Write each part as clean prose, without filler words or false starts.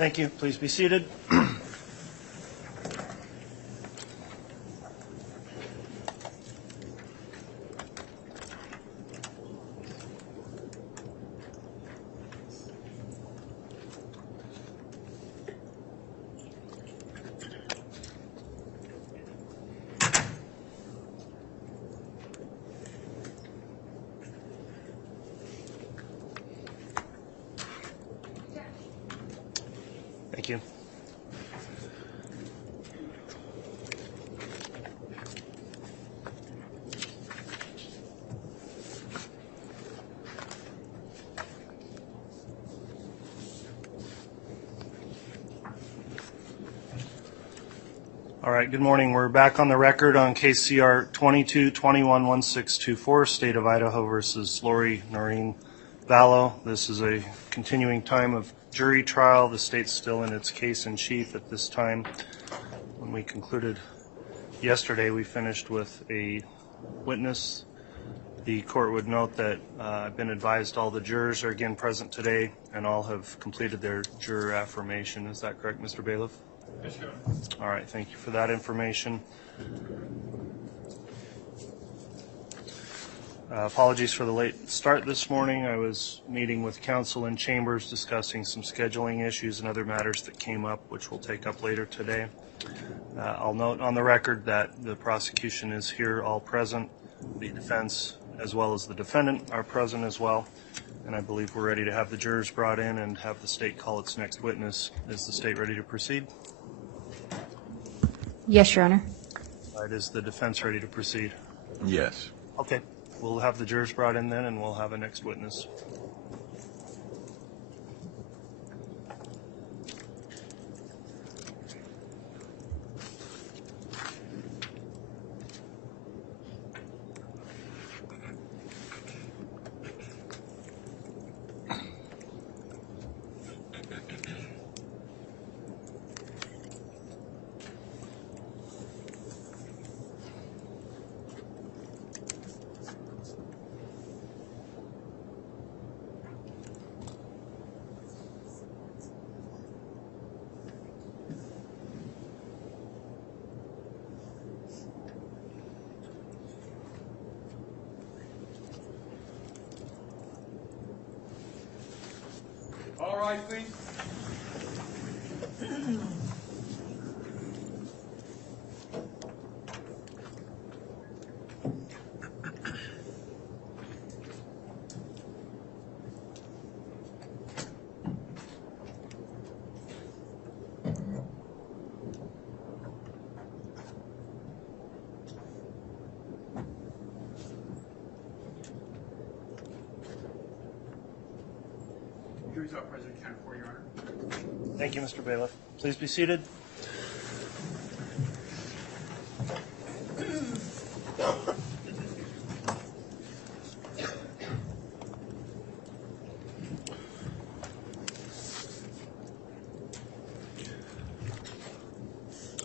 Thank you. Please be seated. Thank you. All right, good morning. We're back on the record on case CR 22-21-1624, State of Idaho versus Lori Noreen Vallow. This is a continuing time of jury trial. The state's still in its case in chief at this time. When we concluded yesterday, we finished with a witness. The court would note that I've been advised all the jurors are again present today and all have completed their juror affirmation. Is that correct, Mr. Bailiff? Yes, sir. All right, thank you for that information. Apologies for the late start this morning. I was meeting with counsel in chambers discussing some scheduling issues and other matters that came up, which we'll take up later today. I'll note on the record that the prosecution is here, all present. The defense as well as the defendant are present as well. And I believe we're ready to have the jurors brought in and have the state call its next witness. Is the state ready to proceed? Yes, Your Honor. All right, is the defense ready to proceed? Yes. Okay, we'll have the jurors brought in then and we'll have a next witness. All right, please. Jury's out, President County, for Your Honor. Thank you, Mr. Bailiff. Please be seated.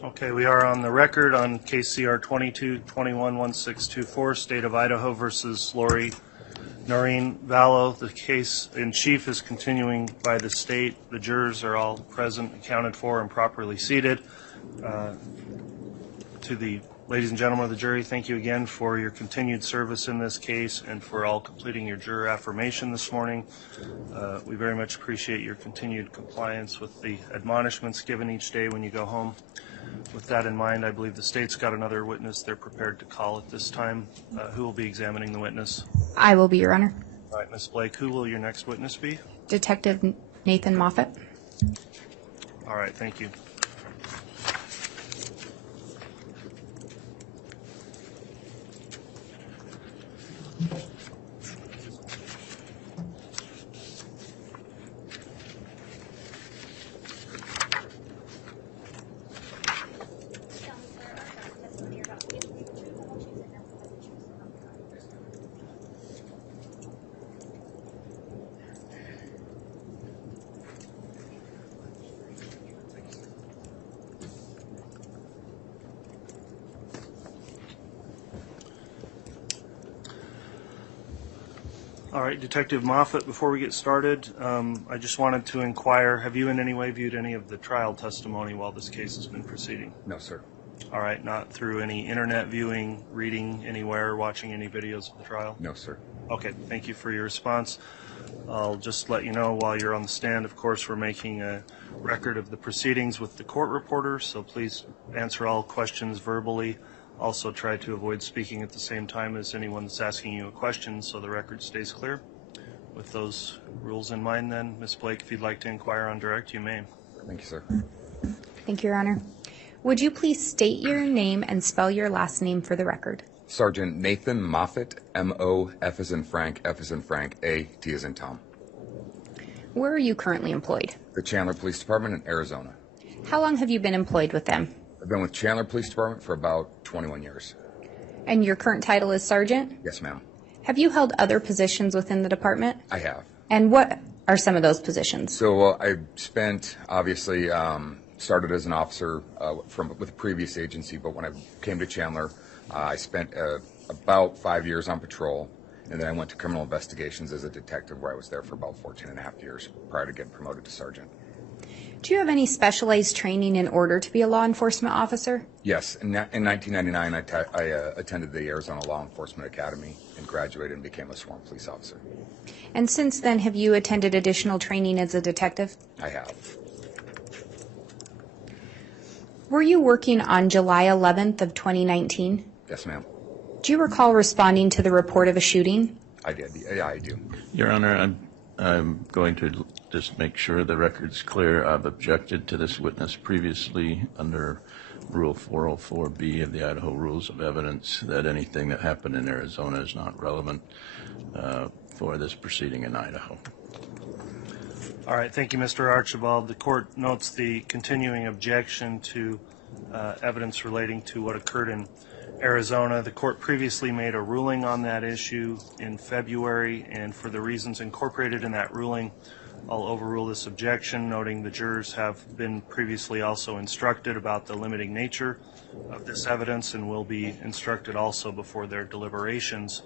Okay, we are on the record on case CR 22-21-1624, State of Idaho versus Lori Noreen Vallow. The case in chief is continuing by the state. The jurors are all present, accounted for, and properly seated. To the ladies and gentlemen of the jury, thank you again for your continued service in this case and for all completing your juror affirmation this morning. We very much appreciate your continued compliance with the admonishments given each day when you go home. With that in mind, I believe the state's got another witness they're prepared to call at this time. Who will be examining the witness? I will be, Your Honor. All right, Ms. Blake, who will your next witness be? Detective Nathan Moffett. All right, thank you. All right, Detective Moffat, before we get started, I just wanted to inquire, have you in any way viewed any of the trial testimony while this case has been proceeding? No, sir. All right, not through any internet viewing, reading anywhere, watching any videos of the trial? No, sir. Okay, thank you for your response. I'll just let you know while you're on the stand, of course, we're making a record of the proceedings with the court reporter, so please answer all questions verbally. Also try to avoid speaking at the same time as anyone that's asking you a question so the record stays clear. With those rules in mind then, Ms. Blake, if you'd like to inquire on direct, you may. Thank you, sir. Thank you, Your Honor. Would you please state your name and spell your last name for the record? Sergeant Nathan Moffat, M-O, F as in Frank, F as in Frank, A, T as in Tom. Where are you currently employed? The Chandler Police Department in Arizona. How long have you been employed with them? I've been with Chandler Police Department for about 21 years. And your current title is Sergeant? Yes, ma'am. Have you held other positions within the department? I have. And what are some of those positions? So I spent, obviously, started as an officer with a previous agency, but when I came to Chandler, I spent about 5 years on patrol, and then I went to criminal investigations as a detective, where I was there for about 14 and a half years prior to getting promoted to sergeant. Do you have any specialized training in order to be a law enforcement officer? Yes. In 1999, I attended the Arizona Law Enforcement Academy and graduated and became a sworn police officer. And since then, have you attended additional training as a detective? I have. Were you working on July 11th of 2019? Yes, ma'am. Do you recall responding to the report of a shooting? I did. Yeah, I do. Your Honor, I'm going to just make sure the record's clear. I've objected to this witness previously under Rule 404B of the Idaho Rules of Evidence that anything that happened in Arizona is not relevant for this proceeding in Idaho. All right, thank you, Mr. Archibald. The court notes the continuing objection to evidence relating to what occurred in Arizona. The court previously made a ruling on that issue in February, and for the reasons incorporated in that ruling, I'll overrule this objection, noting the jurors have been previously also instructed about the limiting nature of this evidence and will be instructed also before their deliberations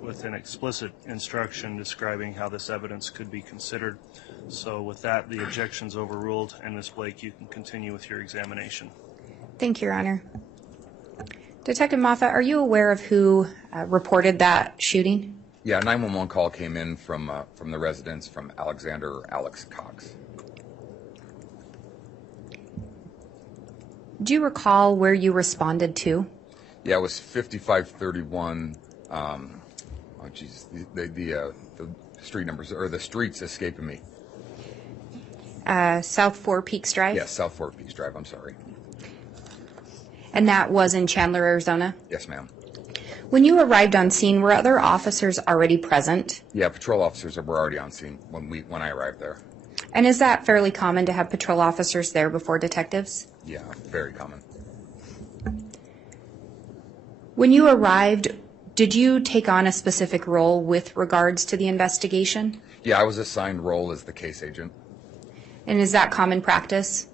with an explicit instruction describing how this evidence could be considered. So with that, the objection's overruled, and Ms. Blake, you can continue with your examination. Thank you, Your Honor. Detective Moffat, are you aware of who reported that shooting? Yeah, a 911 call came in from the residence from Alexander or Alex Cox. Do you recall where you responded to? Yeah, it was 5531. Oh, geez, the street numbers or the streets escaping me. South Four Peaks Drive? Yes, South Fort Peaks Drive. I'm sorry. And that was in Chandler, Arizona? Yes, ma'am. When you arrived on scene, were other officers already present? Yeah, patrol officers were already on scene when I arrived there. And is that fairly common to have patrol officers there before detectives? Yeah, very common. When you arrived, did you take on a specific role with regards to the investigation? Yeah, I was assigned role as the case agent. And is that common practice?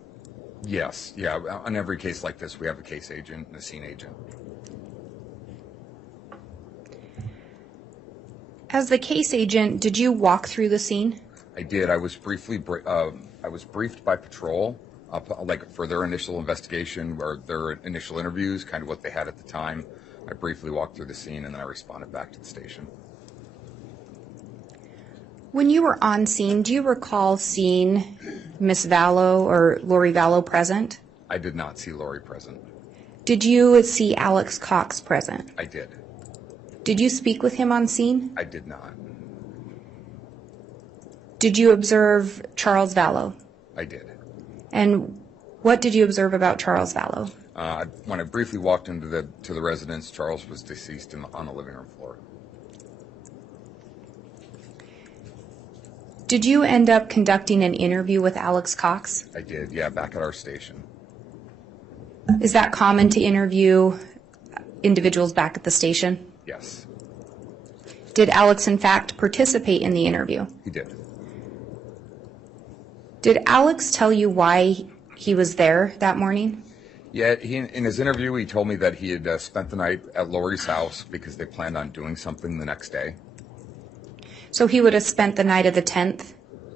Yes, yeah. On every case like this, we have a case agent and a scene agent. As the case agent, did you walk through the scene? I did. I was briefly briefed by patrol, for their initial investigation or their initial interviews, kind of what they had at the time. I briefly walked through the scene and then I responded back to the station. When you were on scene, do you recall seeing Miss Vallow or Lori Vallow present? I did not see Lori present. Did you see Alex Cox present? I did. Did you speak with him on scene? I did not. Did you observe Charles Vallow? I did. And what did you observe about Charles Vallow? When I briefly walked into the residence, Charles was deceased on the living room floor. Did you end up conducting an interview with Alex Cox? I did, yeah, back at our station. Is that common to interview individuals back at the station? Yes. Did Alex, in fact, participate in the interview? He did. Did Alex tell you why he was there that morning? Yeah, in his interview, he told me that he had spent the night at Lori's house because they planned on doing something the next day. So he would have spent the night of the 10th?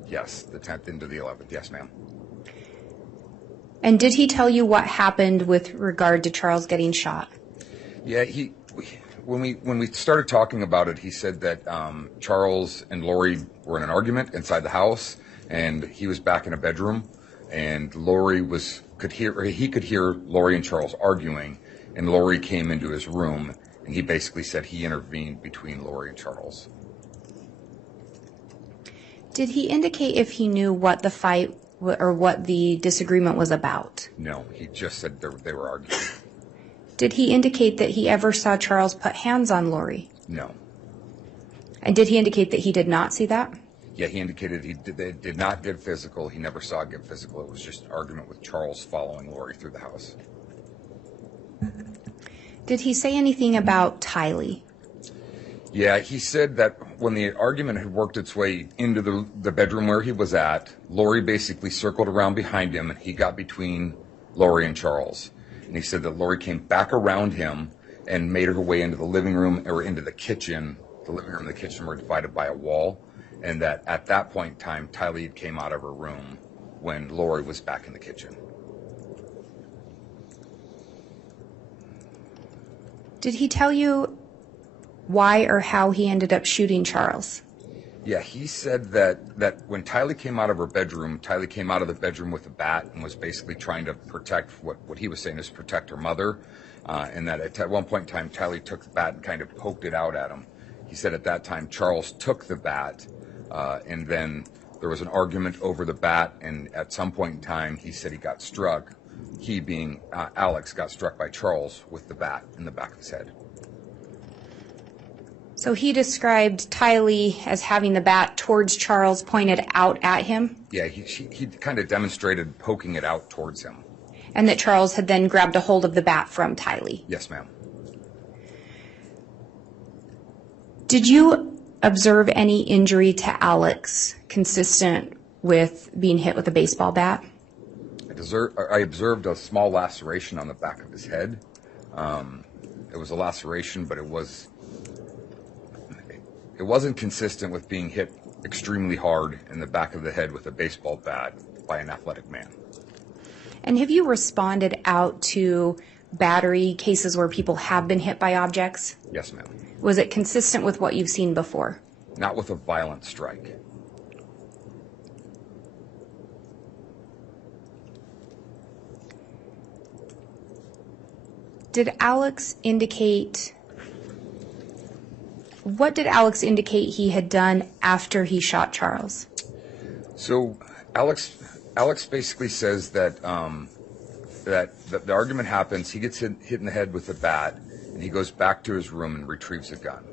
Yes, the 10th into the 11th. Yes, ma'am. And did he tell you what happened with regard to Charles getting shot? Yeah, when we started talking about it, he said that Charles and Lori were in an argument inside the house, and he was back in a bedroom, and he could hear Lori and Charles arguing, and Lori came into his room, and he basically said he intervened between Lori and Charles. Did he indicate if he knew what the fight or what the disagreement was about? No, he just said they were arguing. Did he indicate that he ever saw Charles put hands on Lori? No. And did he indicate that he did not see that? Yeah, he indicated they did not get physical. He never saw it get physical. It was just an argument with Charles following Lori through the house. Did he say anything about Tylee? Yeah, he said that when the argument had worked its way into the bedroom where he was at, Lori basically circled around behind him, and he got between Lori and Charles. And he said that Lori came back around him and made her way into the living room or into the kitchen. The living room and the kitchen were divided by a wall, and that at that point in time, Tylee came out of her room when Lori was back in the kitchen. Did he tell you why or how he ended up shooting Charles? Yeah, he said that when Tylee came out of her bedroom, Tylee came out of the bedroom with a bat and was basically trying to protect what he was saying is protect her mother, and that at one point in time, Tylee took the bat and kind of poked it out at him. He said at that time, Charles took the bat, and then there was an argument over the bat, and at some point in time, he said he got struck. He, being Alex, got struck by Charles with the bat in the back of his head. So he described Tylee as having the bat towards Charles pointed out at him? Yeah, he kind of demonstrated poking it out towards him. And that Charles had then grabbed a hold of the bat from Tylee? Yes, ma'am. Did you observe any injury to Alex consistent with being hit with a baseball bat? I observed a small laceration on the back of his head. It was a laceration, but it wasn't consistent with being hit extremely hard in the back of the head with a baseball bat by an athletic man. And have you responded out to battery cases where people have been hit by objects? Yes, ma'am. Was it consistent with what you've seen before? Not with a violent strike. What did Alex indicate he had done after he shot Charles? So Alex basically says that the argument happens. He gets hit in the head with a bat, and he goes back to his room and retrieves a gun.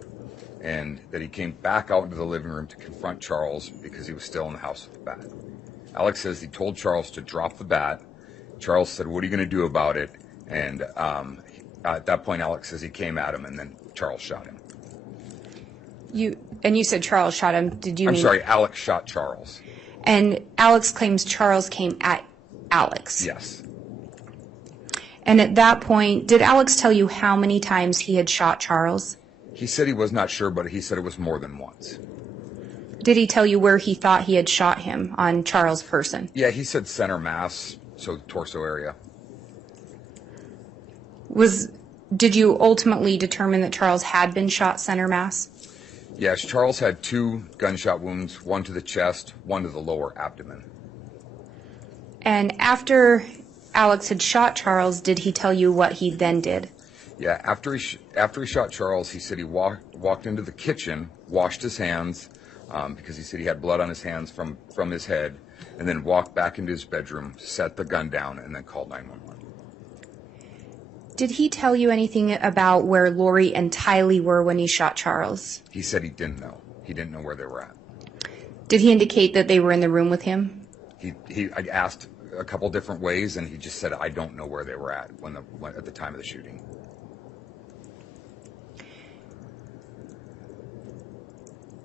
And that he came back out into the living room to confront Charles because he was still in the house with the bat. Alex says he told Charles to drop the bat. Charles said, "What are you going to do about it?" And at that point, Alex says he came at him, and then Charles shot him. You said Charles shot him. I'm sorry, Alex shot Charles. And Alex claims Charles came at Alex. Yes. And at that point, did Alex tell you how many times he had shot Charles? He said he was not sure, but he said it was more than once. Did he tell you where he thought he had shot him on Charles' person? Yeah, he said center mass, so torso area. Did you ultimately determine that Charles had been shot center mass? Yes, Charles had 2 gunshot wounds, one to the chest, one to the lower abdomen. And after Alex had shot Charles, did he tell you what he then did? Yeah, after he shot Charles, he said he walked into the kitchen, washed his hands, because he said he had blood on his hands from his head, and then walked back into his bedroom, set the gun down, and then called 911. Did he tell you anything about where Lori and Tylee were when he shot Charles? He said he didn't know. He didn't know where they were at. Did he indicate that they were in the room with him? I asked a couple different ways, and he just said, "I don't know where they were at at the time of the shooting."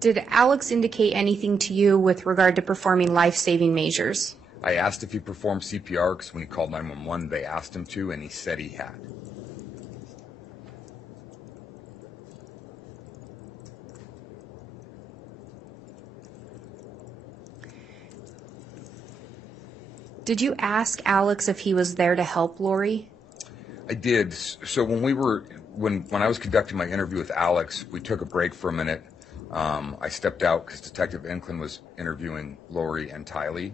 Did Alex indicate anything to you with regard to performing life-saving measures? I asked if he performed CPR because when he called 911, they asked him to, and he said he had. Did you ask Alex if he was there to help Lori? I did. So when I was conducting my interview with Alex, we took a break for a minute. I stepped out because Detective Inclin was interviewing Lori and Tylee,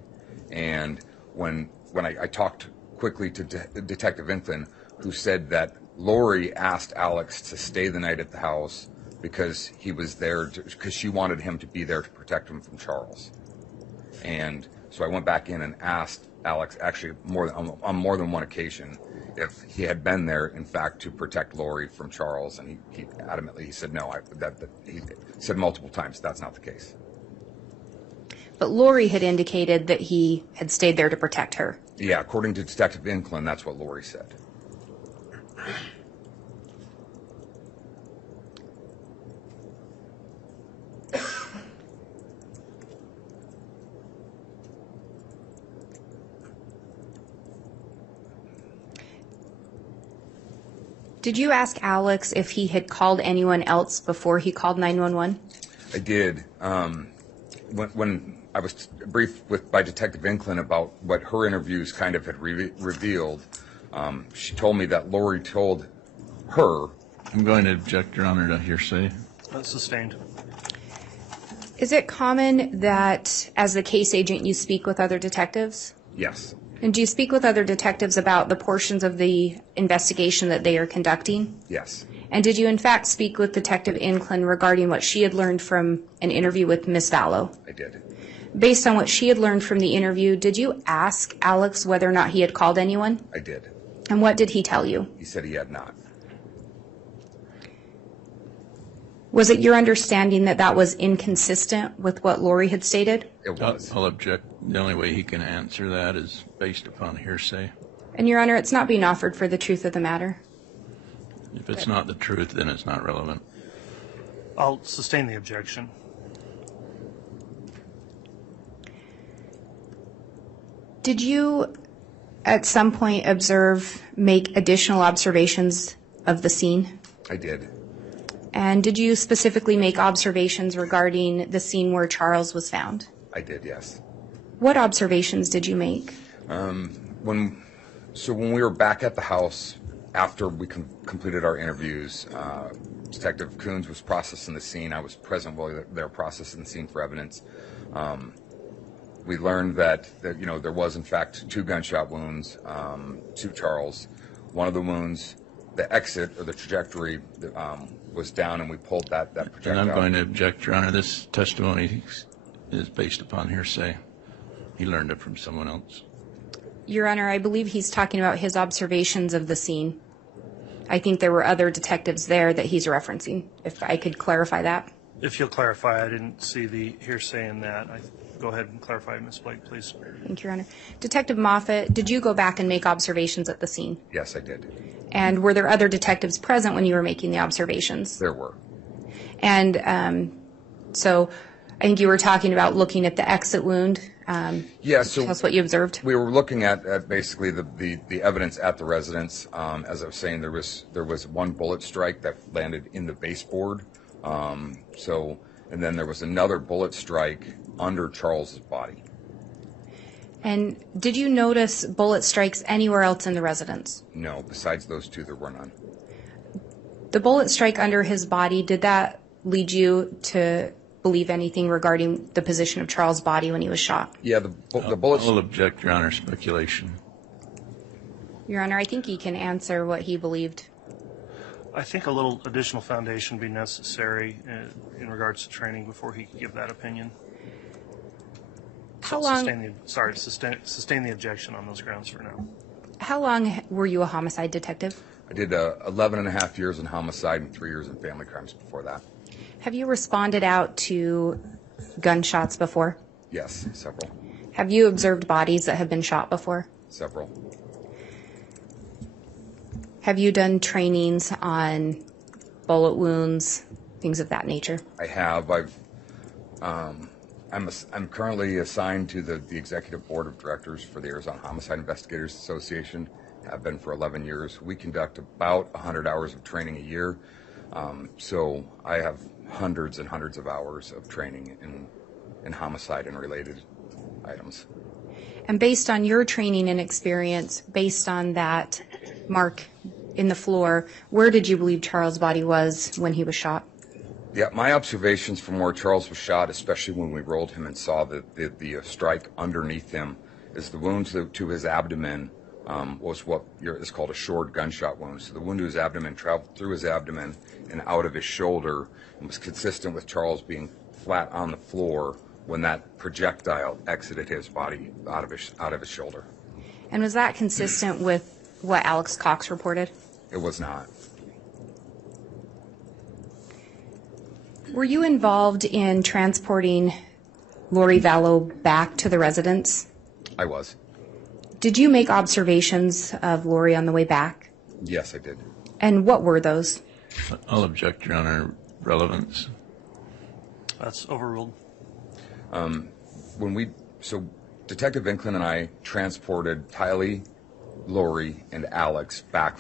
and when I talked quickly to Detective Inclin, who said that Lori asked Alex to stay the night at the house because he was there because she wanted him to be there to protect him from Charles. And so I went back in and asked Alex, actually on more than one occasion, if he had been there, in fact, to protect Lori from Charles, and he adamantly said no. He said multiple times that's not the case. But Lori had indicated that he had stayed there to protect her. Yeah, according to Detective Inclin, that's what Lori said. Did you ask Alex if he had called anyone else before he called 911? I did. When I was briefed by Detective Inclin about what her interviews kind of had revealed, she told me that Lori told her. I'm going to object, Your Honor, to hearsay. That's sustained. Is it common that as the case agent you speak with other detectives? Yes, And do you speak with other detectives about the portions of the investigation that they are conducting? yes, And did you in fact speak with Detective Inclin regarding what she had learned from an interview with Miss Vallow? I did. Based on what she had learned from the interview, did you ask Alex whether or not he had called anyone? I did. And what did he tell you? He said he had not. Was it your understanding that that was inconsistent with what Lori had stated? It was. I'll object. The only way he can answer that is based upon hearsay. And Your Honor, it's not being offered for the truth of the matter. If it's not the truth, then it's not relevant. I'll sustain the objection. Did you at some point make additional observations of the scene? I did. And did you specifically make observations regarding the scene where Charles was found? I did, yes. What observations did you make? When we were back at the house after we completed our interviews, Detective Coons was processing the scene. I was present while they were processing the scene for evidence. We learned that there was in fact 2 gunshot wounds to Charles. One of the wounds, the exit or the trajectory was down, and we pulled that projectile. And I'm going to object, Your Honor. This testimony is based upon hearsay. He learned it from someone else. Your Honor, I believe he's talking about his observations of the scene. I think there were other detectives there that he's referencing, if I could clarify that. If you'll clarify, I didn't see the hearsay in that. Go ahead and clarify, Ms. Blake, please. Thank you, Your Honor. Detective Moffat, did you go back and make observations at the scene? Yes, I did. And were there other detectives present when you were making the observations? There were. And so I think you were talking about looking at the exit wound. Yeah, so tell us what you observed. we were looking at basically the evidence at the residence. As I was saying, there was 1 bullet strike that landed in the baseboard. And then there was another bullet strike under Charles's body. And did you notice bullet strikes anywhere else in the residence? No, besides those 2, there were none. The bullet strike under his body, did that lead you to believe anything regarding the position of Charles' body when he was shot? Yeah, the bullets. I'll object, Your Honor. Speculation. Your Honor, I think he can answer what he believed. I think a little additional foundation would be necessary in regards to training before he could give that opinion. How long Sustain the objection on those grounds for now. How long were you a homicide detective? I did 11 and a half years in homicide and 3 years in family crimes before that. Have you responded out to gunshots before? Yes, several. Have you observed bodies that have been shot before? Several. Have you done trainings on bullet wounds, things of that nature? I have. I'm currently assigned to the executive board of directors for the Arizona Homicide Investigators Association. I've been for 11 years. We conduct about 100 hours of training a year. So I have hundreds and hundreds of hours of training in homicide and related items. And based on your training and experience, based on that mark in the floor, where did you believe Charles' body was when he was shot? Yeah, my observations from where Charles was shot, especially when we rolled him and saw the strike underneath him, is the wound to his abdomen was what is called a shored gunshot wound. So the wound to his abdomen traveled through his abdomen and out of his shoulder, and was consistent with Charles being flat on the floor when that projectile exited his body out of his shoulder. And was that consistent with what Alex Cox reported? It was not. Were you involved in transporting Lori Vallow back to the residence? I was. Did you make observations of Lori on the way back? Yes, I did. And what were those? I'll object, Your Honor. Relevance. That's overruled. So Detective Inklin and I transported Tylee, Lori, and Alex back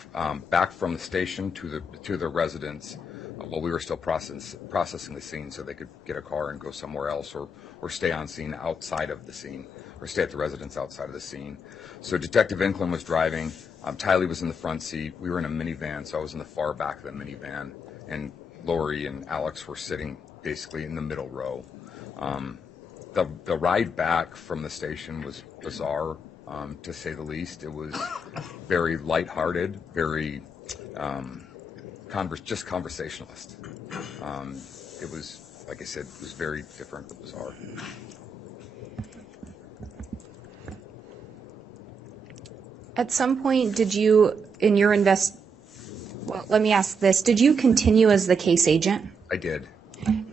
from the station to the residence while we were still processing the scene, so they could get a car and go somewhere else, or stay on scene outside of the scene, or stay at the residence outside of the scene. So Detective Inklin was driving. Tylee was in the front seat. We were in a minivan, so I was in the far back of the minivan, and Lori and Alex were sitting basically in the middle row. The ride back from the station was bizarre, to say the least. It was very lighthearted, very just conversationalist. It was, like I said, it was very different, but bizarre. At some point, did you, in your well, let me ask this. Did you continue as the case agent? I did.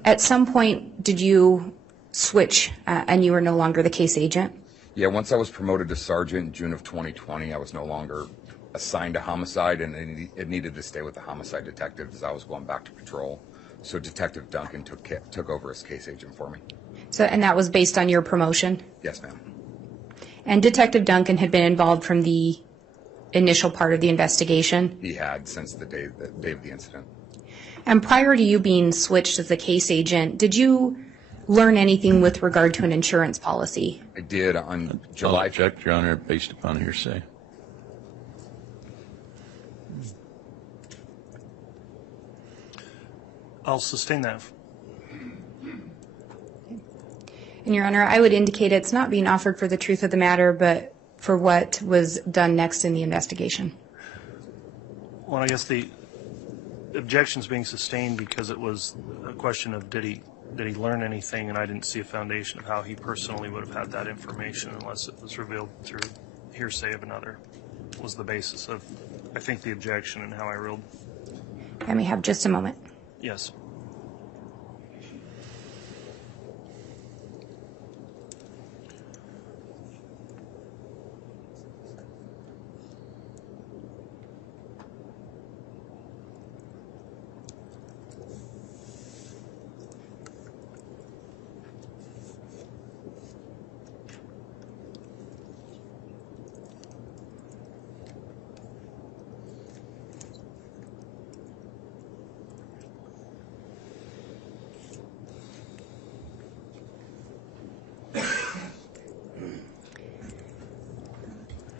At some point, did you switch and you were no longer the case agent? Yeah, once I was promoted to sergeant in June of 2020, I was no longer assigned to homicide, and it needed to stay with the homicide detective as I was going back to patrol. So Detective Duncan took over as case agent for me. So, and that was based on your promotion? Yes, ma'am. And Detective Duncan had been involved from the initial part of the investigation? He had since the day of the incident. And prior to you being switched as the case agent, did you learn anything with regard to an insurance policy? I did on I'll July. object, Your Honor, based upon hearsay. I'll sustain that. And Your Honor, I would indicate it's not being offered for the truth of the matter, but for what was done next in the investigation. Well, I guess the objection's being sustained because it was a question of did he learn anything, and I didn't see a foundation of how he personally would have had that information unless it was revealed through hearsay of another. Was the basis of, I think, the objection and how I ruled. Let me have just a moment. Yes.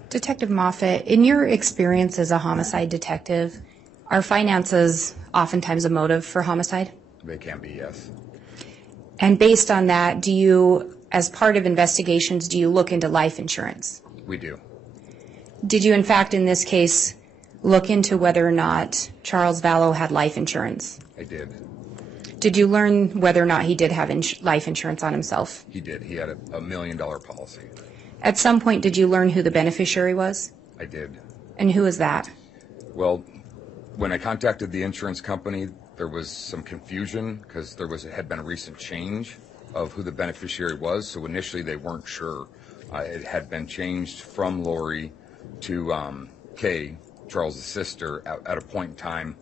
Detective Moffitt, in your experience as a homicide detective, are finances oftentimes a motive for homicide? They can be, yes. And based on that, do you, as part of investigations, do you look into life insurance? We do. Did you, in fact, in this case, look into whether or not Charles Vallow had life insurance? I did. Did you learn whether or not he did have life insurance on himself? He did. He had a $1 million policy. At some point, did you learn who the beneficiary was? I did. And who is that? Well, when I contacted the insurance company, there was some confusion because had been a recent change of who the beneficiary was. So initially, they weren't sure. It had been changed from Lori to Kay, Charles' sister, at a point in time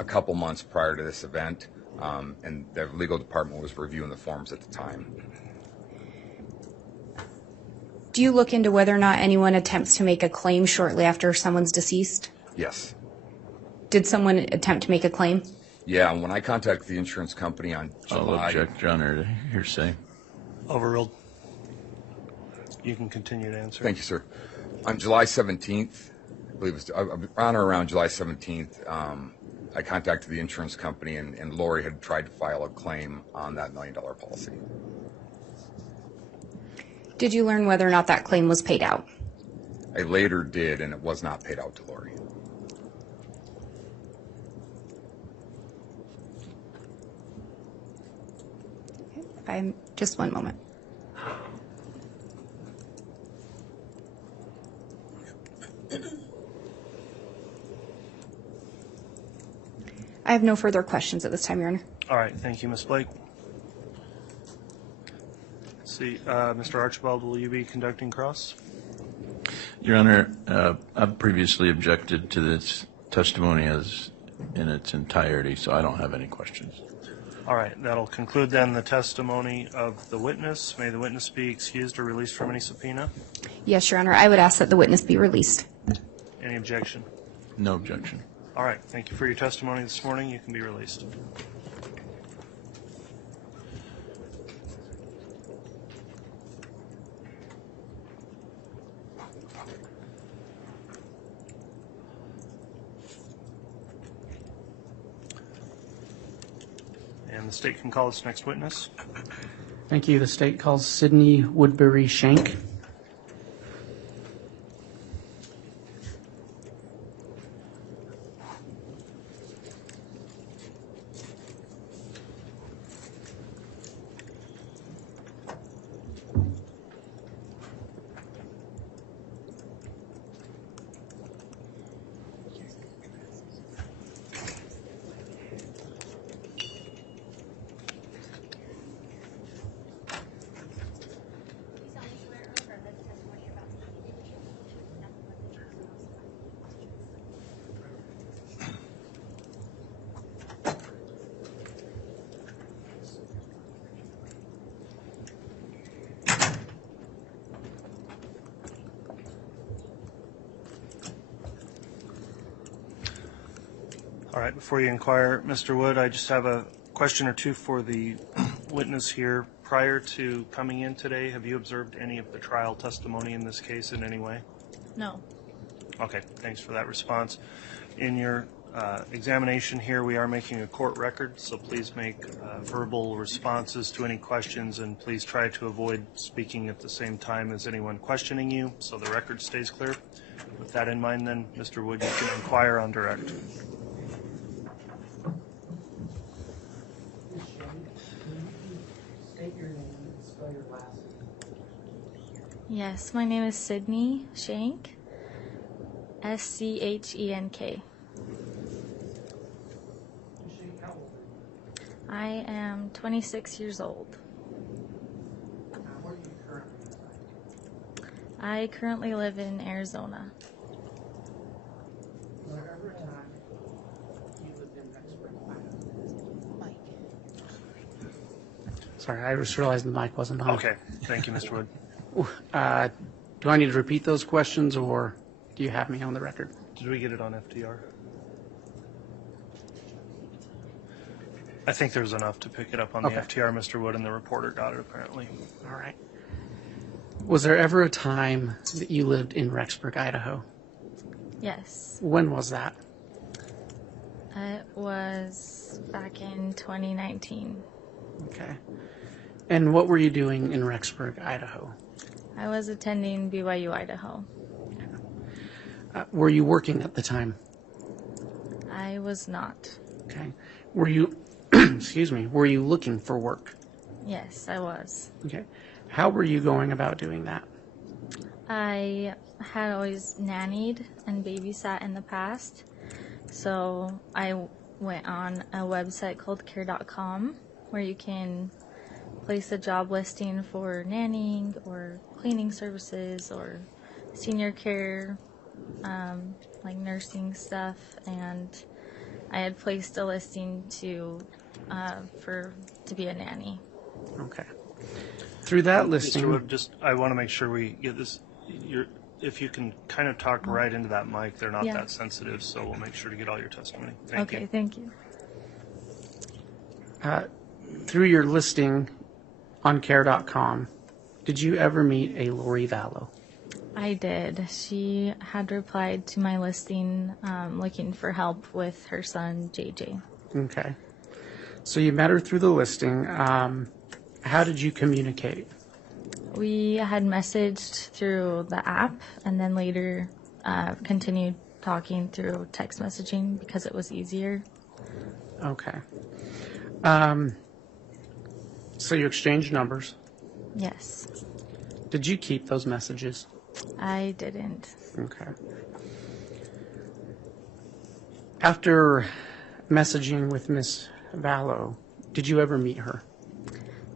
a couple months prior to this event, and the legal department was reviewing the forms at the time. Do you look into whether or not anyone attempts to make a claim shortly after someone's deceased? Yes. Did someone attempt to make a claim? Yeah, and when I contacted the insurance company on I'll July... object, Your Honor, to hearsay. Overruled. You can continue to answer. Thank you, sir. On July 17th, I believe it was on or around July 17th, I contacted the insurance company, and Lori had tried to file a claim on that $1 million policy. Did you learn whether or not that claim was paid out? I later did, and it was not paid out to Lori. Just one moment. I have no further questions at this time, Your Honor. All right, thank you, Ms. Blake. Let's see, Mr. Archibald, will you be conducting cross? Your Honor, I've previously objected to this testimony as in its entirety, so I don't have any questions. All right, that'll conclude then the testimony of the witness. May the witness be excused or released from any subpoena? Yes, Your Honor. I would ask that the witness be released. Any objection? No objection. All right, thank you for your testimony this morning. You can be released. And the state can call its next witness. Thank you. The state calls Sydney Woodbury Shank. All right, before you inquire, Mr. Wood, I just have a question or two for the witness here. Prior to coming in today, have you observed any of the trial testimony in this case in any way? No. Okay, thanks for that response. In your examination here, we are making a court record, so please make verbal responses to any questions, and please try to avoid speaking at the same time as anyone questioning you, so the record stays clear. With that in mind, then, Mr. Wood, you can inquire on direct. Yes, my name is Sydney Shank. Schenk. I am 26 years old. I currently live in Arizona. Sorry, I just realized the mic wasn't on. Okay, thank you, Mr. Wood. Do I need to repeat those questions, or do you have me on the record? Did we get it on FDR? I think there's enough to pick it up on the Okay. FTR, Mr. Wood, and the reporter got it apparently. All right. Was there ever a time that you lived in Rexburg, Idaho? Yes. When was that? It was back in 2019. Okay. And what were you doing in Rexburg, Idaho? I was attending BYU, Idaho. Were you working at the time? I was not. Okay. Were you, excuse me, were you looking for work? Yes, I was. Okay. How were you going about doing that? I had always nannied and babysat in the past, so I went on a website called care.com where you can place a job listing for nannying or cleaning services or senior care, like nursing stuff, and I had placed a listing to be a nanny. Okay. Through that listing. Mr. Wood, I want to make sure we get this. If you can kind of talk right into that mic, they're not Yeah. that sensitive, so we'll make sure to get all your testimony. Thank Okay, you. thank you. Through your listing on care.com, Did you ever meet a Lori Vallow? I did. She had replied to my listing looking for help with her son, JJ. Okay. So you met her through the listing. How did you communicate? We had messaged through the app and then later continued talking through text messaging because it was easier. Okay. So you exchanged numbers. Yes, Did you keep those messages? I didn't. Okay. After messaging with Miss Vallow, did you ever meet her?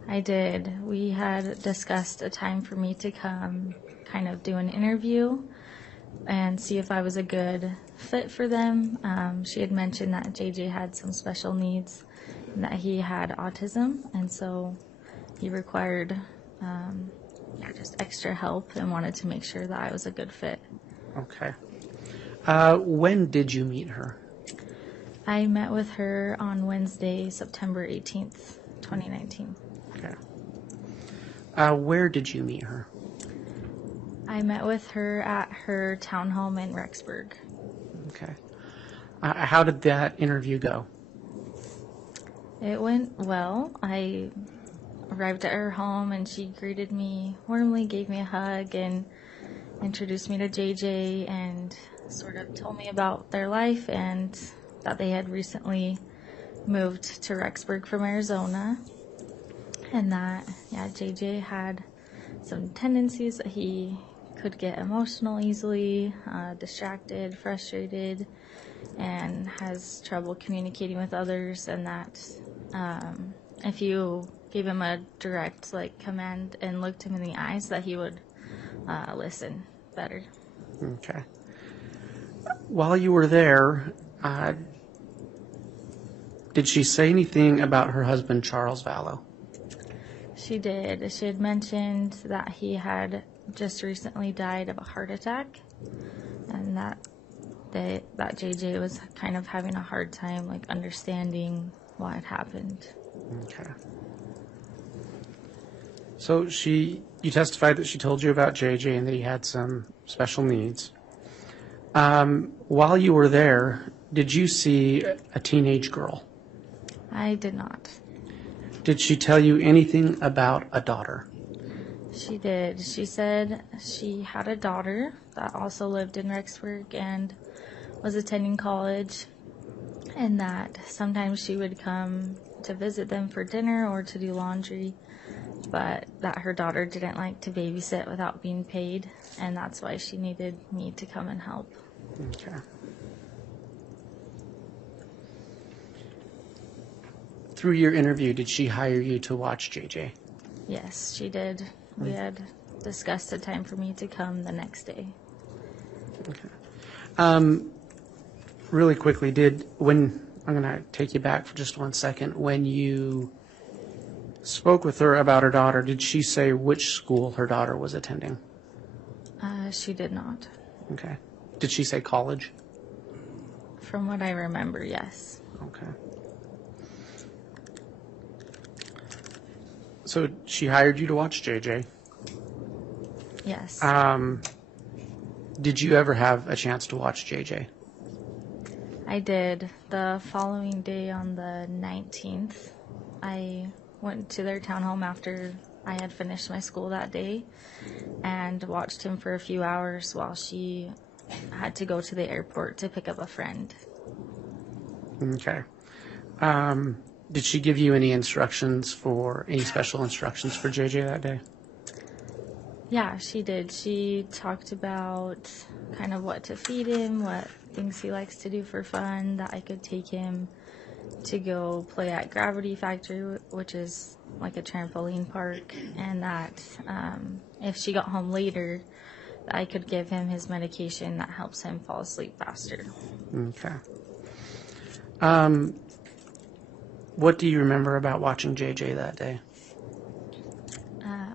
I did. We had discussed a time for me to come kind of do an interview and see if I was a good fit for them. She had mentioned that JJ had some special needs and that he had autism, and so he required just extra help and wanted to make sure that I was a good fit. Okay. When did you meet her? I met with her on Wednesday, September 18th, 2019. Okay. Where did you meet her? I met with her at her townhome in Rexburg. Okay. How did that interview go? It went well. I arrived at her home and she greeted me warmly, gave me a hug, and introduced me to JJ and sort of told me about their life and that they had recently moved to Rexburg from Arizona, and that, JJ had some tendencies that he could get emotional easily, distracted, frustrated, and has trouble communicating with others, and that if you gave him a direct command and looked him in the eyes, that he would listen better. Okay. While you were there, did she say anything about her husband, Charles Vallow? She did. She had mentioned that he had just recently died of a heart attack, and that JJ was kind of having a hard time understanding what had happened. Okay. So you testified that she told you about JJ and that he had some special needs. While you were there, did you see a teenage girl? I did not. Did she tell you anything about a daughter? She did. She said she had a daughter that also lived in Rexburg and was attending college, and that sometimes she would come to visit them for dinner or to do laundry, but that her daughter didn't like to babysit without being paid, and that's why she needed me to come and help. Okay. Through your interview, did she hire you to watch JJ? Yes, she did. We had discussed a time for me to come the next day. Okay. Really quickly, I'm going to take you back for just 1 second. When you spoke with her about her daughter, did she say which school her daughter was attending? She did not. Okay. Did she say college? From what I remember, yes. Okay. So she hired you to watch JJ. Yes. Did you ever have a chance to watch JJ? I did. The following day on the 19th, I went to their townhome after I had finished my school that day and watched him for a few hours while she had to go to the airport to pick up a friend. Okay. Did she give you any special instructions for JJ that day? Yeah, she did. She talked about kind of what to feed him, what things he likes to do for fun, that I could take him to go play at Gravity Factory, which is like a trampoline park, and that if she got home later, I could give him his medication that helps him fall asleep faster. Okay. What do you remember about watching JJ that day?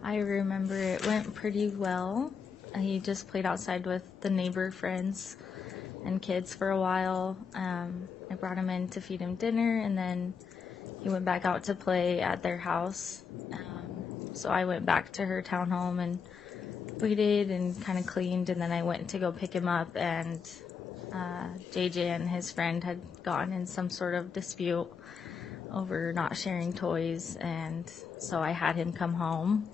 I remember it went pretty well. He just played outside with the neighbor friends and kids for a while. I brought him in to feed him dinner, and then he went back out to play at their house. So I went back to her townhome and waited and kind of cleaned, and then I went to go pick him up, and JJ and his friend had gotten in some sort of dispute over not sharing toys, and so I had him come home.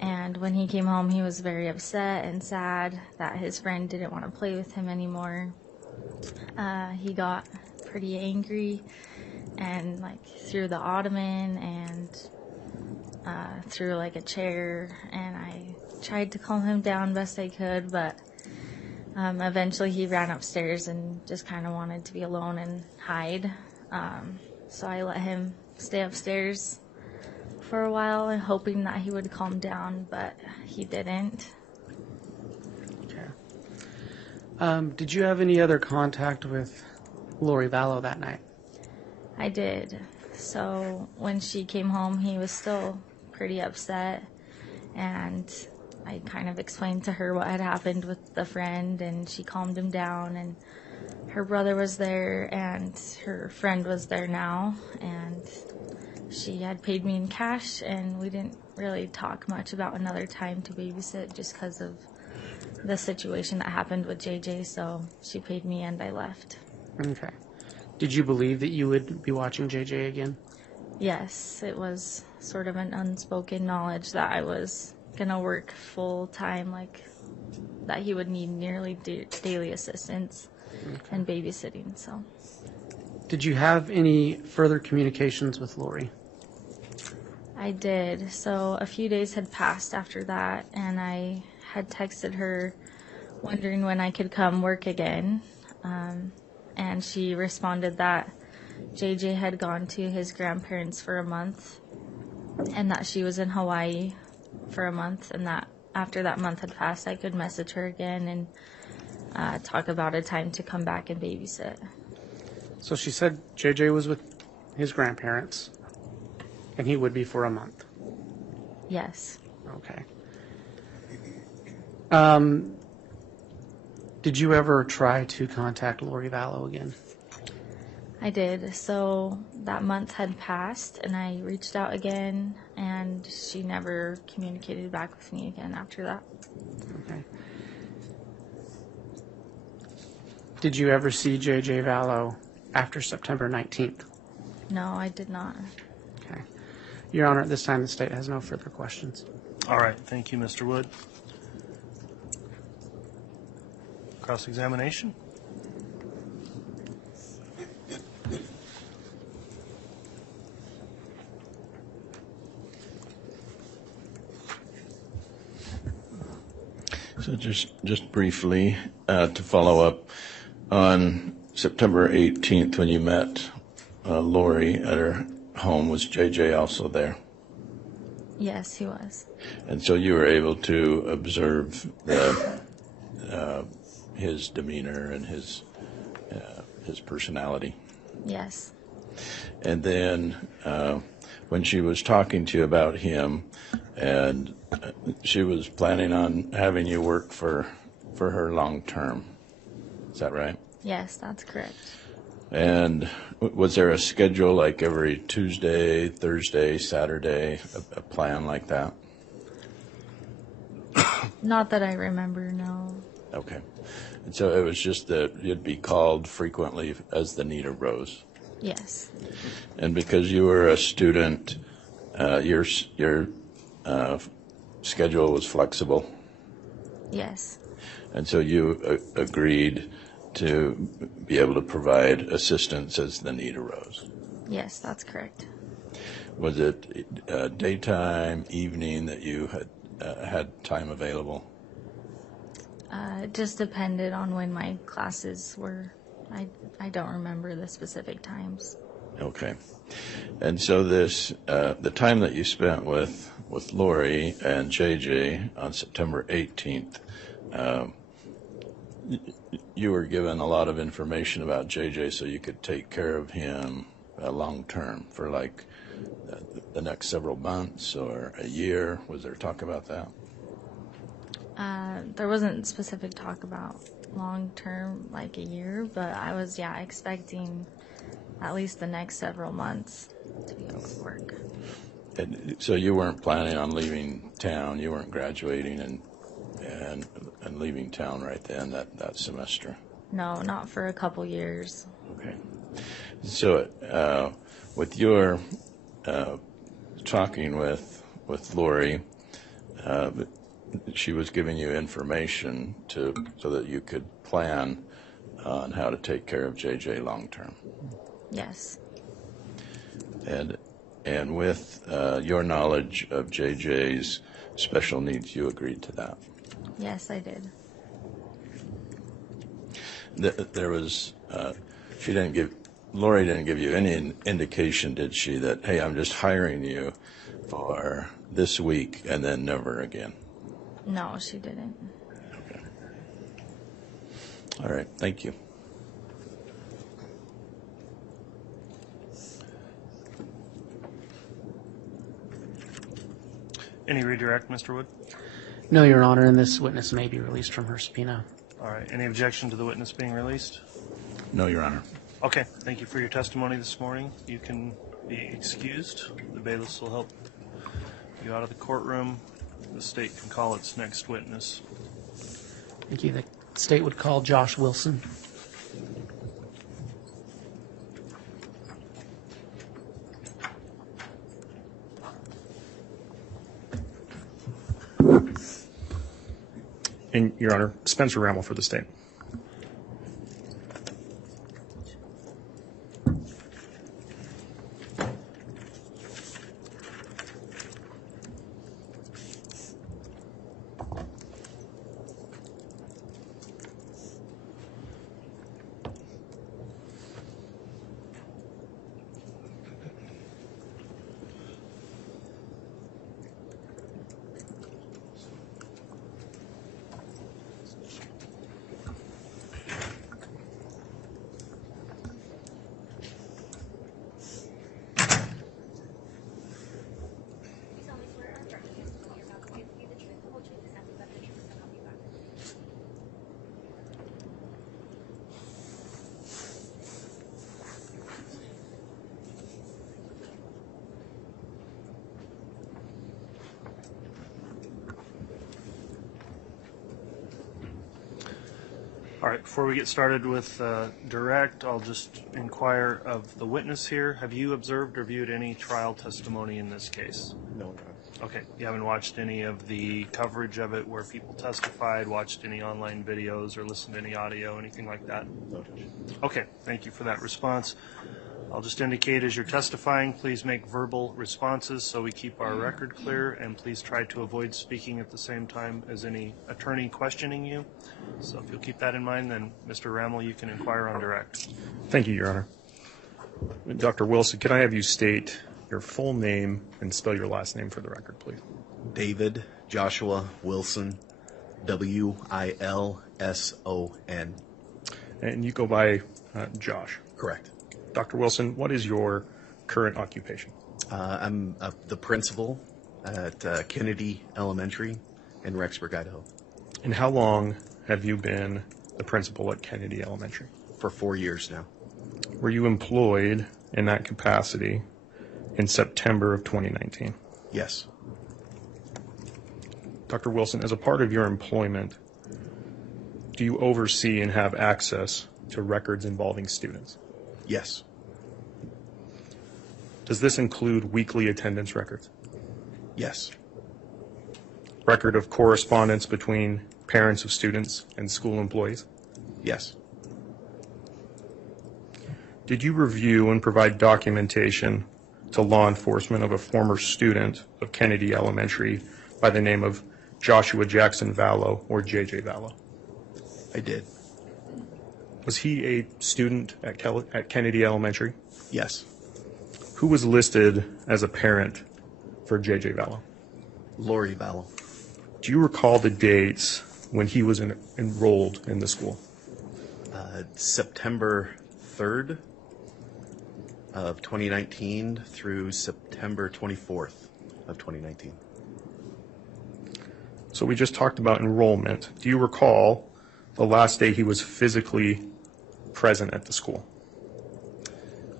And when he came home, he was very upset and sad that his friend didn't want to play with him anymore. He got pretty angry and like threw the ottoman and threw like a chair, and I tried to calm him down best I could, but eventually he ran upstairs and just kind of wanted to be alone and hide. So I let him stay upstairs for a while and hoping that he would calm down, but he didn't. Okay. Did you have any other contact with Lori Vallow that night? I did. So when she came home, he was still pretty upset, and I kind of explained to her what had happened with the friend, and she calmed him down, and her brother was there and her friend was there now, and she had paid me in cash, and we didn't really talk much about another time to babysit just because of the situation that happened with JJ, so she paid me and I left. Okay. Did you believe that you would be watching JJ again? Yes, it was sort of an unspoken knowledge that I was going to work full time, like that he would need nearly daily assistance and babysitting, so. Did you have any further communications with Lori? I did. So a few days had passed after that, and I had texted her wondering when I could come work again. And she responded that JJ had gone to his grandparents for a month, and that she was in Hawaii for a month, and that after that month had passed, I could message her again and talk about a time to come back and babysit. So she said JJ was with his grandparents, and he would be for a month. Yes. Okay. Did you ever try to contact Lori Vallow again? I did. So that month had passed, and I reached out again, and she never communicated back with me again after that. Okay. Did you ever see JJ Vallow after September 19th? No, I did not. Okay. Your Honor, at this time, the state has no further questions. All right, thank you, Mr. Wood. Cross-examination? So just briefly, to follow up, on September 18th when you met Lori at her home, was JJ also there? Yes, he was. And so you were able to observe his demeanor and his personality. Yes. And then when she was talking to you about him, and she was planning on having you work for her long term. Is that right? Yes, that's correct. And was there a schedule like every Tuesday, Thursday, Saturday, a plan like that? Not that I remember, no. Okay. And so it was just that you'd be called frequently as the need arose. Yes. And because you were a student, your schedule was flexible. Yes. And so you agreed to be able to provide assistance as the need arose. Yes, that's correct. Was it daytime, evening that you had time available? It just depended on when my classes were. I don't remember the specific times. Okay. And so this, the time that you spent with Lori and JJ on September 18th, you were given a lot of information about JJ so you could take care of him long term for like the next several months or a year. Was there talk about that? There wasn't specific talk about long term, like a year, but I was, expecting at least the next several months to be able to work. And so you weren't planning on leaving town. You weren't graduating and leaving town right then that semester. No, not for a couple years. Okay. So with your talking with Lori, she was giving you information so that you could plan on how to take care of JJ long term. Yes. And with your knowledge of JJ's special needs, you agreed to that. Yes, I did. There was, Lori didn't give you any indication, did she, that, hey, I'm just hiring you for this week and then never again? No, she didn't. Okay. All right, thank you. Any redirect, Mr. Wood? No, Your Honor, and this witness may be released from her subpoena. All right. Any objection to the witness being released? No, Your Honor. Okay. Thank you for your testimony this morning. You can be excused. The bailiffs will help you out of the courtroom. The state can call its next witness. Thank you. The state would call Josh Wilson. And, Your Honor, Spencer Rammel for the state. All right, before we get started with direct, I'll just inquire of the witness here. Have you observed or viewed any trial testimony in this case? No, Judge. Okay, you haven't watched any of the coverage of it where people testified, watched any online videos, or listened to any audio, anything like that? No, Judge. Okay, thank you for that response. I'll just indicate as you're testifying, please make verbal responses so we keep our record clear, and please try to avoid speaking at the same time as any attorney questioning you. So if you'll keep that in mind, then Mr. Rammel, you can inquire on direct. Thank you, Your Honor. Dr. Wilson, can I have you state your full name and spell your last name for the record, please? David Joshua Wilson, Wilson. And you go by Josh. Correct. Dr. Wilson, what is your current occupation? I'm the principal at Kennedy Elementary in Rexburg, Idaho. And how long have you been the principal at Kennedy Elementary? For 4 years now. Were you employed in that capacity in September of 2019? Yes. Dr. Wilson, as a part of your employment, do you oversee and have access to records involving students? Yes. Does this include weekly attendance records? Yes. Record of correspondence between parents of students and school employees? Yes. Did you review and provide documentation to law enforcement of a former student of Kennedy Elementary by the name of Joshua Jackson Vallow, or JJ Vallow? I did. Was he a student at Kennedy Elementary? Yes. Who was listed as a parent for JJ Vallow? Lori Vallow. Do you recall the dates when he was enrolled in the school? September 3rd of 2019 through September 24th of 2019. So we just talked about enrollment. Do you recall the last day he was physically present at the school?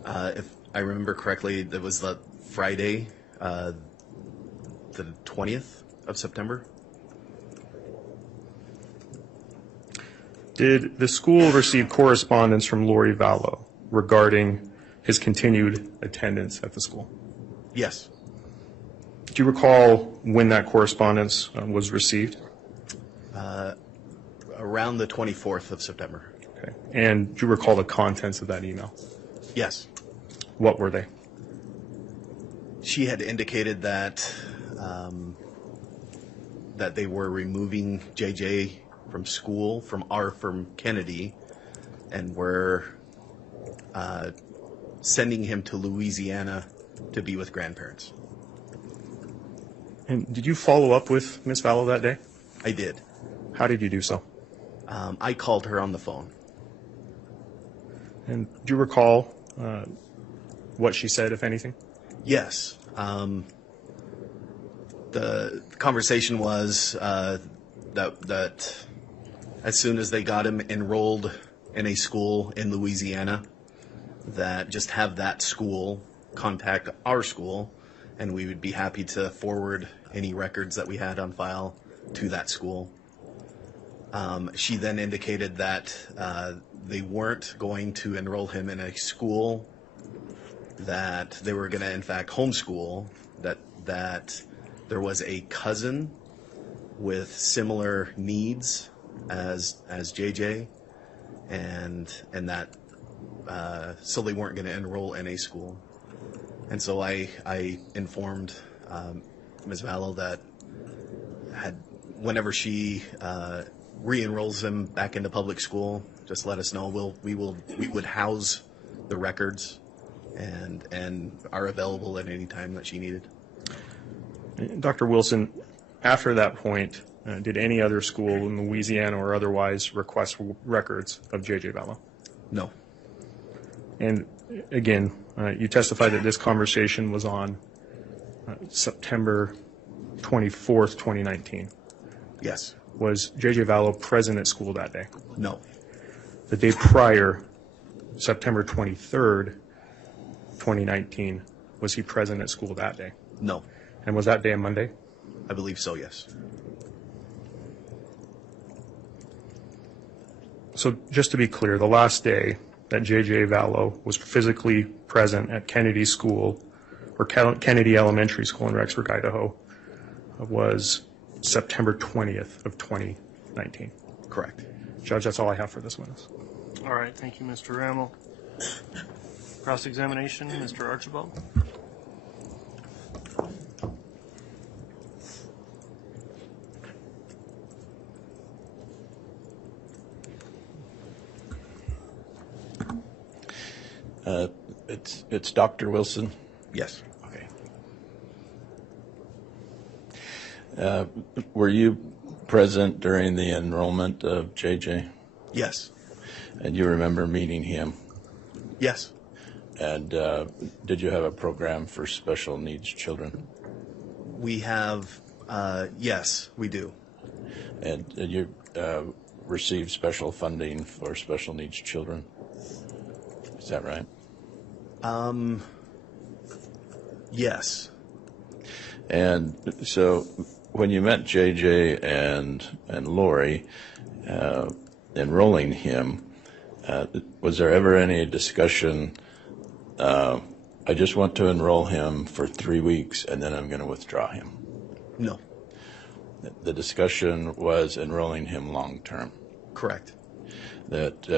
If I remember correctly, that was the Friday. the 20th of September. Did the school receive correspondence from Lori Vallow regarding his continued attendance at the school? Yes. Do you recall when that correspondence was received? Around the 24th of September. Okay. And do you recall the contents of that email? Yes. What were they? She had indicated that that they were removing JJ from school from Kennedy, and were sending him to Louisiana to be with grandparents. And did you follow up with Ms. Vallow that day? I did. How did you do so? I called her on the phone. And do you recall what she said, if anything? Yes. The conversation was that as soon as they got him enrolled in a school in Louisiana, that just have that school contact our school, and we would be happy to forward any records that we had on file to that school. She then indicated that they weren't going to enroll him in a school, that they were going to, in fact, homeschool, that there was a cousin with similar needs as JJ, and that so they weren't going to enroll in a school. And so I informed Ms. Vallow that whenever she re-enrolls him back into public school, just let us know. We would house the records and are available at any time that she needed. Dr. Wilson, after that point, did any other school in Louisiana or otherwise request records of J.J. Vallow? No. And again, you testified that this conversation was on September 24th, 2019. Yes. Was J.J. Vallow present at school that day? No. The day prior, September 23rd, 2019, was he present at school that day? No. And was that day a Monday? I believe so, yes. So just to be clear, the last day that J.J. Vallow was physically present at Kennedy School, or Kennedy Elementary School in Rexburg, Idaho, was September 20th of 2019. Correct. Judge, that's all I have for this witness. All right, thank you, Mr. Rammel. Cross-examination, Mr. Archibald. It's Dr. Wilson. Yes. Okay. Were you present during the enrollment of JJ? Yes. And you remember meeting him? Yes. And did you have a program for special needs children? We have, yes, we do. And did you receive special funding for special needs children? Is that right? Yes. And so when you met JJ and Lori, enrolling him, was there ever any discussion, I just want to enroll him for 3 weeks and then I'm going to withdraw him? No. The discussion was enrolling him long term. Correct. That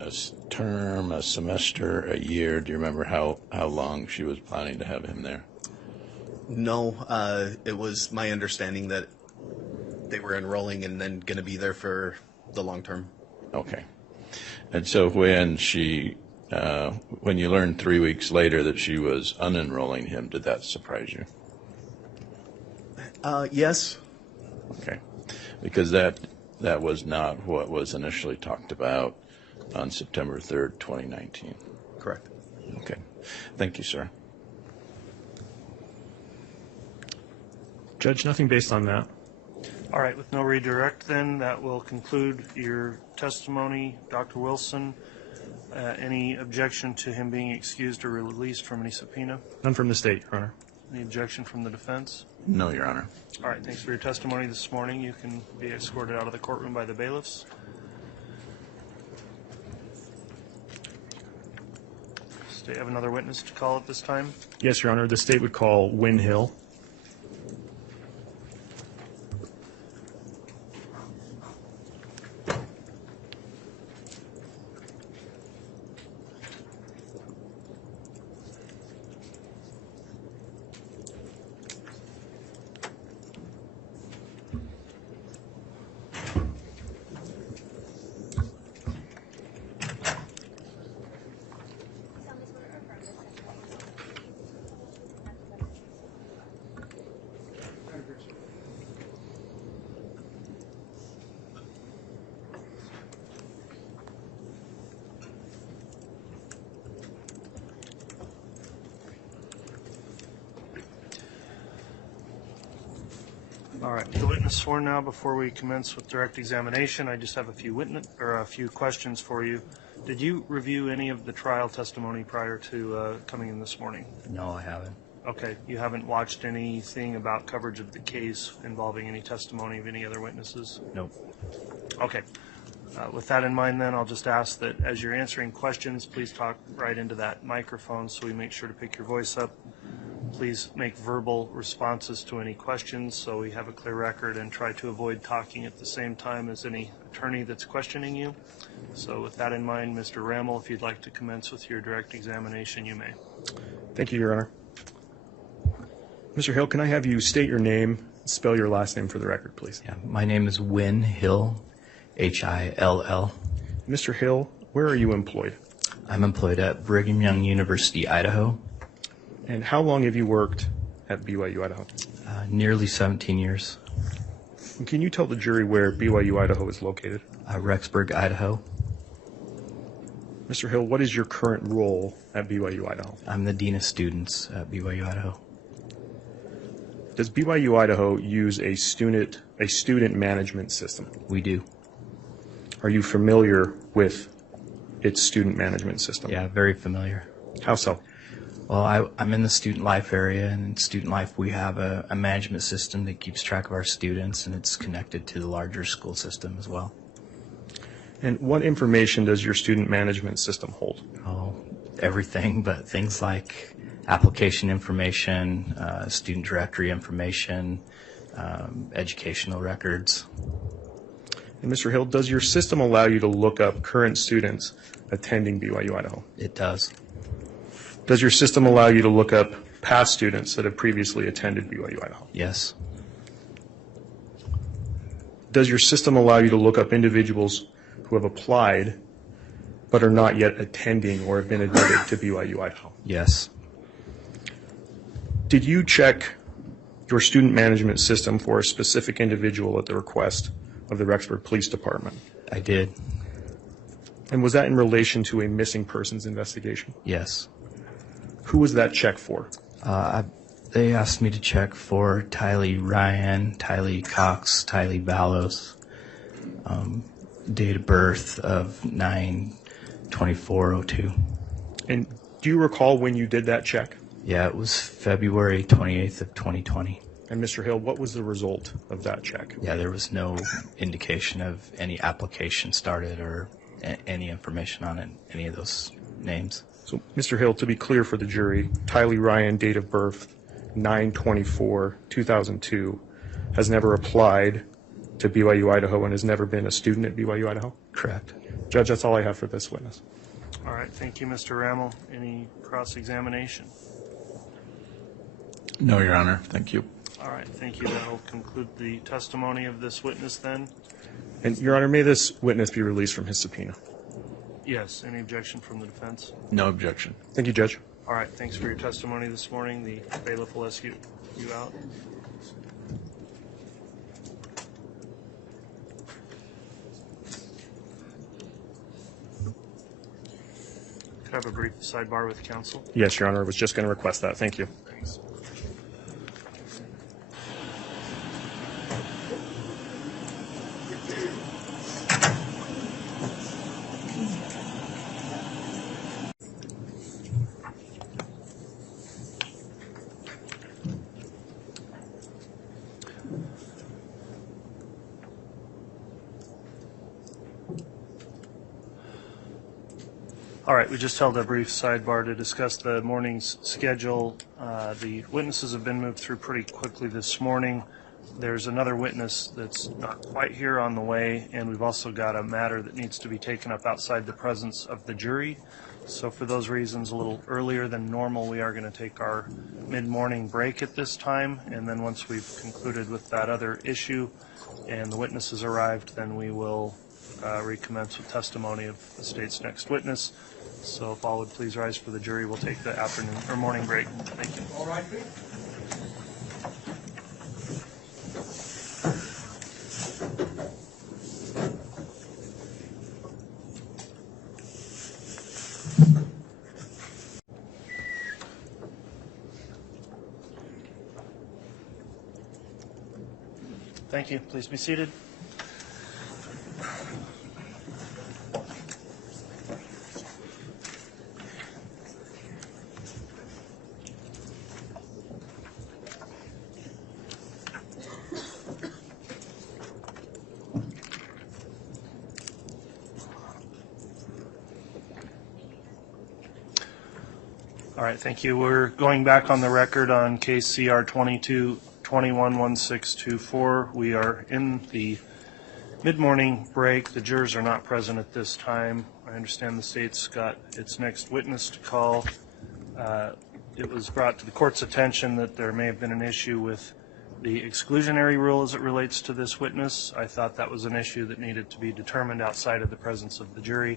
a term, a semester, a year, do you remember how long she was planning to have him there? No, it was my understanding that they were enrolling and then going to be there for the long term. Okay. And so when when you learned 3 weeks later that she was unenrolling him, did that surprise you? Yes. Okay. Because that was not what was initially talked about on September 3rd, 2019. Correct. Okay. Thank you, sir. Judge, nothing based on that. All right, with no redirect then, that will conclude your testimony. Dr. Wilson, any objection to him being excused or released from any subpoena? None from the state, Your Honor. Any objection from the defense? No, Your Honor. All right, thanks for your testimony this morning. You can be escorted out of the courtroom by the bailiffs. Do you have another witness to call at this time? Yes, Your Honor. The state would call Wynn Hill. All right, the witness sworn now. Before we commence with direct examination, I just have a few questions for you. Did you review any of the trial testimony prior to coming in this morning? No, I haven't. Okay, you haven't watched anything about coverage of the case involving any testimony of any other witnesses? Nope. Okay. With that in mind, then, I'll just ask that as you're answering questions, please talk right into that microphone so we make sure to pick your voice up. Please make verbal responses to any questions so we have a clear record, and try to avoid talking at the same time as any attorney that's questioning you. So with that in mind, Mr. Rammel, if you'd like to commence with your direct examination, you may. Thank you, Your Honor. Mr. Hill, can I have you state your name, spell your last name for the record, please? Yeah, my name is Wynn Hill, Hill. Mr. Hill, where are you employed? I'm employed at Brigham Young University, Idaho. And how long have you worked at BYU, Idaho? Nearly 17 years. And can you tell the jury where BYU, Idaho is located? Rexburg, Idaho. Mr. Hill, what is your current role at BYU, Idaho? I'm the Dean of Students at BYU, Idaho. Does BYU, Idaho use a student management system? We do. Are you familiar with its student management system? Yeah, very familiar. How so? Well, I'm in the student life area, and in student life we have a management system that keeps track of our students, and it's connected to the larger school system as well. And what information does your student management system hold? Oh, everything, but things like application information, student directory information, educational records. And Mr. Hill, does your system allow you to look up current students attending BYU, Idaho? It does. Does your system allow you to look up past students that have previously attended BYU, Idaho? Yes. Does your system allow you to look up individuals who have applied but are not yet attending or have been admitted to BYU, Idaho? Yes. Did you check your student management system for a specific individual at the request of the Rexburg Police Department? I did. And was that in relation to a missing persons investigation? Yes. Who was that check for? They asked me to check for Tylee Ryan, Tylee Cox, Tylee Vallow, date of birth of 9/24/02. And do you recall when you did that check? Yeah, it was February 28th of 2020. And Mr. Hill, what was the result of that check? Yeah, there was no indication of any application started or any information on any of those names. So, Mr. Hill, to be clear for the jury, Tylee Ryan, date of birth 9/24/2002, has never applied to BYU, Idaho, and has never been a student at BYU, Idaho? Correct. Judge, that's all I have for this witness. All right, thank you, Mr. Rammel. Any cross-examination? No, Your Honor. Thank you. All right, thank you. That will conclude the testimony of this witness then. And, Your Honor, may this witness be released from his subpoena? Yes, any objection from the defense? No objection. Thank you, Judge. All right, thanks for your testimony this morning. The bailiff will escort you out. Could I have a brief sidebar with counsel? Yes, Your Honor, I was just going to request that. Thank you. Thanks. All right, we just held a brief sidebar to discuss the morning's schedule. The witnesses have been moved through pretty quickly this morning. There's another witness that's not quite here on the way, and we've also got a matter that needs to be taken up outside the presence of the jury. So for those reasons, a little earlier than normal, we are going to take our mid-morning break at this time, and then once we've concluded with that other issue and the witnesses arrived, then we will recommence with testimony of the state's next witness. So if all would please rise for the jury, we'll take the afternoon or morning break. Thank you. All right, please. Thank you. Please be seated. All right, thank you. We're going back on the record on case CR 22-21-1624. We are in the mid-morning break. The jurors are not present at this time. I understand the state's got its next witness to call. It was brought to the court's attention that there may have been an issue with the exclusionary rule as it relates to this witness. I thought that was an issue that needed to be determined outside of the presence of the jury.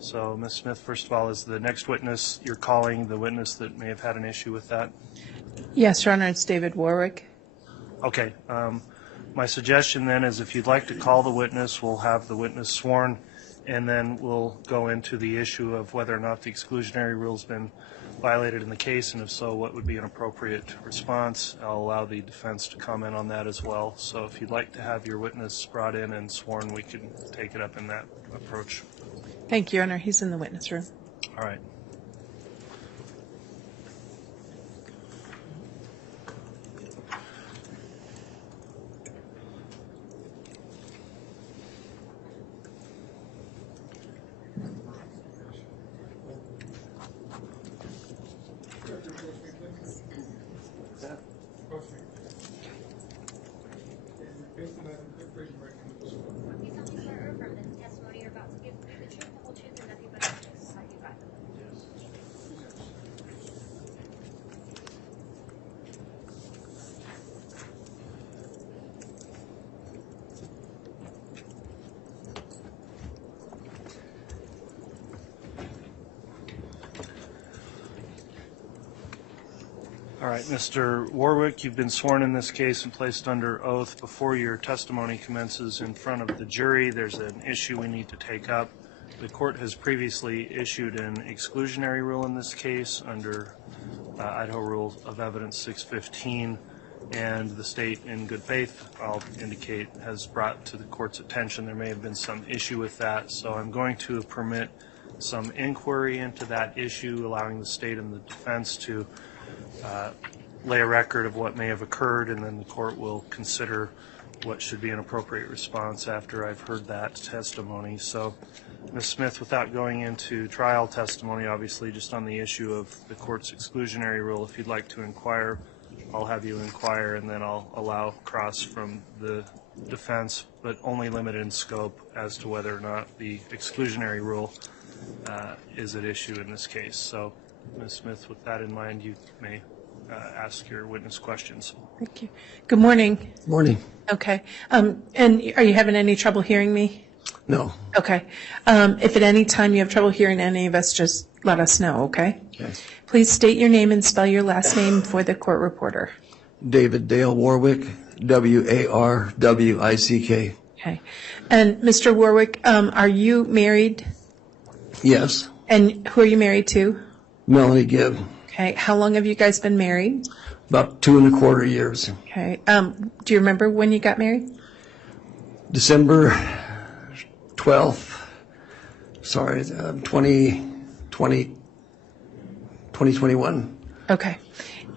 So, Ms. Smith, first of all, is the next witness you're calling the witness that may have had an issue with that? Yes, Your Honor, it's David Warwick. Okay. My suggestion then is if you'd like to call the witness, we'll have the witness sworn, and then we'll go into the issue of whether or not the exclusionary rule has been violated in the case, and if so, what would be an appropriate response. I'll allow the defense to comment on that as well. So if you'd like to have your witness brought in and sworn, we can take it up in that approach. Thank you, Your Honor. He's in the witness room. All right. All right, Mr. Warwick, you've been sworn in this case and placed under oath. Before your testimony commences in front of the jury, there's an issue we need to take up. The court has previously issued an exclusionary rule in this case under Idaho Rule of Evidence 615, and the state, in good faith, I'll indicate, has brought to the court's attention there may have been some issue with that. So I'm going to permit some inquiry into that issue, allowing the state and the defense to lay a record of what may have occurred, and then the court will consider what should be an appropriate response after I've heard that testimony. So, Ms. Smith, without going into trial testimony, obviously, just on the issue of the court's exclusionary rule, if you'd like to inquire, I'll have you inquire, and then I'll allow cross from the defense, but only limited in scope as to whether or not the exclusionary rule is at issue in this case. So, Ms. Smith, with that in mind, you may ask your witness questions. Thank you. Good morning. Morning. Okay. And are you having any trouble hearing me? No. Okay. If at any time you have trouble hearing any of us, just let us know, okay? Yes. Please state your name and spell your last name for the court reporter. David Dale Warwick, Warwick. Okay. And Mr. Warwick, are you married? Yes. And who are you married to? Melanie Gibb. Okay. How long have you guys been married? About 2.25 years. Okay. Do you remember when you got married? December 12th. Sorry, 2021. Okay.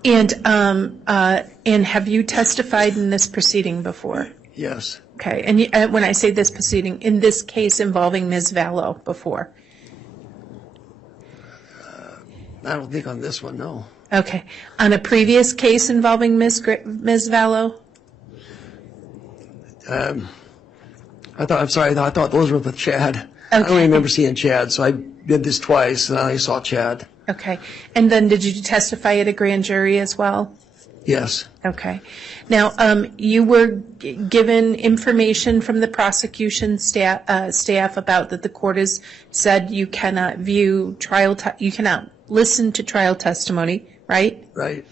And have you testified in this proceeding before? Yes. Okay. And when I say this proceeding, in this case involving Ms. Vallow before? I don't think on this one, no. Okay. On a previous case involving Ms. Vallow? I thought those were with Chad. I don't remember seeing Chad, so I did this twice, and I saw Chad. Okay. And then did you testify at a grand jury as well? Yes. Okay. Now, you were given information from the prosecution staff about that the court has said you cannot view you cannot listen to trial testimony, right? Right.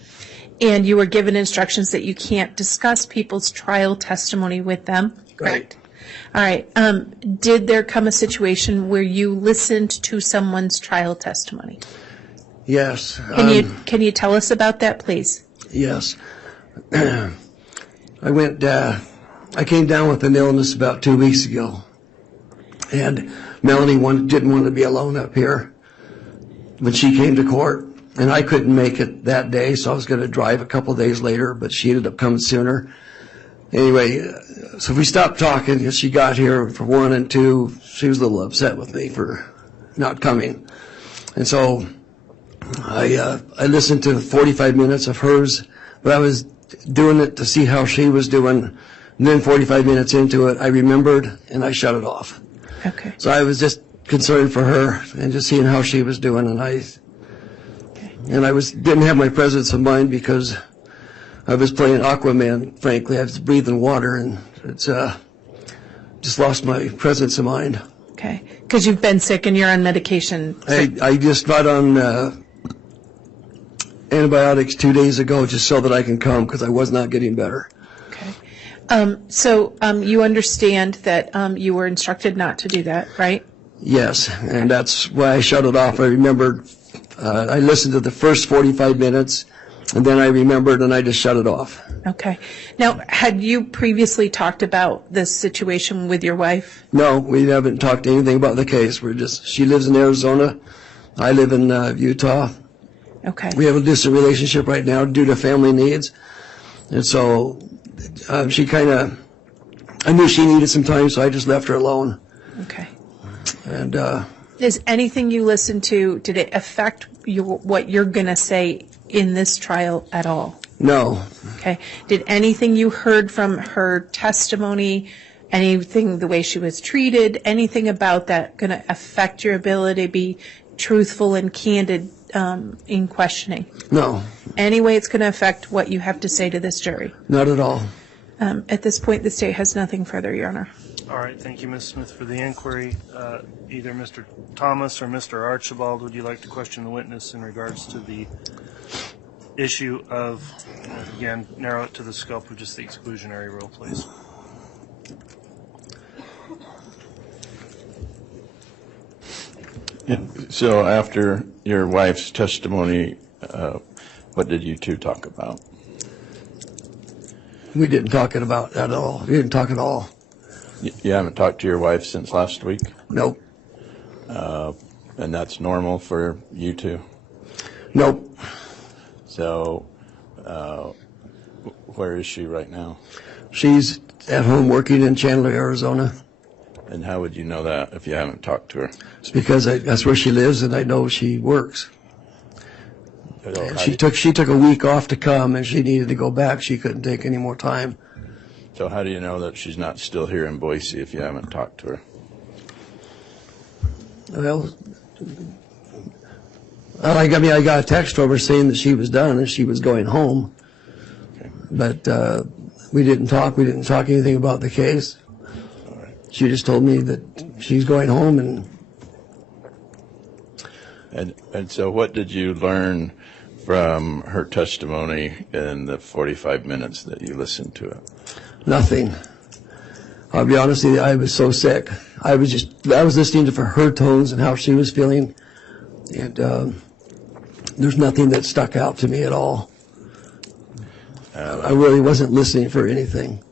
And you were given instructions that you can't discuss people's trial testimony with them. Right. All right. Did there come a situation where you listened to someone's trial testimony? Yes. Can you tell us about that, please? Yes. I came down with an illness about 2 weeks ago, and Melanie didn't want to be alone up here when she came to court, and I couldn't make it that day, so I was going to drive a couple days later, but she ended up coming sooner. Anyway, so we stopped talking because she got here for one, and two, she was a little upset with me for not coming. And so I listened to 45 minutes of hers, but I was doing it to see how she was doing. And then 45 minutes into it, I remembered, and I shut it off. Okay. So I was just concerned for her and just seeing how she was doing, and I didn't have my presence of mind because I was playing Aquaman. Frankly, I was breathing water, and it's just lost my presence of mind. Okay. Because you've been sick and you're on medication. I just got on antibiotics 2 days ago just so that I can come because I was not getting better. Okay. So you understand that you were instructed not to do that, right? Yes, and that's why I shut it off. I remembered, I listened to the first 45 minutes, and then I remembered, and I just shut it off. Okay. Now, had you previously talked about this situation with your wife? No, we haven't talked anything about the case. She lives in Arizona. I live in Utah. Okay. We have a distant relationship right now due to family needs. And so I knew she needed some time, so I just left her alone. Okay. And is anything you listened to, did it affect what you're going to say in this trial at all? No. Okay. Did anything you heard from her testimony, anything the way she was treated, anything about that going to affect your ability to be truthful and candid in questioning? No. Any way it's going to affect what you have to say to this jury? Not at all. At this point, the state has nothing further, Your Honor. All right. Thank you, Ms. Smith, for the inquiry. Either Mr. Thomas or Mr. Archibald, would you like to question the witness in regards to the issue of, again, narrow it to the scope of just the exclusionary rule, please? Yeah. So after your wife's testimony, what did you two talk about? We didn't talk about that at all. We didn't talk at all. You haven't talked to your wife since last week? Nope. And that's normal for you two? Nope. So where is she right now? She's at home working in Chandler, Arizona. And how would you know that if you haven't talked to her? It's because that's where she lives, and I know she works. And she took a week off to come, and she needed to go back. She couldn't take any more time. So how do you know that she's not still here in Boise if you haven't talked to her? Well, I got a text from her saying that she was done and she was going home. Okay. But we didn't talk. We didn't talk anything about the case. All right. She just told me that she's going home. And so what did you learn from her testimony in the 45 minutes that you listened to it? Nothing. I'll be honest with you, I was so sick. I was listening to her tones and how she was feeling, and there's nothing that stuck out to me at all. I really wasn't listening for anything,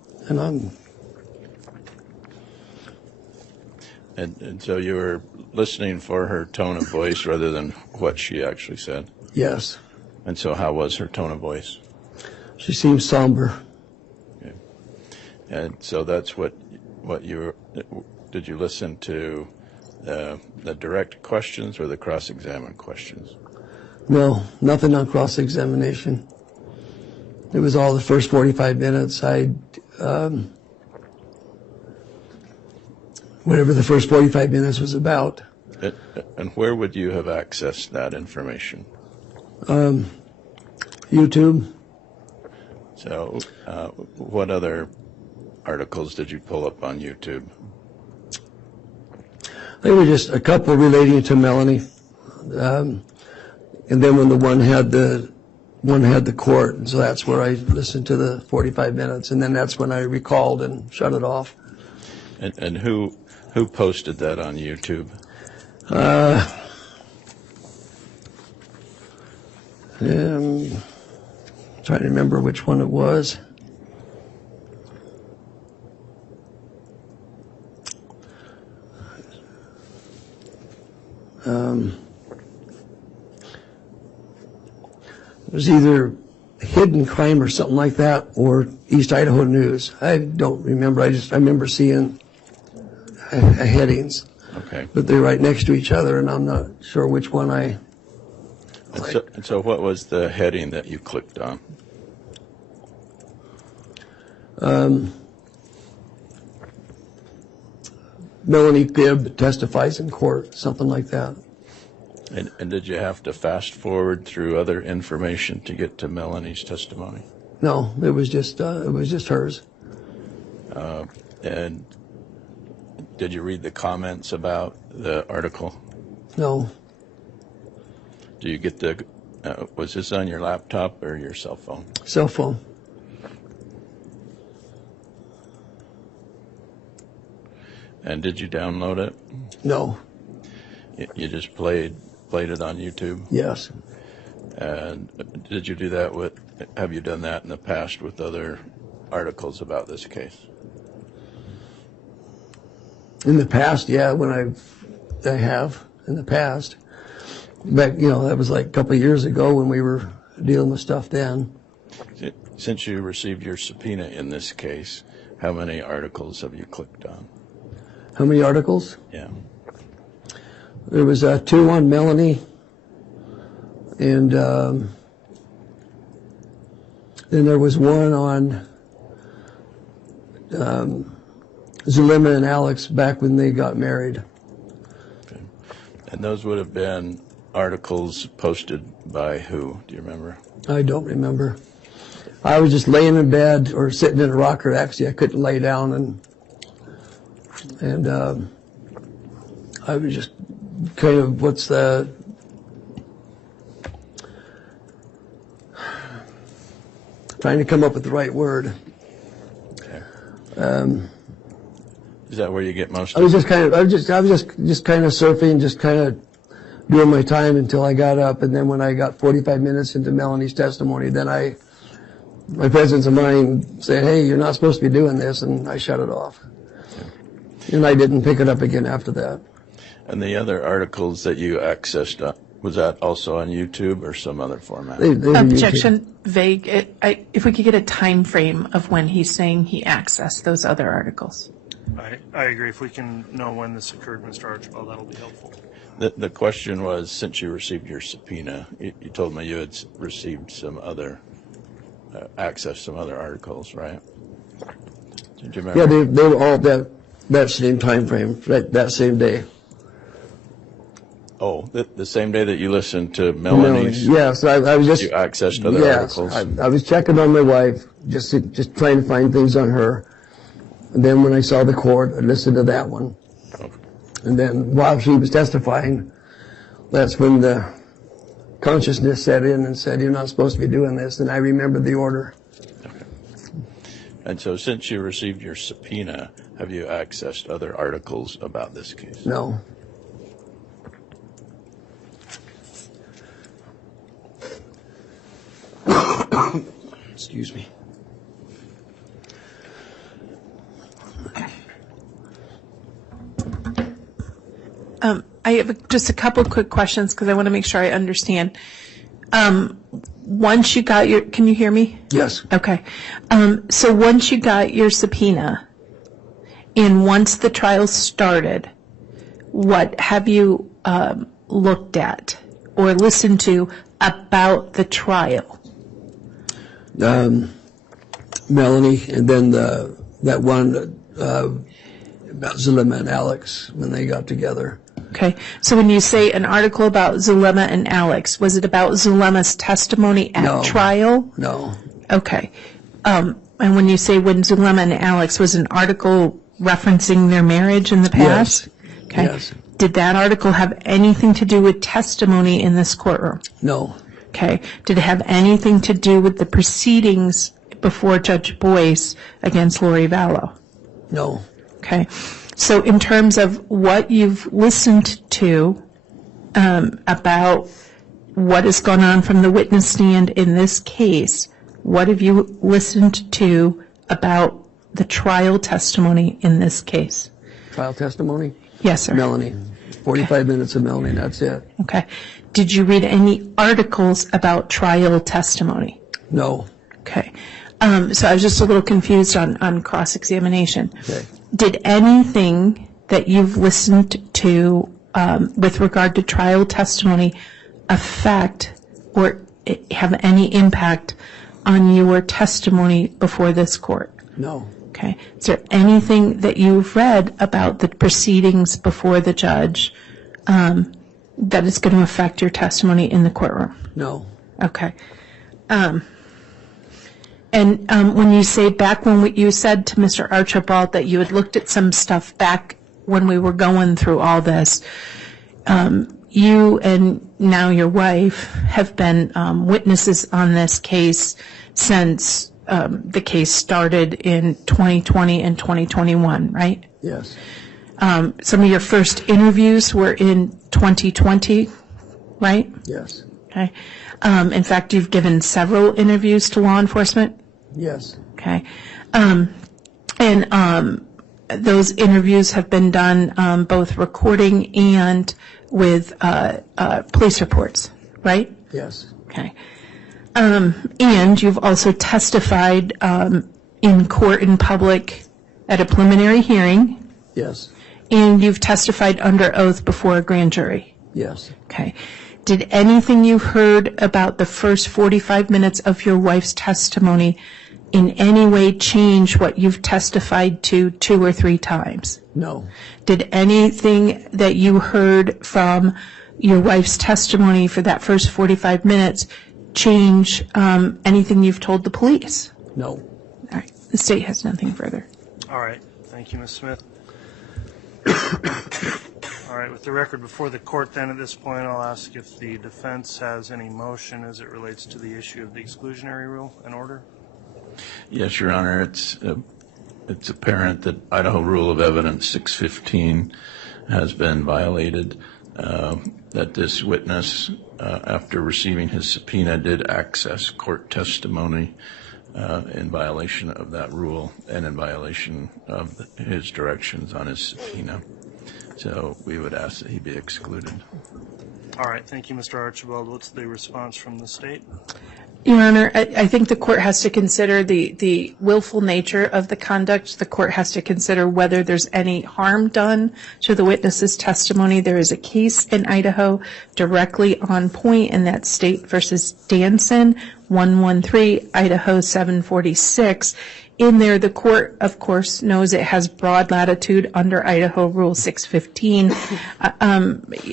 And so you were listening for her tone of voice rather than what she actually said? Yes. And so how was her tone of voice? She seemed somber. Okay. And so that's what did you listen to the direct questions or the cross-examined questions? No, nothing on cross-examination. It was all the first 45 minutes. Whatever the first 45 minutes was about. And where would you have accessed that information? YouTube. So what other articles did you pull up on YouTube? They were just a couple relating to Melanie. And then when the one had the court, and so that's where I listened to the 45 minutes, and then that's when I recalled and shut it off. And who posted that on YouTube? Trying to remember which one it was. It was either Hidden Crime or something like that, or East Idaho News. I don't remember. I remember seeing headings. Okay. But they're right next to each other, and I'm not sure which one I. So what was the heading that you clicked on? Melanie Gibb testifies in court, something like that. And did you have to fast forward through other information to get to Melanie's testimony? No, it was just hers. And did you read the comments about the article? No. Do you get the? Was this on your laptop or your cell phone? Cell phone. And did you download it? No. You just played it on YouTube? Yes. And did you do that with? Have you done that in the past with other articles about this case? In the past, yeah, I have in the past. Back, that was like a couple of years ago when we were dealing with stuff then. Since you received your subpoena in this case, how many articles have you clicked on? How many articles? Yeah. There was 2 on Melanie, and then there was one on Zulema and Alex back when they got married. Okay. And those would have been articles posted by who? Do you remember? I don't remember. I was just laying in bed or sitting in a rocker. Actually, I couldn't lay down, and I was just kind of trying to come up with the right word. Okay. Is that where you get most? I was just kind of surfing, just kind of doing my time until I got up, and then when I got 45 minutes into Melanie's testimony, then my presence of mind said, "Hey, you're not supposed to be doing this," and I shut it off. Okay. And I didn't pick it up again after that. And the other articles that you accessed, was that also on YouTube or some other format? Objection, vague. If we could get a time frame of when he's saying he accessed those other articles. I agree. If we can know when this occurred, Mr. Archibald, that'll be helpful. The question was, since you received your subpoena, you told me you had received some other, accessed some other articles, right? Did you remember? Yeah, they were all that same time frame, that same day. Oh, the same day that you listened to Melanie's? Yes, I was just... You accessed other articles? I was checking on my wife, just trying to find things on her. And then when I saw the court, I listened to that one. Okay. And then while she was testifying, that's when the consciousness set in and said, "You're not supposed to be doing this." And I remembered the order. Okay. And so since you received your subpoena, have you accessed other articles about this case? No. Excuse me. I have just a couple quick questions because I want to make sure I understand. Once you got your, can you hear me? Yes. Okay. So once you got your subpoena, and once the trial started, what have you looked at? or listened to about the trial? Melanie, and then that one about Zulema and Alex when they got together. Okay, so when you say an article about Zulema and Alex, was it about Zulema's testimony at trial? No. Okay. And when you say when Zulema and Alex, was an article referencing their marriage in the past? Yes. Okay. Yes. Did that article have anything to do with testimony in this courtroom? No. Okay. Did it have anything to do with the proceedings before Judge Boyce against Lori Vallow? No. Okay. So in terms of what you've listened to about what has gone on from the witness stand in this case, what have you listened to about the trial testimony in this case? Trial testimony? Yes, sir. Melanie. 45 minutes of Melanie, that's it. Okay. Did you read any articles about trial testimony? No. Okay. So I was just a little confused on cross-examination. Okay. Did anything that you've listened to with regard to trial testimony affect or have any impact on your testimony before this court? No. Okay. Is there anything that you've read about the proceedings before the judge that is going to affect your testimony in the courtroom? No. Okay. And when you say back when you said to Mr. Archibald that you had looked at some stuff back when we were going through all this, you and now your wife have been witnesses on this case since the case started in 2020 and 2021, right? Yes. Some of your first interviews were in 2020, right? Yes. Okay. In fact, you've given several interviews to law enforcement? Yes. Okay. And those interviews have been done both recording and with police reports, right? Yes. Okay. And you've also testified in court in public at a preliminary hearing. Yes. And you've testified under oath before a grand jury. Yes. Okay. Did anything you heard about the first 45 minutes of your wife's testimony in any way change what you've testified to 2 or 3 times? No. Did anything that you heard from your wife's testimony for that first 45 minutes change anything you've told the police? No. All right. The state has nothing further. All right. Thank you, Ms. Smith. All right. With the record before the court, then, at this point, I'll ask if the defense has any motion as it relates to the issue of the exclusionary rule and order. Yes, Your Honor. It's apparent that Idaho Rule of Evidence 615 has been violated, that this witness, after receiving his subpoena, did access court testimony in violation of that rule and in violation of his directions on his subpoena. So we would ask that he be excluded. All right. Thank you, Mr. Archibald. What's the response from the state? Your Honor, I think the court has to consider the willful nature of the conduct. The court has to consider whether there's any harm done to the witness's testimony. There is a case in Idaho directly on point, and that's State versus Danson, 113, Idaho 746. In there, the court, of course, knows it has broad latitude under Idaho Rule 615.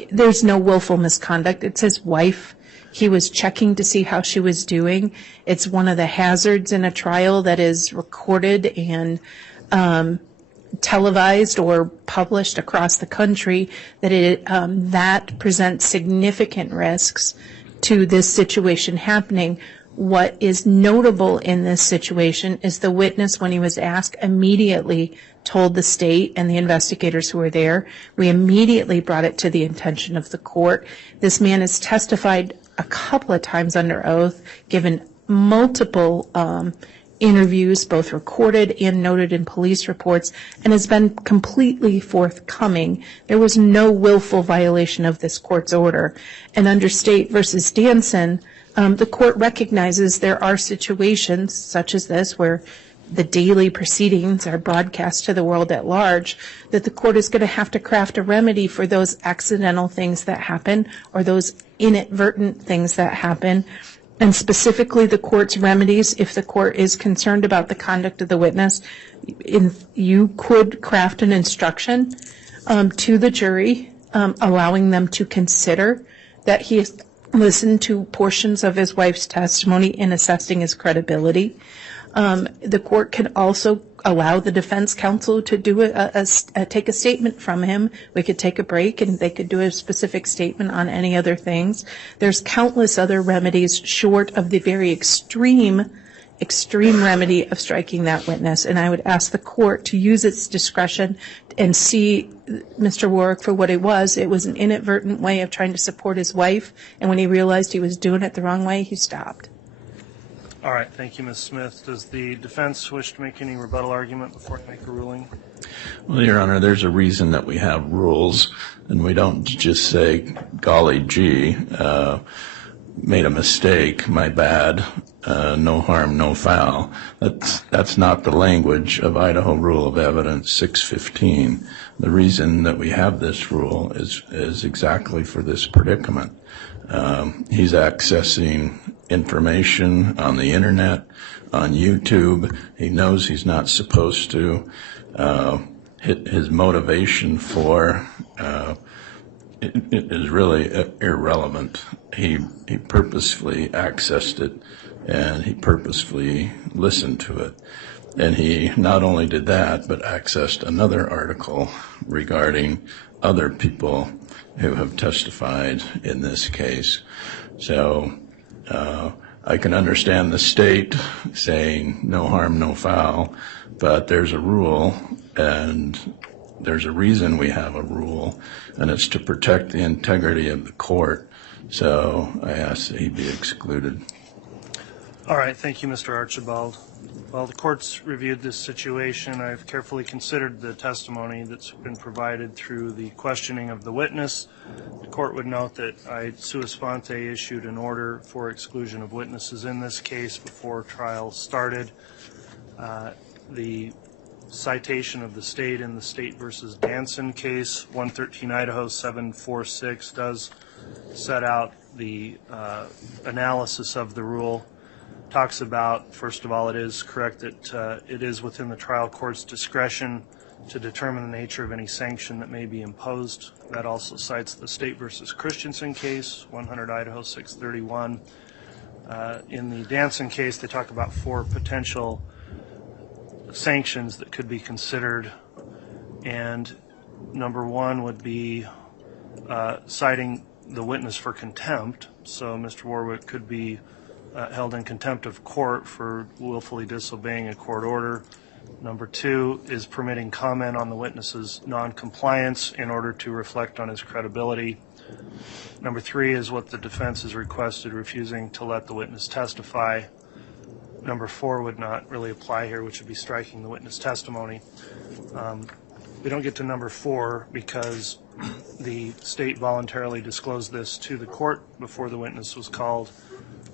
There's no willful misconduct. It's his wife. He was checking to see how she was doing. It's one of the hazards in a trial that is recorded and televised or published across the country, that that presents significant risks to this situation happening. What is notable in this situation is the witness, when he was asked, immediately told the state and the investigators who were there. We immediately brought it to the attention of the court. This man has testified a couple of times under oath, given multiple interviews, both recorded and noted in police reports, and has been completely forthcoming. There was no willful violation of this court's order. And under State versus Danson, the court recognizes there are situations such as this where the daily proceedings are broadcast to the world at large, that the court is going to have to craft a remedy for those accidental things that happen or those inadvertent things that happen. And specifically the court's remedies, if the court is concerned about the conduct of the witness, you could craft an instruction to the jury, allowing them to consider that he has listened to portions of his wife's testimony in assessing his credibility. The court can also allow the defense counsel to do take a statement from him. We could take a break and they could do a specific statement on any other things. There's countless other remedies short of the very extreme remedy of striking that witness. And I would ask the court to use its discretion and see Mr. Warwick for what it was. It was an inadvertent way of trying to support his wife. And when he realized he was doing it the wrong way, he stopped. All right, thank you, Ms. Smith. Does the defense wish to make any rebuttal argument before I make a ruling? Well, Your Honor, there's a reason that we have rules, and we don't just say, golly gee, made a mistake, my bad, no harm, no foul. That's not the language of Idaho Rule of Evidence 615. The reason that we have this rule is exactly for this predicament. He's accessing information on the internet, on YouTube. He knows he's not supposed to. His motivation for it is really irrelevant. He purposefully accessed it, and he purposefully listened to it. And he not only did that, but accessed another article regarding other people who have testified in this case. So I can understand the state saying no harm, no foul, but there's a rule, and there's a reason we have a rule, and it's to protect the integrity of the court. So I ask that he be excluded. All right, thank you, Mr. Archibald. While the court's reviewed this situation, I've carefully considered the testimony that's been provided through the questioning of the witness. The court would note that I sua sponte issued an order for exclusion of witnesses in this case before trial started. The citation of the state in the State versus Danson case, 113 Idaho 746, does set out the analysis of the rule. Talks about, first of all, it is correct that it is within the trial court's discretion to determine the nature of any sanction that may be imposed. That also cites the State versus Christensen case, 100 Idaho 631. In the Danson case, they talk about 4 potential sanctions that could be considered, and number 1 would be citing the witness for contempt. So Mr. Warwick could be held in contempt of court for willfully disobeying a court order. Number 2 is permitting comment on the witness's non-compliance in order to reflect on his credibility. Number 3 is what the defense has requested, refusing to let the witness testify. Number 4 would not really apply here, which would be striking the witness testimony. We don't get to number 4 because the state voluntarily disclosed this to the court before the witness was called.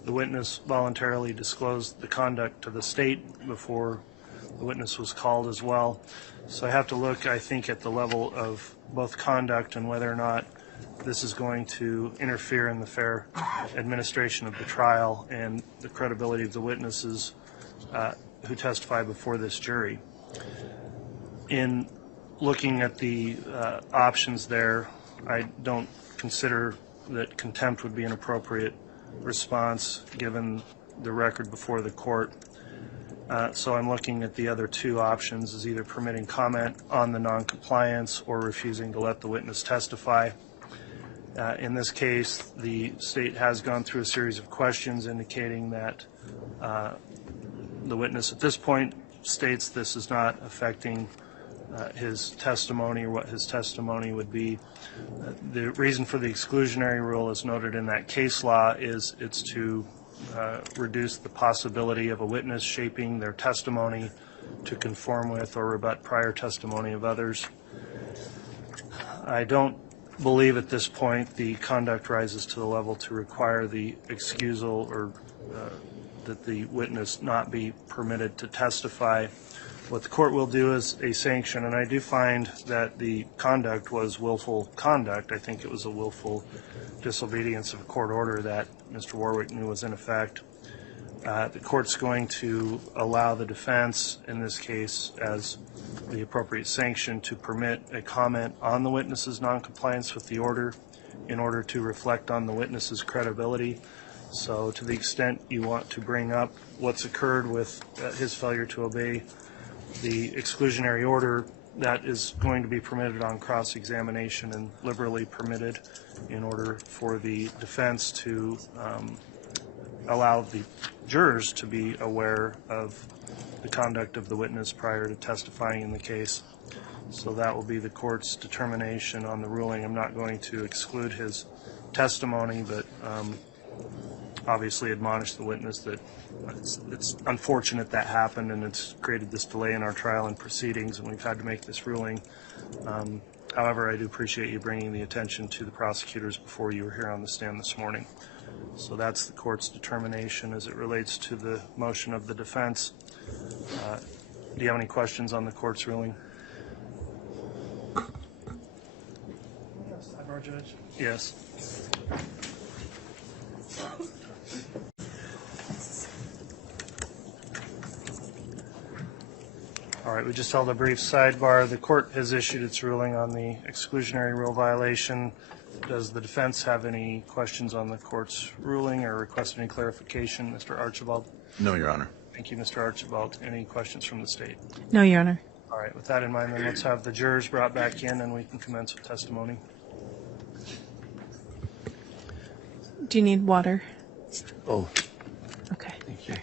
The witness voluntarily disclosed the conduct to the state before the witness was called as well. So I have to look, I think, at the level of both conduct and whether or not this is going to interfere in the fair administration of the trial and the credibility of the witnesses who testify before this jury. In looking at the options there, I don't consider that contempt would be an appropriate response given the record before the court. So I'm looking at the other 2 options as either permitting comment on the noncompliance or refusing to let the witness testify. In this case, the state has gone through a series of questions indicating that the witness at this point states this is not affecting his testimony or what his testimony would be. The reason for the exclusionary rule, as noted in that case law, is it's to reduce the possibility of a witness shaping their testimony to conform with or rebut prior testimony of others. I don't believe at this point the conduct rises to the level to require the excusal or that the witness not be permitted to testify. What the court will do is a sanction, and I do find that the conduct was willful conduct. I think it was a willful disobedience of a court order that Mr. Warwick knew was in effect. The court's going to allow the defense, in this case, as the appropriate sanction, to permit a comment on the witness's noncompliance with the order in order to reflect on the witness's credibility. So to the extent you want to bring up what's occurred with his failure to obey the exclusionary order, that is going to be permitted on cross-examination and liberally permitted in order for the defense to allow the jurors to be aware of the conduct of the witness prior to testifying in the case. So that will be the court's determination on the ruling. I'm not going to exclude his testimony, but obviously admonish the witness that it's unfortunate that happened, and it's created this delay in our trial and proceedings, and we've had to make this ruling. However, I do appreciate you bringing the attention to the prosecutors before you were here on the stand this morning. So that's the court's determination as it relates to the motion of the defense. Do you have any questions on the court's ruling? Yes. All right, we just held a brief sidebar. The court has issued its ruling on the exclusionary rule violation. Does the defense have any questions on the court's ruling or request any clarification? Mr. Archibald? No, Your Honor. Thank you, Mr. Archibald. Any questions from the state? No, Your Honor. All right, with that in mind, then let's have the jurors brought back in and we can commence with testimony. Do you need water? Oh, Okay. thank you.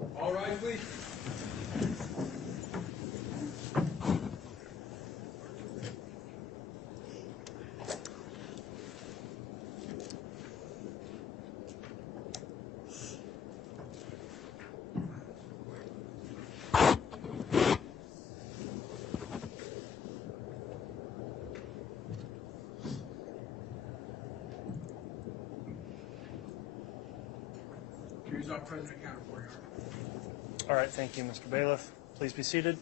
All right, please. Jury's not present, accounted for, Your Honor. All right, thank you, Mr. Bailiff. Please be seated.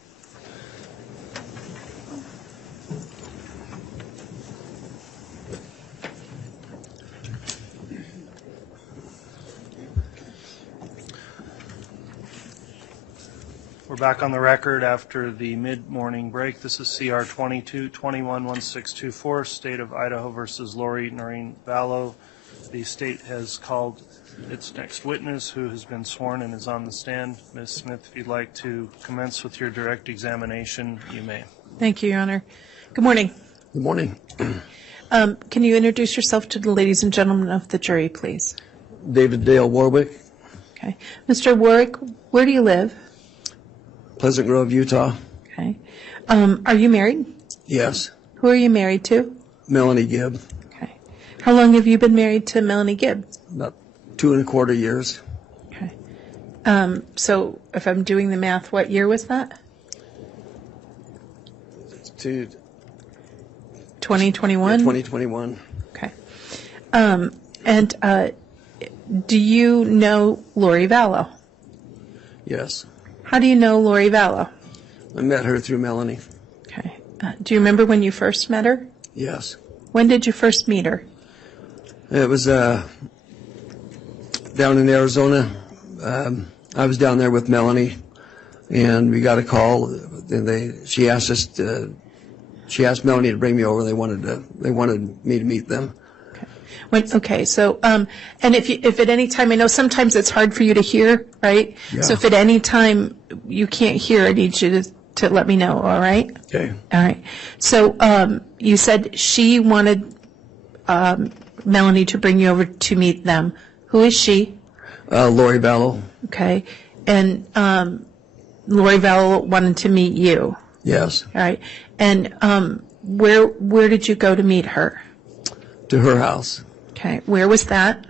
We're back on the record after the mid-morning break. This is CR 22-21-1624, State of Idaho versus Lori Noreen Vallow. The state has called its next witness, who has been sworn and is on the stand. Ms. Smith, if you'd like to commence with your direct examination, you may. Thank you, Your Honor. Good morning. Good morning. Can you introduce yourself to the ladies and gentlemen of the jury, please? David Dale Warwick, Okay. Mr. Warwick, where do you live? Pleasant Grove, Utah. Okay. Are you married? Yes. Who are you married to? Melanie Gibb, Okay. How long have you been married to Melanie Gibb? about 2.25 years. Okay. So if I'm doing the math, what year was that? To 2021? 2021. Okay. And do you know Lori Vallow? Yes. How do you know Lori Vallow? I met her through Melanie. Okay. Do you remember when you first met her? Yes. When did you first meet her? It was down in Arizona. I was down there with Melanie, and we got a call. And she asked Melanie to bring me over. They wanted me to meet them. Okay, so, and if at any time, I know sometimes it's hard for you to hear, right? Yeah. So if at any time you can't hear, I need you to let me know, all right? Okay. All right. So you said she wanted Melanie to bring you over to meet them. Who is she? Lori Vallow. Okay. And Lori Vallow wanted to meet you. Yes. All right. And where did you go to meet her? To her house. Okay. Where was that?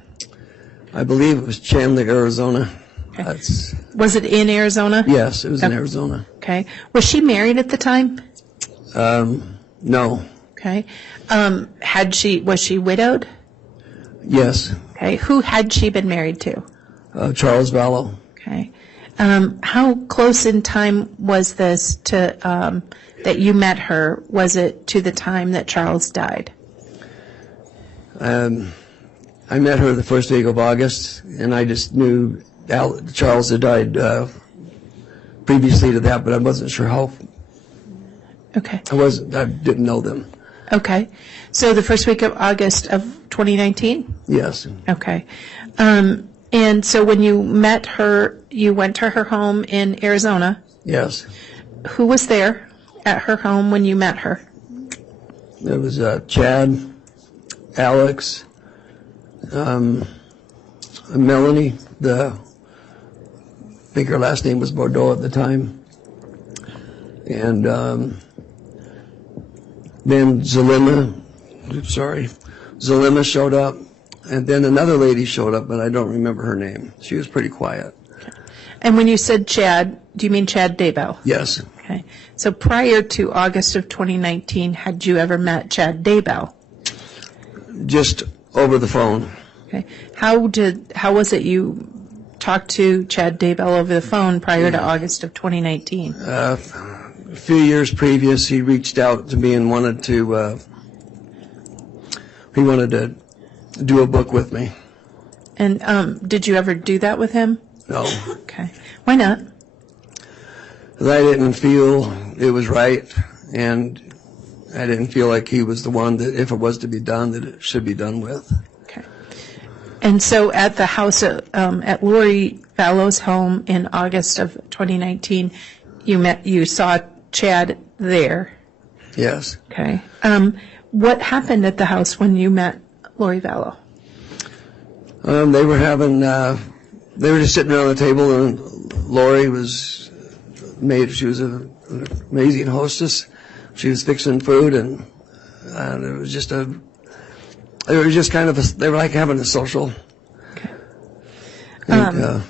I believe it was Chandler, Arizona. Okay. Was it in Arizona? Yes, it was in Arizona. Okay. Was she married at the time? No. Okay. Was she widowed? Yes. Okay. Who had she been married to? Charles Vallow. Okay. How close in time was this to that you met her? Was it to the time that Charles died? I met her the first week of August, and I just knew Charles had died previously to that, but I wasn't sure how. Okay. I didn't know them. Okay. So the first week of August of 2019? Yes. Okay. And so when you met her, you went to her home in Arizona. Yes. Who was there at her home when you met her? There was Chad, Alex, Melanie, I think her last name was Bordeaux at the time, and then Zulema showed up, and then another lady showed up, but I don't remember her name. She was pretty quiet. And when you said Chad, do you mean Chad Daybell? Yes. Okay. So prior to August of 2019, had you ever met Chad Daybell? Just over the phone. Okay. How was it you talked to Chad Daybell over the phone prior to August of 2019? A few years previous, he reached out to me and wanted to do a book with me. And did you ever do that with him? No. Okay. Why not? 'Cause I didn't feel it was right, and I didn't feel like he was the one that, if it was to be done, that it should be done with. Okay. And so at the house, at Lori Vallow's home in August of 2019, you saw Chad there. Yes. Okay. What happened at the house when you met Lori Vallow? They were just sitting around the table and Lori was she was an amazing hostess. She was fixing food, and it was just kind of they were like having a social. Okay. And, All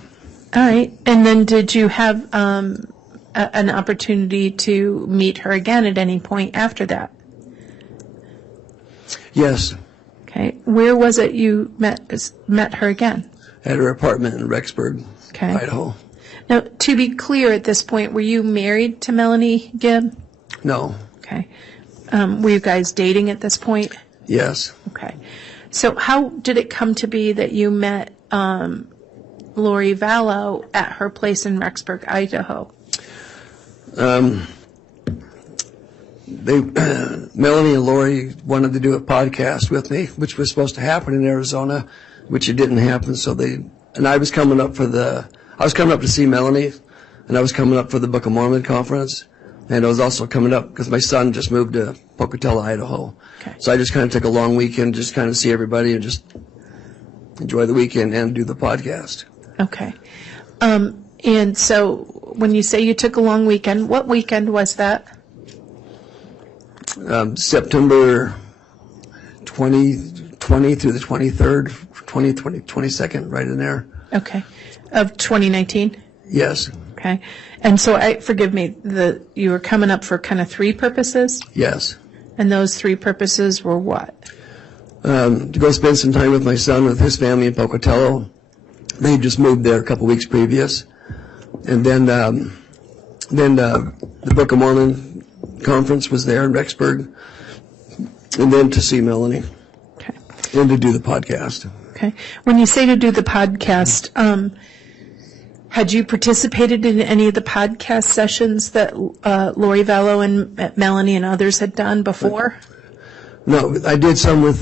right. And then did you have an opportunity to meet her again at any point after that? yes, Okay. Where was it you met her again? at her apartment in Rexburg, Okay. Idaho. Now, to be clear at this point, were you married to Melanie Gibb? No, Okay. Were you guys dating at this point? yes. Okay. So how did it come to be that you met Lori Vallow at her place in Rexburg, Idaho? Melanie and Lori wanted to do a podcast with me, which was supposed to happen in Arizona, which it didn't happen. I was coming up to see Melanie, and I was coming up for the Book of Mormon conference, and I was also coming up because my son just moved to Pocatello, Idaho. Okay. So I just kind of took a long weekend, just kind of see everybody and just enjoy the weekend and do the podcast. Okay. And so when you say you took a long weekend, what weekend was that? September 2020 through the 23rd, 22nd, right in there. Okay. Of 2019? Yes, Okay. And so forgive me, you were coming up for kind of three purposes? yes. And those three purposes were what? To go spend some time with my son, with his family in Pocatello. They just moved there a couple weeks previous. And then the Book of Mormon conference was there in Rexburg. And then to see Melanie. Okay. And to do the podcast. Okay. When you say to do the podcast, had you participated in any of the podcast sessions that Lori Vallow and Melanie and others had done before? No, I did some with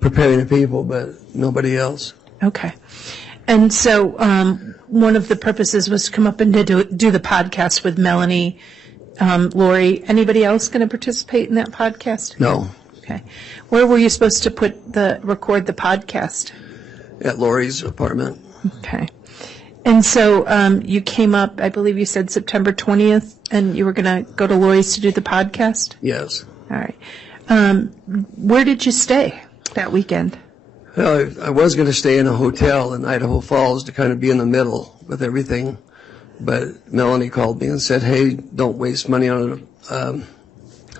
Preparing the People, but nobody else. Okay. And so one of the purposes was to come up and to do the podcast with Melanie, Lori. Anybody else going to participate in that podcast? No, Okay. Where were you supposed to record the podcast? at Lori's apartment. Okay. And so you came up, I believe you said September 20th, and you were going to go to Lori's to do the podcast? Yes. All right. Where did you stay that weekend? Well, I was going to stay in a hotel in Idaho Falls to kind of be in the middle with everything. But Melanie called me and said, hey, don't waste money on a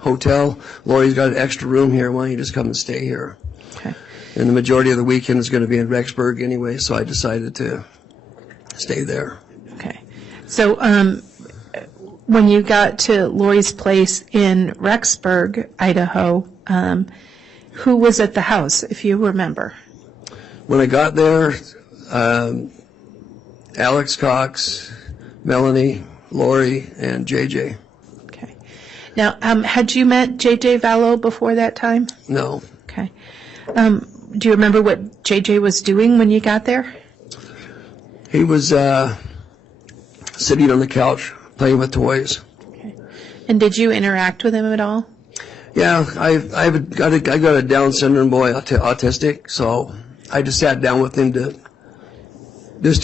hotel. Lori's got an extra room here. Why don't you just come and stay here? Okay. And the majority of the weekend is going to be in Rexburg anyway, so I decided to stay there. Okay. So when you got to Lori's place in Rexburg, Idaho, who was at the house, if you remember? When I got there, Alex Cox, Melanie, Lori, and JJ. Okay. Now, had you met JJ Vallow before that time? No. Okay. Do you remember what JJ was doing when you got there? He was sitting on the couch playing with toys. Okay. And did you interact with him at all? Yeah, I got a Down syndrome boy, autistic, so I just sat down with him to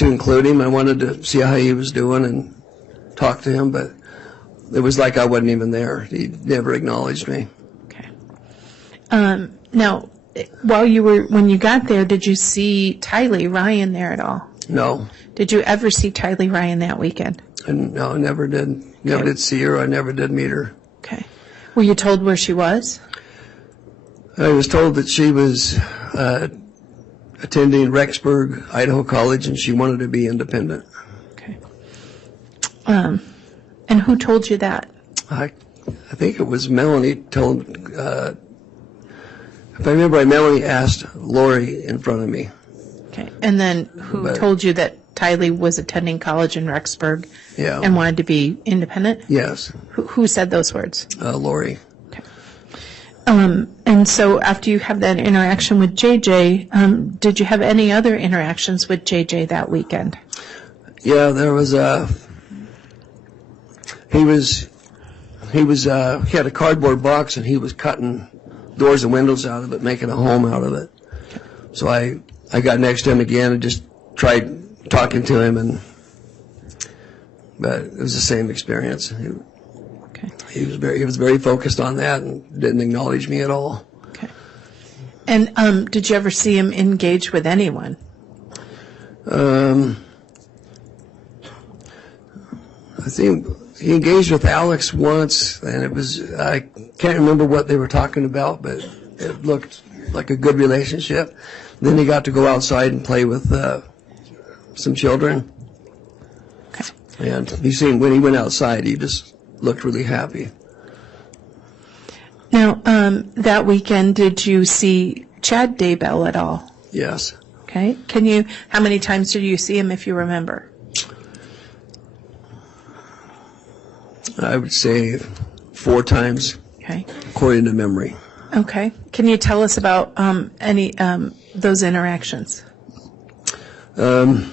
include him. I wanted to see how he was doing and talk to him, but it was like I wasn't even there. He never acknowledged me. Okay. Now, when you got there, did you see Tylee Ryan there at all? No. Did you ever see Tylee Ryan that weekend? No, I never did. Never did see her. I never did meet her. Okay. Were you told where she was? I was told that she was attending Rexburg, Idaho College, and she wanted to be independent. Okay. And who told you that? I think it was Melanie told. If I remember, Melanie asked Lori in front of me. Okay. And then who told you that Tylee was attending college in Rexburg Yeah. and wanted to be independent? Yes. Who said those words? Lori. Okay. And so after you have that interaction with JJ, did you have any other interactions with JJ that weekend? Yeah, there was he had a cardboard box and he was cutting doors and windows out of it, making a home out of it. So I got next to him again and just tried talking to him, and but it was the same experience. Okay. He was very focused on that and didn't acknowledge me at all. Okay. And did you ever see him engage with anyone? I think he engaged with Alex once, and I can't remember what they were talking about, but it looked like a good relationship. Then he got to go outside and play with some children. Okay. And when he went outside, he just looked really happy. Now, that weekend, did you see Chad Daybell at all? Yes. Okay. How many times did you see him, if you remember? I would say 4 times, Okay. according to memory. Okay. Can you tell us about any those interactions? That's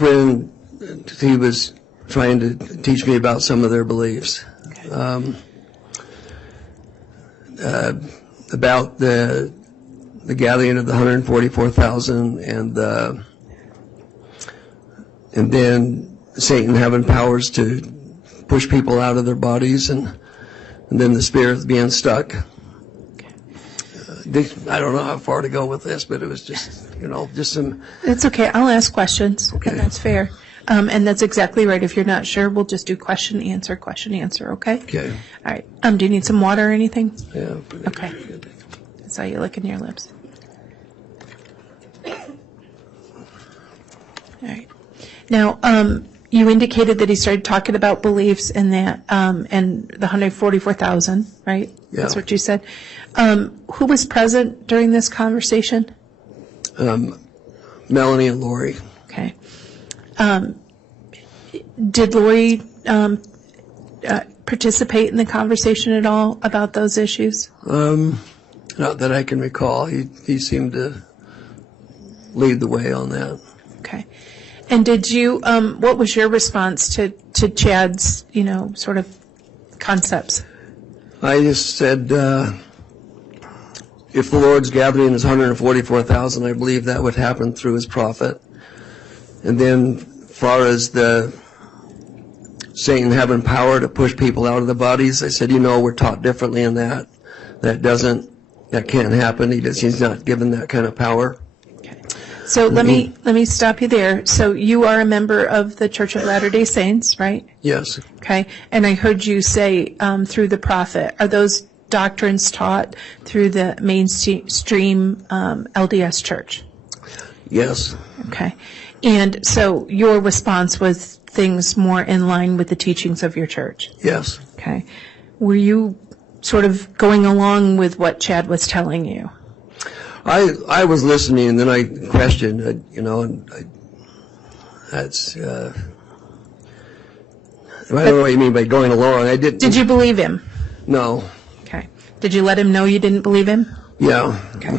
when he was trying to teach me about some of their beliefs. About the gathering of the 144,000 and then Satan having powers to push people out of their bodies and then the spirits being stuck. I don't know how far to go with this, but it was just some... It's okay. I'll ask questions. Okay. And that's fair. And that's exactly right. If you're not sure, we'll just do question, answer, okay? Okay. All right. Do you need some water or anything? Yeah. Okay. I saw you licking your lips. All right. Now, you indicated that he started talking about beliefs and that, and the 144,000, right? Yeah. That's what you said. Who was present during this conversation? Melanie and Lori. Okay. Did Lori participate in the conversation at all about those issues? Not that I can recall. He seemed to lead the way on that. Okay. And did you, what was your response to Chad's, sort of concepts? I just said, if the Lord's gathering is 144,000, I believe that would happen through his prophet. And then, as far as the Satan having power to push people out of the bodies, I said, we're taught differently in that. That can't happen. He's not given that kind of power. Okay. So let me stop you there. So you are a member of the Church of Latter-day Saints, right? Yes. Okay. And I heard you say through the prophet. Are those doctrines taught through the mainstream LDS church? Yes. Okay. And so your response was things more in line with the teachings of your church? Yes. Okay. Were you sort of going along with what Chad was telling you? I was listening, and then I questioned, and that's, I don't know what you mean by going along. I didn't. Did you believe him? No. Okay. Did you let him know you didn't believe him? Yeah. Okay.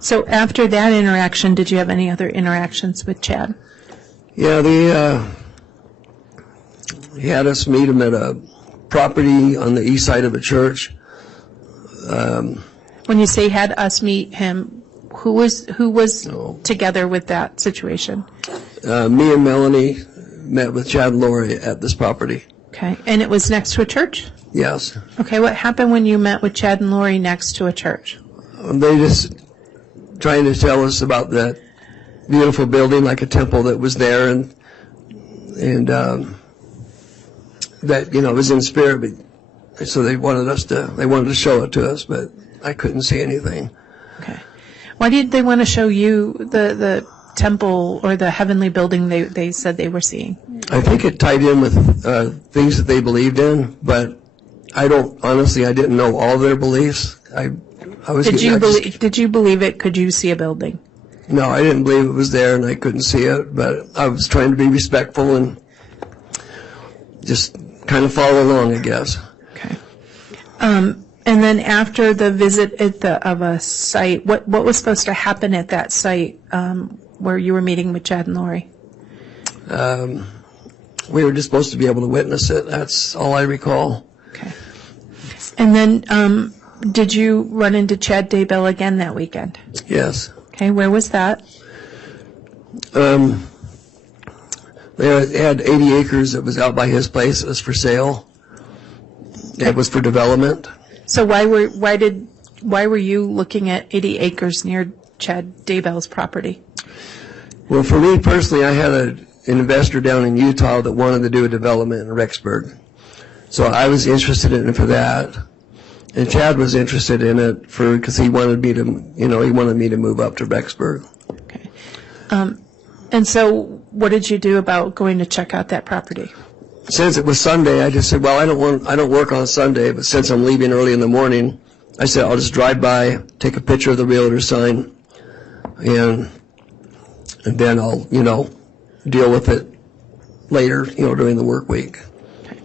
So after that interaction, did you have any other interactions with Chad? Yeah, he had us meet him at a property on the east side of a church. When you say had us meet him, who was together with that situation? Me and Melanie met with Chad and Lori at this property. Okay. And it was next to a church? Yes. Okay. What happened when you met with Chad and Lori next to a church? They just trying to tell us about that beautiful building, like a temple that was there, and that was in spirit. But so they wanted to show it to us, but I couldn't see anything. Okay. Why did they want to show you the temple or the heavenly building they said they were seeing? I think it tied in with things that they believed in, but I didn't know all their beliefs. Did you believe it? Could you see a building? No, I didn't believe it was there, and I couldn't see it, but I was trying to be respectful and just kind of follow along, I guess. Okay. And then after the visit of a site, what was supposed to happen at that site where you were meeting with Chad and Lori? We were just supposed to be able to witness it. That's all I recall. Okay. And then Did you run into Chad Daybell again that weekend? Yes. Okay, where was that? They had 80 acres that was out by his place. It was for sale. It was for development. So why were you looking at 80 acres near Chad Daybell's property? Well, for me personally, I had an investor down in Utah that wanted to do a development in Rexburg. So I was interested in it for that. And Chad was interested in it because he wanted me to move up to Rexburg. Okay. And so what did you do about going to check out that property? Since it was Sunday, I just said, well, I don't work on Sunday, but since I'm leaving early in the morning, I said, I'll just drive by, take a picture of the realtor sign, and then I'll, deal with it later, during the work week. Okay.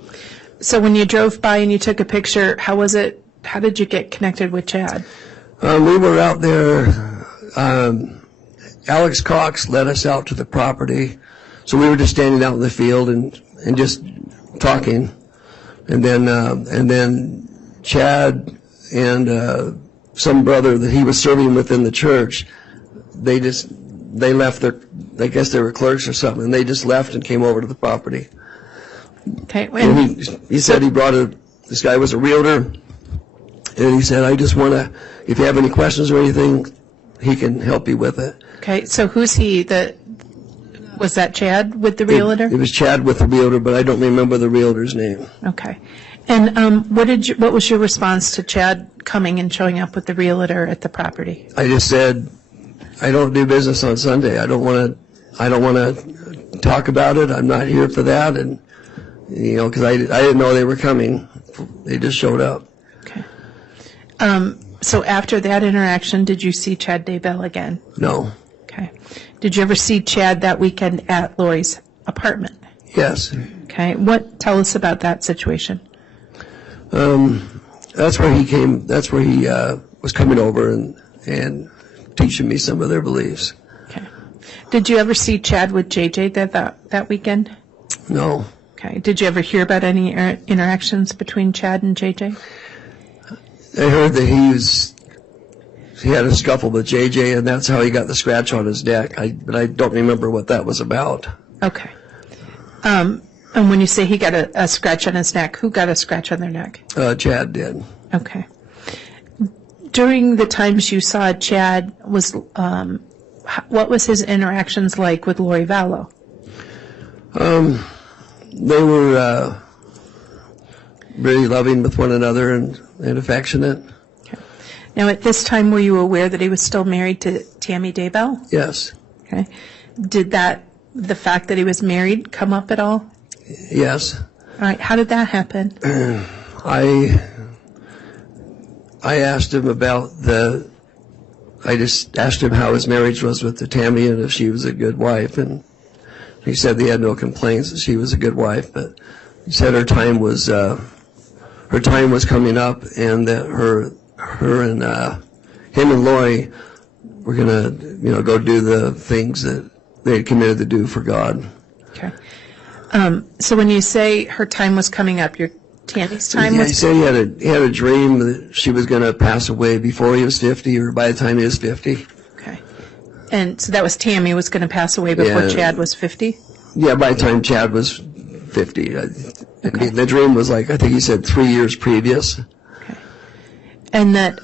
So when you drove by and you took a picture, how was it? How did you get connected with Chad? We were out there. Alex Cox led us out to the property. So we were just standing out in the field and just talking. And then Chad and some brother that he was serving within the church, they left I guess they were clerks or something, and they just left and came over to the property. Okay. And he said this guy was a realtor, and he said, I just want to, if you have any questions or anything, he can help you with it. Okay, so who's he? Was that Chad with the realtor? It was Chad with the realtor, but I don't remember the realtor's name. Okay. And what was your response to Chad coming and showing up with the realtor at the property? I just said, I don't do business on Sunday. I don't want to talk about it. I'm not here for that. And, because I didn't know they were coming. They just showed up. Okay. So after that interaction, did you see Chad Daybell again? No. Okay. Did you ever see Chad that weekend at Lori's apartment? Yes. Okay. Tell us about that situation. That's where he came. That's where he was coming over and teaching me some of their beliefs. Okay. Did you ever see Chad with JJ that weekend? No. Okay. Did you ever hear about any interactions between Chad and JJ? I heard that he had a scuffle with JJ, and that's how he got the scratch on his neck. But I don't remember what that was about. Okay. And when you say he got a scratch on his neck, who got a scratch on their neck? Chad did. Okay. During the times you saw Chad, what was his interactions like with Lori Vallow? They were really loving with one another and affectionate. Okay. Now, at this time, were you aware that he was still married to Tammy Daybell? Yes. Okay. Did the fact that he was married come up at all? Yes. All right. How did that happen? I asked him I just asked him how his marriage was with the Tammy and if she was a good wife, and he said he had no complaints, that she was a good wife, but he said her time was coming up, and that him and Lori were gonna, go do the things that they had committed to do for God. Okay. So when you say her time was coming up, your Tammy's time was... He said he had a dream that she was going to pass away before he was 50 or by the time he was 50. Okay. And so that was Tammy was going to pass away before Chad was 50? Yeah, by the time Chad was 50. Okay. The dream was I think he said 3 years previous. Okay. And that,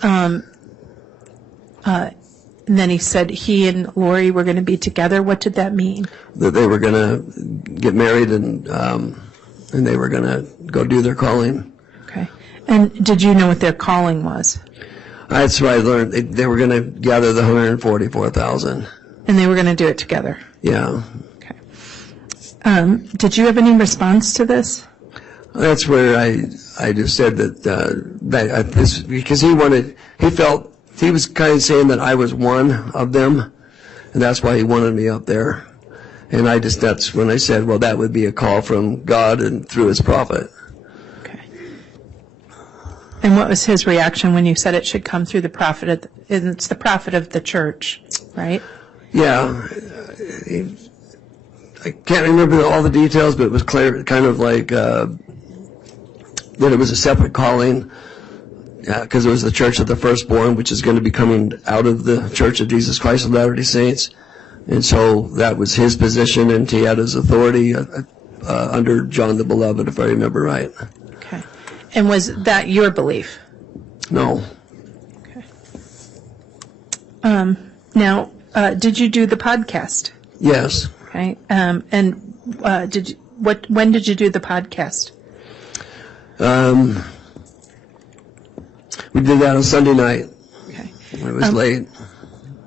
and then he said he and Lori were going to be together. What did that mean? That they were going to get married and they were going to go do their calling. Okay. And did you know what their calling was? That's what I learned. They were going to gather the $144,000. And they were going to do it together? Yeah. Okay. Did you have any response to this? That's where I just said that because he felt he was kind of saying that I was one of them, and that's why he wanted me up there. And that's when I said, well, that would be a call from God and through his prophet. Okay. And what was his reaction when you said it should come through the prophet? It's the prophet of the church, right? Yeah. I can't remember all the details, but it was clear, kind of like that it was a separate calling, because it was the Church of the Firstborn, which is going to be coming out of the Church of Jesus Christ of Latter-day Saints. And so that was his position, and he had his authority under John the Beloved, if I remember right. Okay. And was that your belief? No. Okay. Now, did you do the podcast? Yes. Okay. And when did you do the podcast? We did that on Sunday night. Okay. When it was late.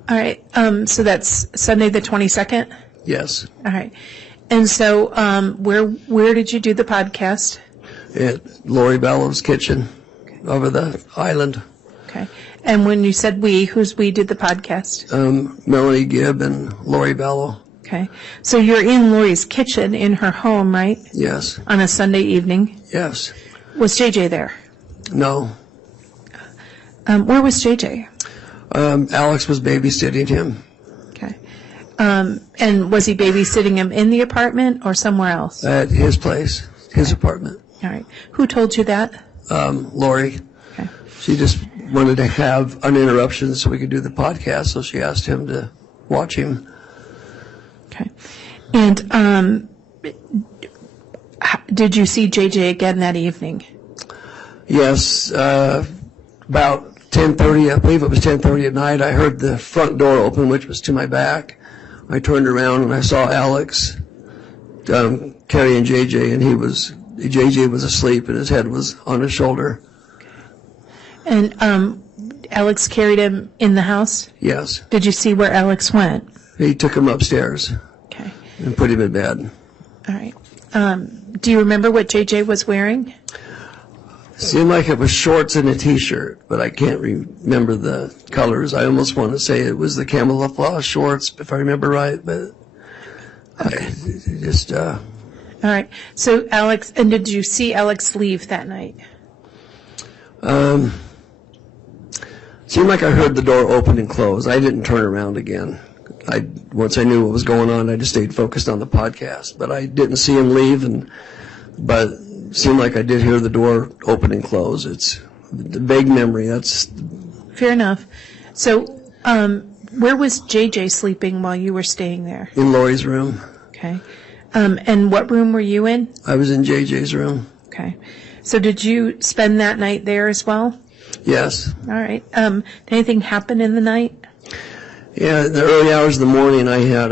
All right. So that's Sunday the 22nd? Yes. All right. And so where did you do the podcast? At Lori Vallow's kitchen over the island. Okay. And when you said we, who's we did the podcast? Melanie Gibb and Lori Vallow. Okay. So you're in Lori's kitchen in her home, right? Yes. On a Sunday evening? Yes. Was JJ there? No. Where was JJ? Alex was babysitting him. Okay. And was he babysitting him in the apartment or somewhere else? At his place, his apartment. All right. Who told you that? Lori. Okay. She just wanted to have uninterruptions so we could do the podcast, so she asked him to watch him. Okay. And did you see JJ again that evening? Yes. About 10:30, I believe it was 10:30 at night, I heard the front door open, which was to my back. I turned around and I saw Alex carrying JJ, and JJ was asleep and his head was on his shoulder. And Alex carried him in the house? Yes. Did you see where Alex went? He took him upstairs. Okay. And put him in bed. All right. Do you remember what JJ was wearing? Seemed like it was shorts and a T-shirt, but I can't remember the colors. I almost want to say it was the camouflage shorts, if I remember right, but okay. All right. So Alex, and did you see Alex leave that night? Seemed like I heard the door open and close. I didn't turn around again. Once I knew what was going on, I just stayed focused on the podcast. But I didn't see him leave, but it seemed like I did hear the door open and close. It's the vague memory. That's fair enough. So, where was JJ sleeping while you were staying there? in Lori's room. Okay. And what room were you in? I was in JJ's room. Okay. So did you spend that night there as well? Yes. All right. Did anything happen in the night? Yeah, in the early hours of the morning, I had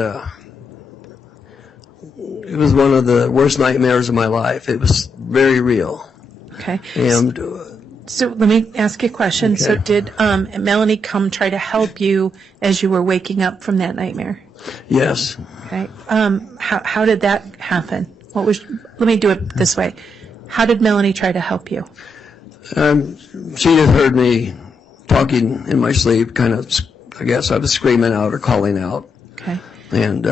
it was one of the worst nightmares of my life. It was very real. Okay. And so let me ask you a question. Okay. So did Melanie come try to help you as you were waking up from that nightmare? yes. Okay. How did that happen? Let me do it this way. How did Melanie try to help you? She had heard me talking in my sleep, kind of, I guess I was screaming out or calling out. Okay. And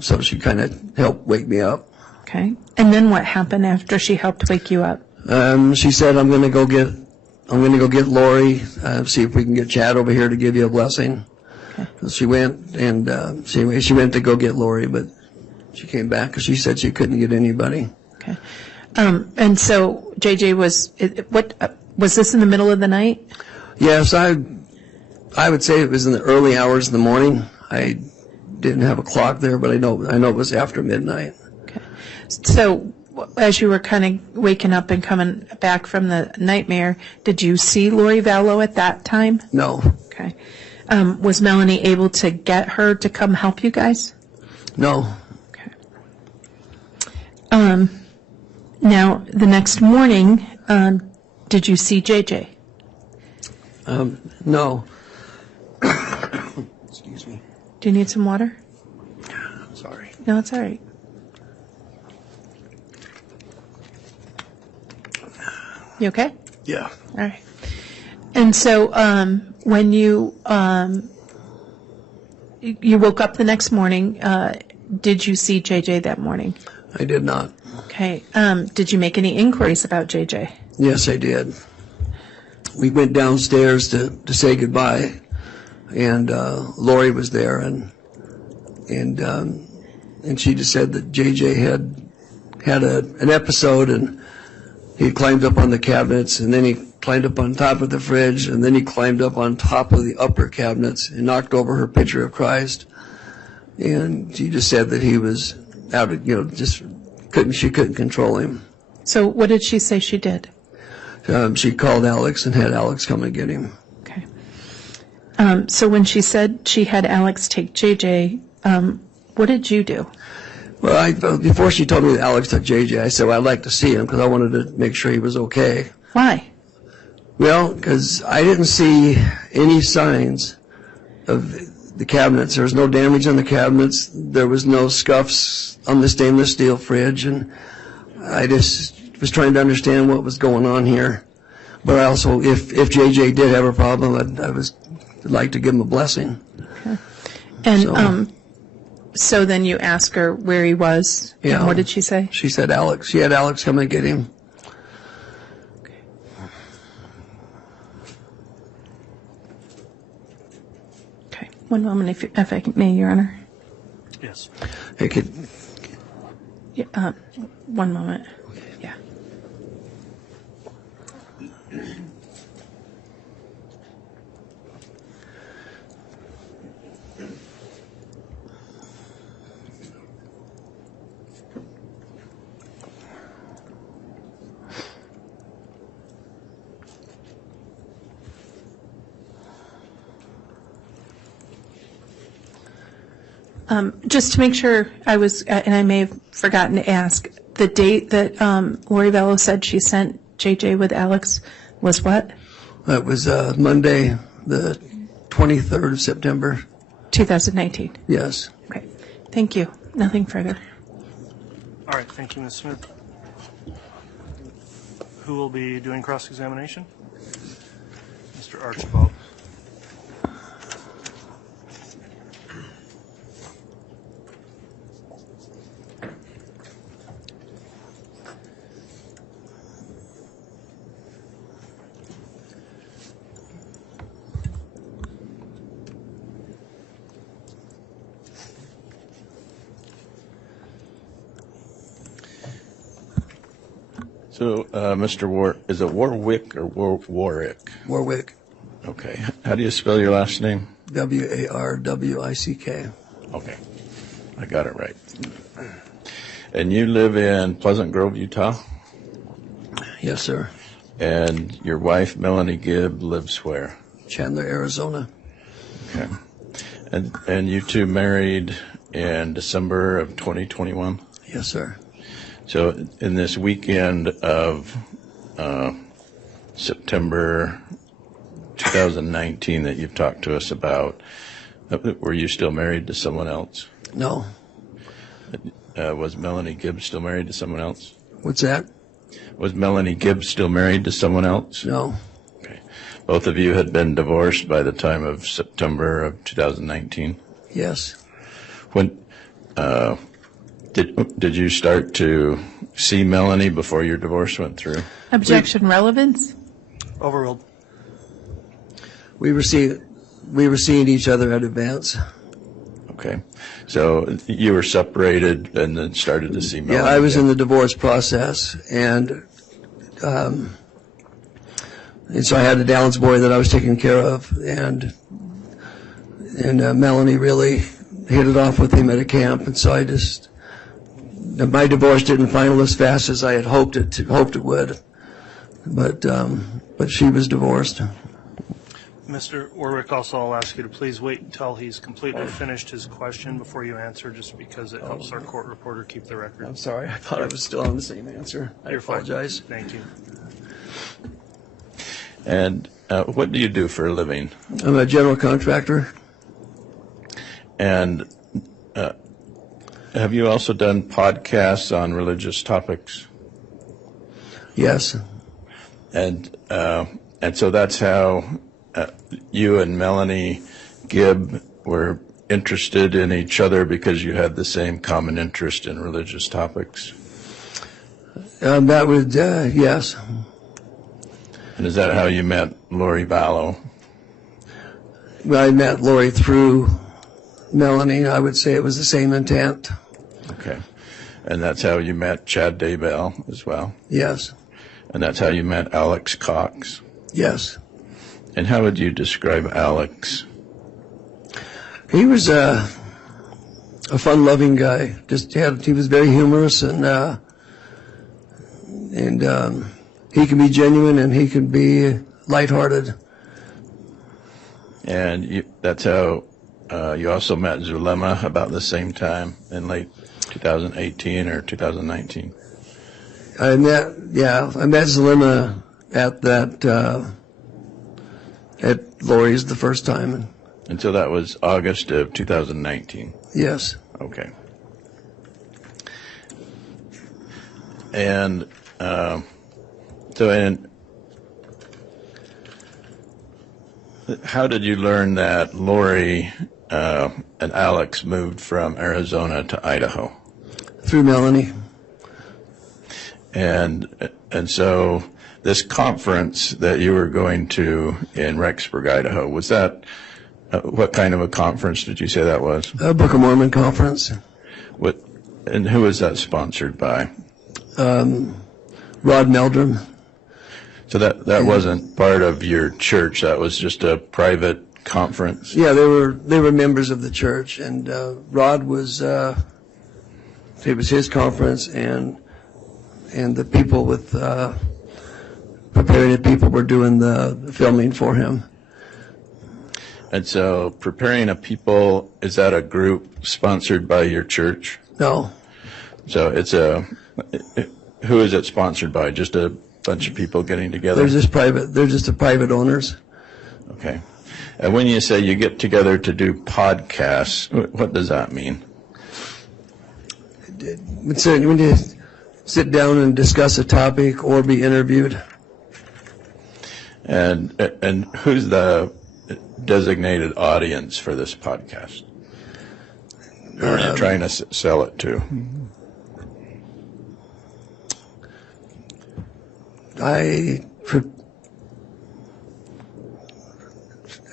so she kind of helped wake me up. Okay. And then what happened after she helped wake you up? She said, I'm going to go get Lori, see if we can get Chad over here to give you a blessing. Okay. So she went, and she went to go get Lori, but she came back because she said she couldn't get anybody. Okay. And so JJ was this in the middle of the night? Yes, I would say it was in the early hours of the morning. I didn't have a clock there, but I know it was after midnight. Okay. So as you were kind of waking up and coming back from the nightmare, did you see Lori Vallow at that time? No. Okay. Was Melanie able to get her to come help you guys? No. Okay. Now, the next morning, did you see JJ? No. Excuse me. Do you need some water? Sorry. No, it's all right. You okay? Yeah. All right. And so when you woke up the next morning, did you see JJ that morning? I did not. Okay. Did you make any inquiries about JJ? Yes, I did. We went downstairs to say goodbye, and Lori was there, and she just said that JJ had an episode, and he climbed up on the cabinets, and then he climbed up on top of the fridge, and then he climbed up on top of the upper cabinets and knocked over her picture of Christ. And she just said that he was out of, she couldn't control him. So what did she say she did? She called Alex and had Alex come and get him. Okay. So when she said she had Alex take JJ, what did you do? Well, before she told me that Alex took JJ, I said, well, I'd like to see him because I wanted to make sure he was okay. Why? Well, because I didn't see any signs of the cabinets. There was no damage on the cabinets. There was no scuffs on the stainless steel fridge. And I just was trying to understand what was going on here. But I also, if JJ did have a problem, I'd like to give him a blessing. Okay. And so then you ask her where he was. Yeah. And what did she say? She said Alex. She had Alex come and get him. Okay. One moment, if I may, Your Honor. Yes. Hey, could. Yeah, one moment. Yeah. Just to make sure I was, and I may have forgotten to ask, the date that Lori Vallow said she sent JJ with Alex was what? That was Monday, the 23rd of September. 2019. Yes. Okay. Thank you. Nothing further. All right, thank you, Ms. Smith. Who will be doing cross-examination? Mr. Archibald. So, Mr. is it Warwick or Warwick? Warwick. Okay. How do you spell your last name? Warwick. Okay. I got it right. And you live in Pleasant Grove, Utah? Yes, sir. And your wife, Melanie Gibb, lives where? Chandler, Arizona. Okay. And you two married in December of 2021? Yes, sir. So in this weekend of September 2019 that you've talked to us about, were you still married to someone else? No. Was Melanie Gibbs still married to someone else? What's that? Was Melanie Gibbs still married to someone else? No. Okay. Both of you had been divorced by the time of September of 2019? Yes. When did you start to see Melanie before your divorce went through? Objection relevance? Overruled. We were seeing each other at events. Okay. So you were separated and then started to see Melanie? Yeah, I was again. in the divorce process, and so I had a Downs boy that I was taking care of, and Melanie really hit it off with him at a camp, and so my divorce didn't final as fast as I had hoped it would, but she was divorced. Mr. Warwick, also I'll ask you to please wait until he's completely finished his question before you answer, just because it helps our court reporter keep the record. I'm sorry, I thought I was still on the same answer. I apologize. Fine. Thank you. And what do you do for a living? I'm a general contractor. And have you also done podcasts on religious topics? Yes. And so that's how you and Melanie Gibb were interested in each other, because you had the same common interest in religious topics? That would, yes. And is that how you met Lori Vallow? Well, I met Lori through Melanie. I would say it was the same intent. Okay. And that's how you met Chad Daybell as well? Yes. And that's how you met Alex Cox? Yes. And how would you describe Alex? He was a fun-loving guy. He was very humorous, and he can be genuine and he can be lighthearted. And that's how you also met Zulema about the same time in late 2018 or 2019. I met Zulema at Lori's the first time. And so that was August of 2019. Yes. Okay. And how did you learn that Lori and Alex moved from Arizona to Idaho? Through Melanie. And so this conference that you were going to in Rexburg, Idaho, was that what kind of a conference did you say that was? A Book of Mormon conference. And who was that sponsored by? Rod Meldrum. So that wasn't part of your church. That was just a private conference. Yeah, they were members of the church, and Rod was. It was his conference, and the people with Preparing a People were doing the filming for him. And so, Preparing a People, is that a group sponsored by your church? No. So who is it sponsored by? Just a bunch of people getting together? They're just the private owners. Okay. And when you say you get together to do podcasts, what does that mean? When you sit down and discuss a topic or be interviewed. And who's the designated audience for this podcast? Who are you trying to sell it to?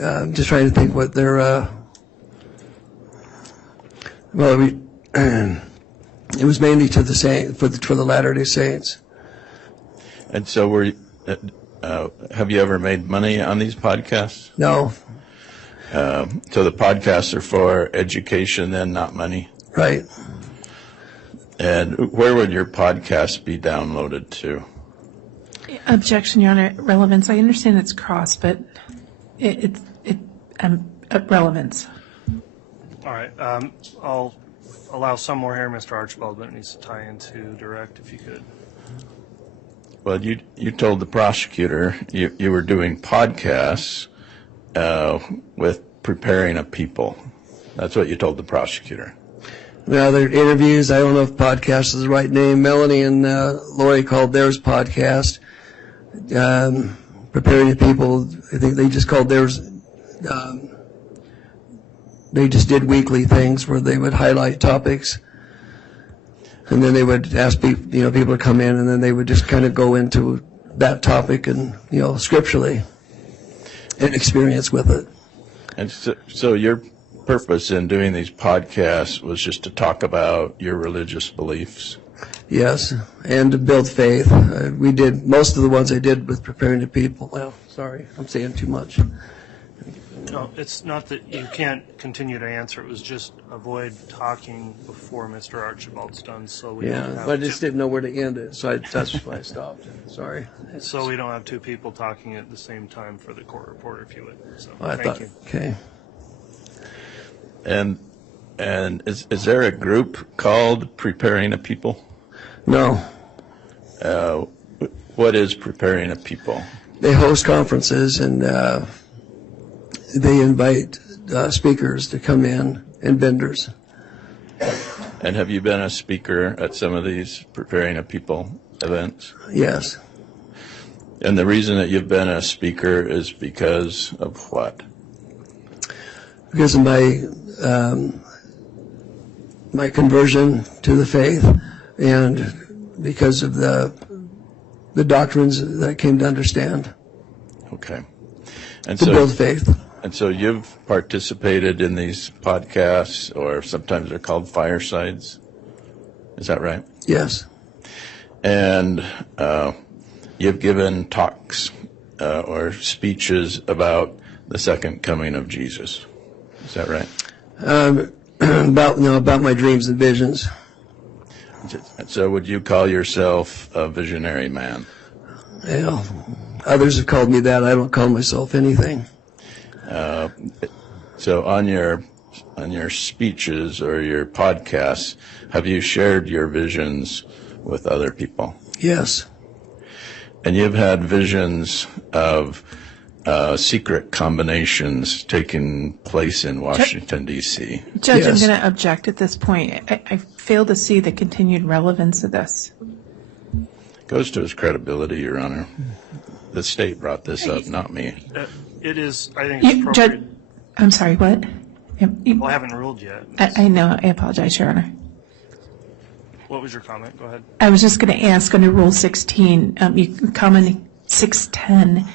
I'm just trying to think what their it was mainly to the saint for the Latter-day Saints. And so have you ever made money on these podcasts? No. So the podcasts are for education and not money? Right. And where would your podcast be downloaded to? Objection, Your Honor. Relevance. I understand it's cross, but it's relevance. All right. I'll allow some more here, Mr. Archibald, but it needs to tie into direct, if you could. Well, you told the prosecutor you were doing podcasts with Preparing a People. That's what you told the prosecutor. Now, they're interviews. I don't know if podcast is the right name. Melanie and Lori called theirs podcast. Preparing the People, I think they just called theirs. They just did weekly things where they would highlight topics, and then they would ask people to come in, and then they would just kind of go into that topic and scripturally and experience with it. And so your purpose in doing these podcasts was just to talk about your religious beliefs? Yes, and to build faith. We did most of the ones I did with Preparing the People. Well, sorry, I'm saying too much. No, it's not that you can't continue to answer. It was just avoid talking before Mr. Archibald's done, so we don't have but I just didn't know where to end it, so that's why I stopped. Sorry. So we don't have two people talking at the same time for the court reporter, if you would. So Thank you. Okay. And is there a group called Preparing a People? No. What is Preparing a People? They host conferences, and they invite speakers to come in and vendors. And have you been a speaker at some of these Preparing a People events? Yes. And the reason that you've been a speaker is because of what? Because of my conversion to the faith, and because of the doctrines that I came to understand. Okay. And to build faith. And so you've participated in these podcasts, or sometimes they're called firesides. Is that right? Yes. And you've given talks or speeches about the second coming of Jesus. Is that right? About my dreams and visions. So would you call yourself a visionary man? Well, others have called me that. I don't call myself anything. So on your speeches or your podcasts, have you shared your visions with other people? Yes. And you've had visions of secret combinations taking place in Washington, D.C. Judge, Yes. I'm going to object at this point. I fail to see the continued relevance of this. Goes to his credibility, Your Honor. The state brought this up, not me. It is, I think it's appropriate. Judge, I'm sorry, what? Well, I haven't ruled yet. I know, I apologize, Your Honor. What was your comment? Go ahead. I was just going to ask under Rule 16, comment 610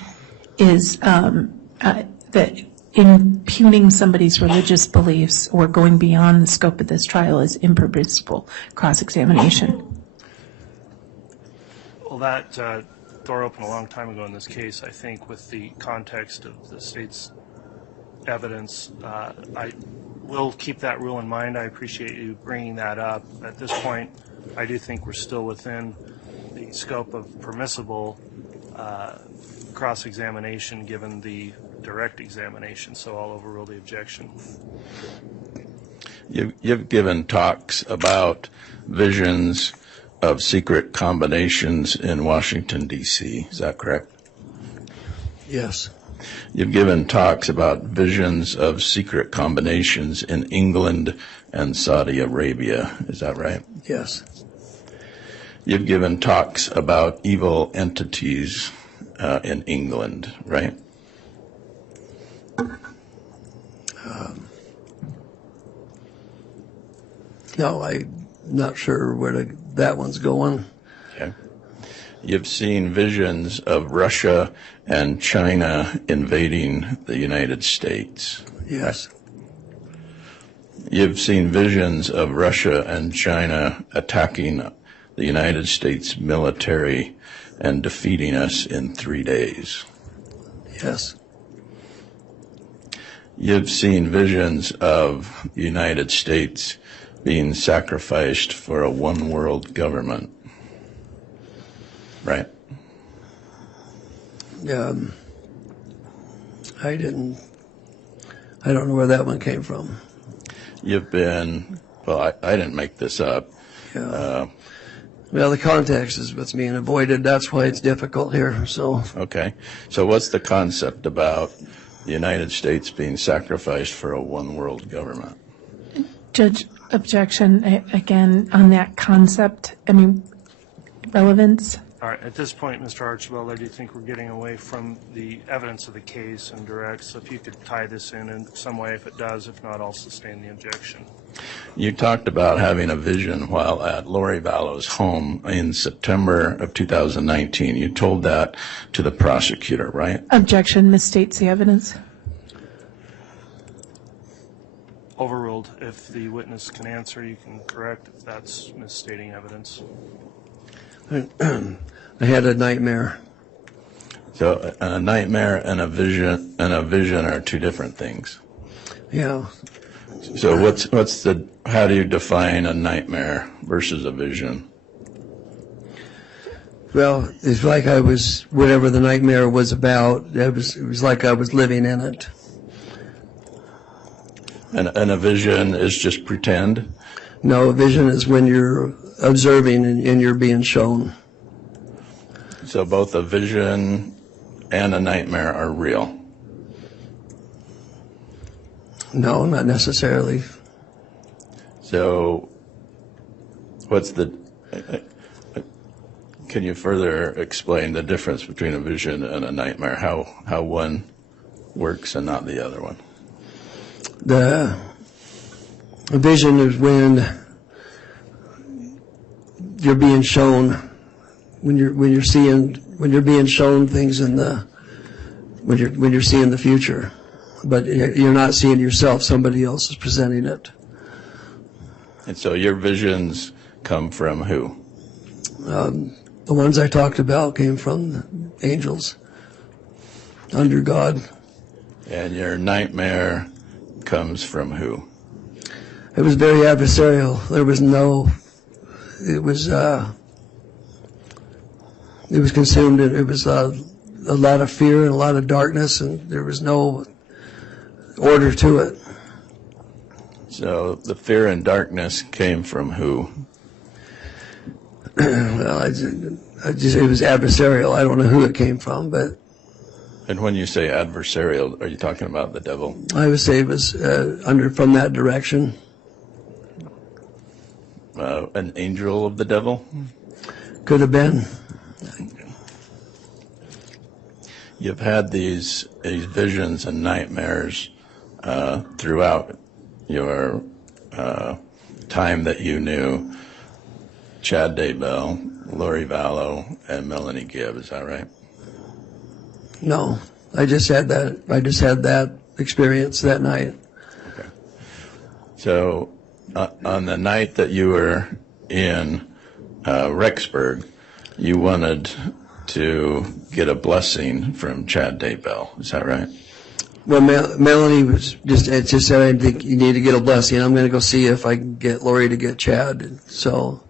is that impugning somebody's religious beliefs or going beyond the scope of this trial is impermissible cross-examination. Well, that door opened a long time ago in this case. I think with the context of the state's evidence, I will keep that rule in mind. I appreciate you bringing that up. At this point, I do think we're still within the scope of permissible cross-examination given the direct examination, so I'll overrule the objection. You've given talks about visions of secret combinations in Washington, D.C. Is that correct? Yes. You've given talks about visions of secret combinations in England and Saudi Arabia. Is that right? Yes. You've given talks about evil entities in England, right? No, I'm not sure where that one's going. Okay. You've seen visions of Russia and China invading the United States. Yes. You've seen visions of Russia and China attacking the United States military and defeating us in 3 days. Yes. You've seen visions of the United States being sacrificed for a one-world government, right? I don't know where that one came from. You've been, well, I didn't make this up. Yeah. Well, the context is what's being avoided. That's why it's difficult here. So. Okay. So what's the concept about the United States being sacrificed for a one-world government? Judge, objection again on that concept. I mean, relevance. All right. At this point, Mr. Archibald, I do think we're getting away from the evidence of the case and direct. So if you could tie this in some way, if it does. If not, I'll sustain the objection. You talked about having a vision while at Lori Vallow's home in September of 2019. You told that to the prosecutor, right? Objection misstates the evidence. Overruled. If the witness can answer, you can correct if that's misstating evidence. I had a nightmare. So a nightmare and a vision are two different things. Yeah. So how do you define a nightmare versus a vision? Well, it's like whatever the nightmare was about, it was like I was living in it. And a vision is just pretend? No, a vision is when you're observing and you're being shown. So both a vision and a nightmare are real? No, not necessarily. So can you further explain the difference between a vision and a nightmare, how one works and not the other one? The vision is when you're being shown, when you're being shown things when you're seeing the future, but you're not seeing yourself. Somebody else is presenting it. And so your visions come from who? The ones I talked about came from angels. under God. And your nightmare comes from who? It was very adversarial. There was no, it was consumed. It was a lot of fear and a lot of darkness, and there was no order to it. So the fear and darkness came from who? Well, it was adversarial. I don't know who it came from, but. And when you say adversarial, are you talking about the devil? I would say it was from that direction. An angel of the devil? Could have been. You've had these visions and nightmares throughout your time that you knew Chad Daybell, Lori Vallow, and Melanie Gibb. Is that right? No, I just had that experience that night. Okay. So on the night that you were in Rexburg, you wanted to get a blessing from Chad Daybell. Is that right? Well, Melanie just said, I think you need to get a blessing. I'm going to go see if I can get Lori to get Chad. And so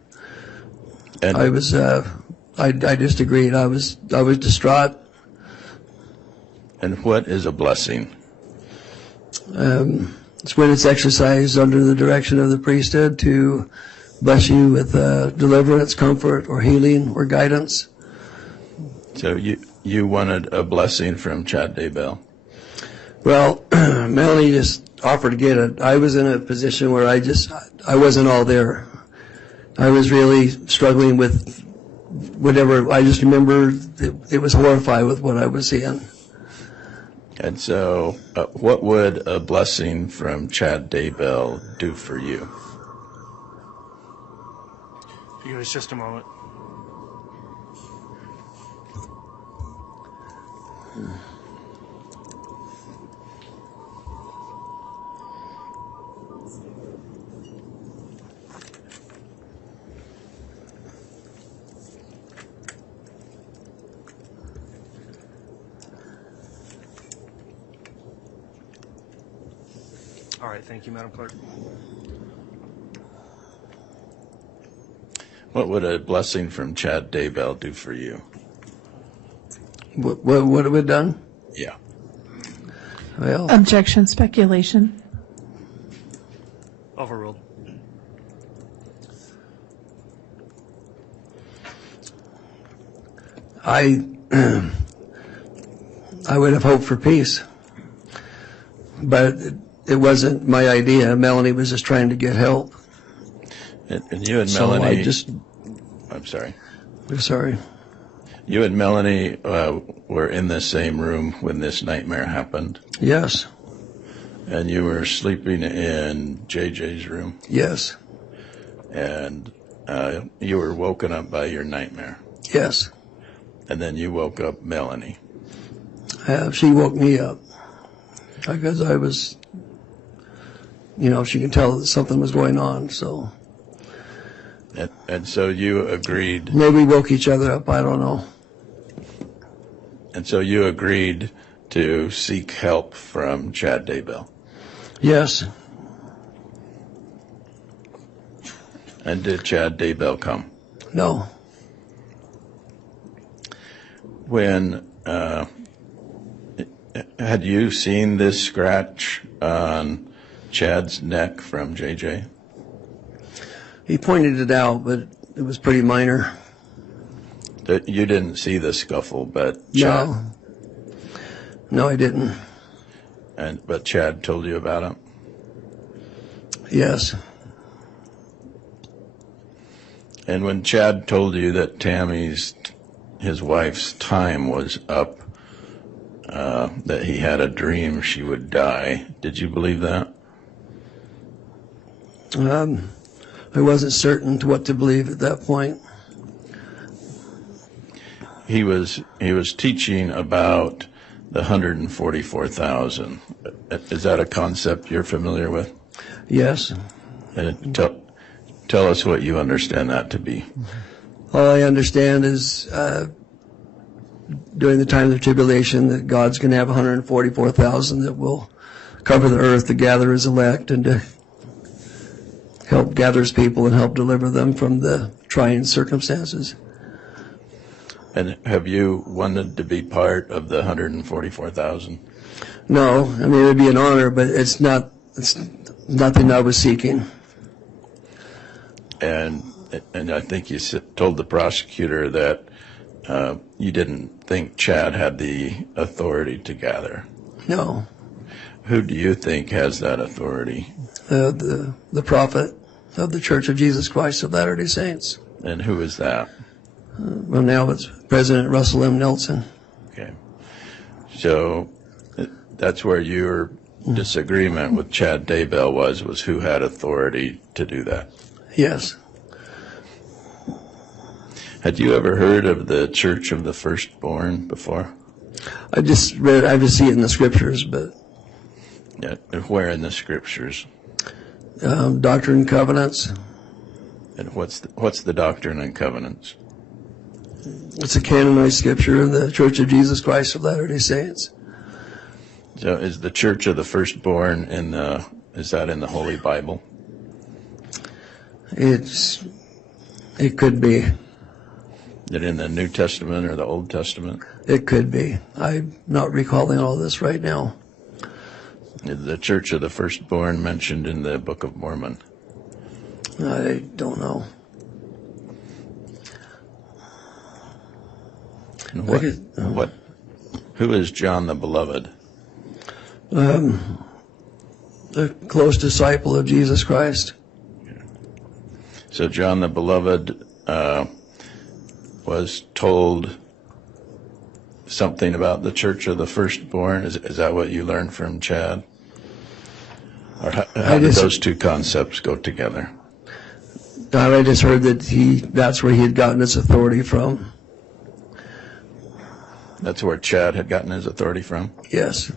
I was, I just agreed. I was distraught. And what is a blessing? It's when it's exercised under the direction of the priesthood to bless you with deliverance, comfort, or healing, or guidance. So you wanted a blessing from Chad Daybell? Well, Melanie just offered to get it. I was in a position where I wasn't all there. I was really struggling with whatever. I just remember it was horrified with what I was seeing. And so what would a blessing from Chad Daybell do for you? Give us just a moment. All right, thank you, Madam Clerk. What would a blessing from Chad Daybell do for you? What have we done? Yeah. Well, Objection, speculation. Overruled. I would have hoped for peace, but it wasn't my idea. Melanie was just trying to get help. And you and So Melanie. I'm sorry. Sorry. You and Melanie were in the same room when this nightmare happened. Yes. And you were sleeping in JJ's room. Yes. And you were woken up by your nightmare. Yes. And then you woke up Melanie. She woke me up because I was, she could tell that something was going on. So. And so you agreed. Maybe we woke each other up. I don't know. And so you agreed to seek help from Chad Daybell. Yes. And did Chad Daybell come? No. When had you seen this scratch on Chad's neck from JJ? He pointed it out, but it was pretty minor. You didn't see the scuffle, but Chad. No, I didn't. But Chad told you about it? Yes. And when Chad told you that his wife's time was up, that he had a dream she would die, did you believe that? I wasn't certain to what to believe at that point. He was teaching about the 144,000. Is that a concept you're familiar with? Yes. And tell us what you understand that to be. All I understand is during the time of the tribulation that God's going to have 144,000 that will cover the earth to gather his elect and to help gather his people and help deliver them from the trying circumstances. And have you wanted to be part of the 144,000? No, I mean, it would be an honor, but it's nothing I was seeking. And I think you told the prosecutor that you didn't think Chad had the authority to gather. No. Who do you think has that authority? The prophet of the Church of Jesus Christ of Latter-day Saints. And who is that? Well, now it's President Russell M. Nelson. Okay. So that's where your disagreement with Chad Daybell was who had authority to do that. Yes. Had you ever heard of the Church of the Firstborn before? I just see it in the scriptures, but. Yeah, where in the scriptures? Doctrine and Covenants. And what's the Doctrine and Covenants? It's a canonized scripture of the Church of Jesus Christ of Latter-day Saints. So is the Church of the Firstborn is that in the Holy Bible? It could be. Is it in the New Testament or the Old Testament? It could be. I'm not recalling all this right now. Is the Church of the Firstborn mentioned in the Book of Mormon? I don't know. And who is John the Beloved? A close disciple of Jesus Christ. So John the Beloved was told something about the Church of the Firstborn. Is that what you learned from Chad? Or how did those two concepts go together? I just heard that that's where he had gotten his authority from. That's where Chad had gotten his authority from? Yes.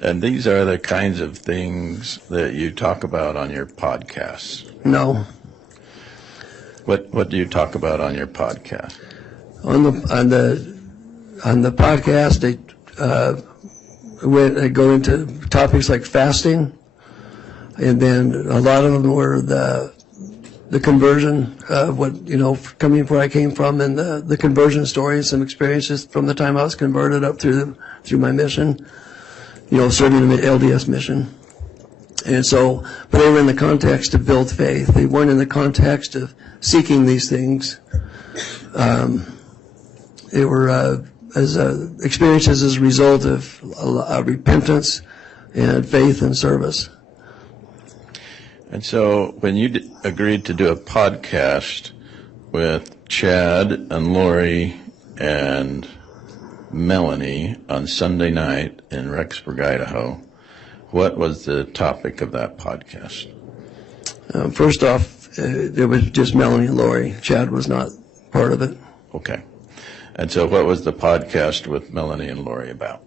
And these are the kinds of things that you talk about on your podcasts? No. What do you talk about on your podcast? On the podcast, I go into topics like fasting, and then a lot of them were the conversion, coming where I came from, and the conversion story, some experiences from the time I was converted up through my mission, serving the LDS mission. And so, but they were in the context to build faith. They weren't in the context of seeking these things. They were experiences as a result of repentance and faith and service. And so when you agreed to do a podcast with Chad and Lori and Melanie on Sunday night in Rexburg, Idaho, what was the topic of that podcast? First off, it was just Melanie and Lori. Chad was not part of it. Okay. And so what was the podcast with Melanie and Lori about?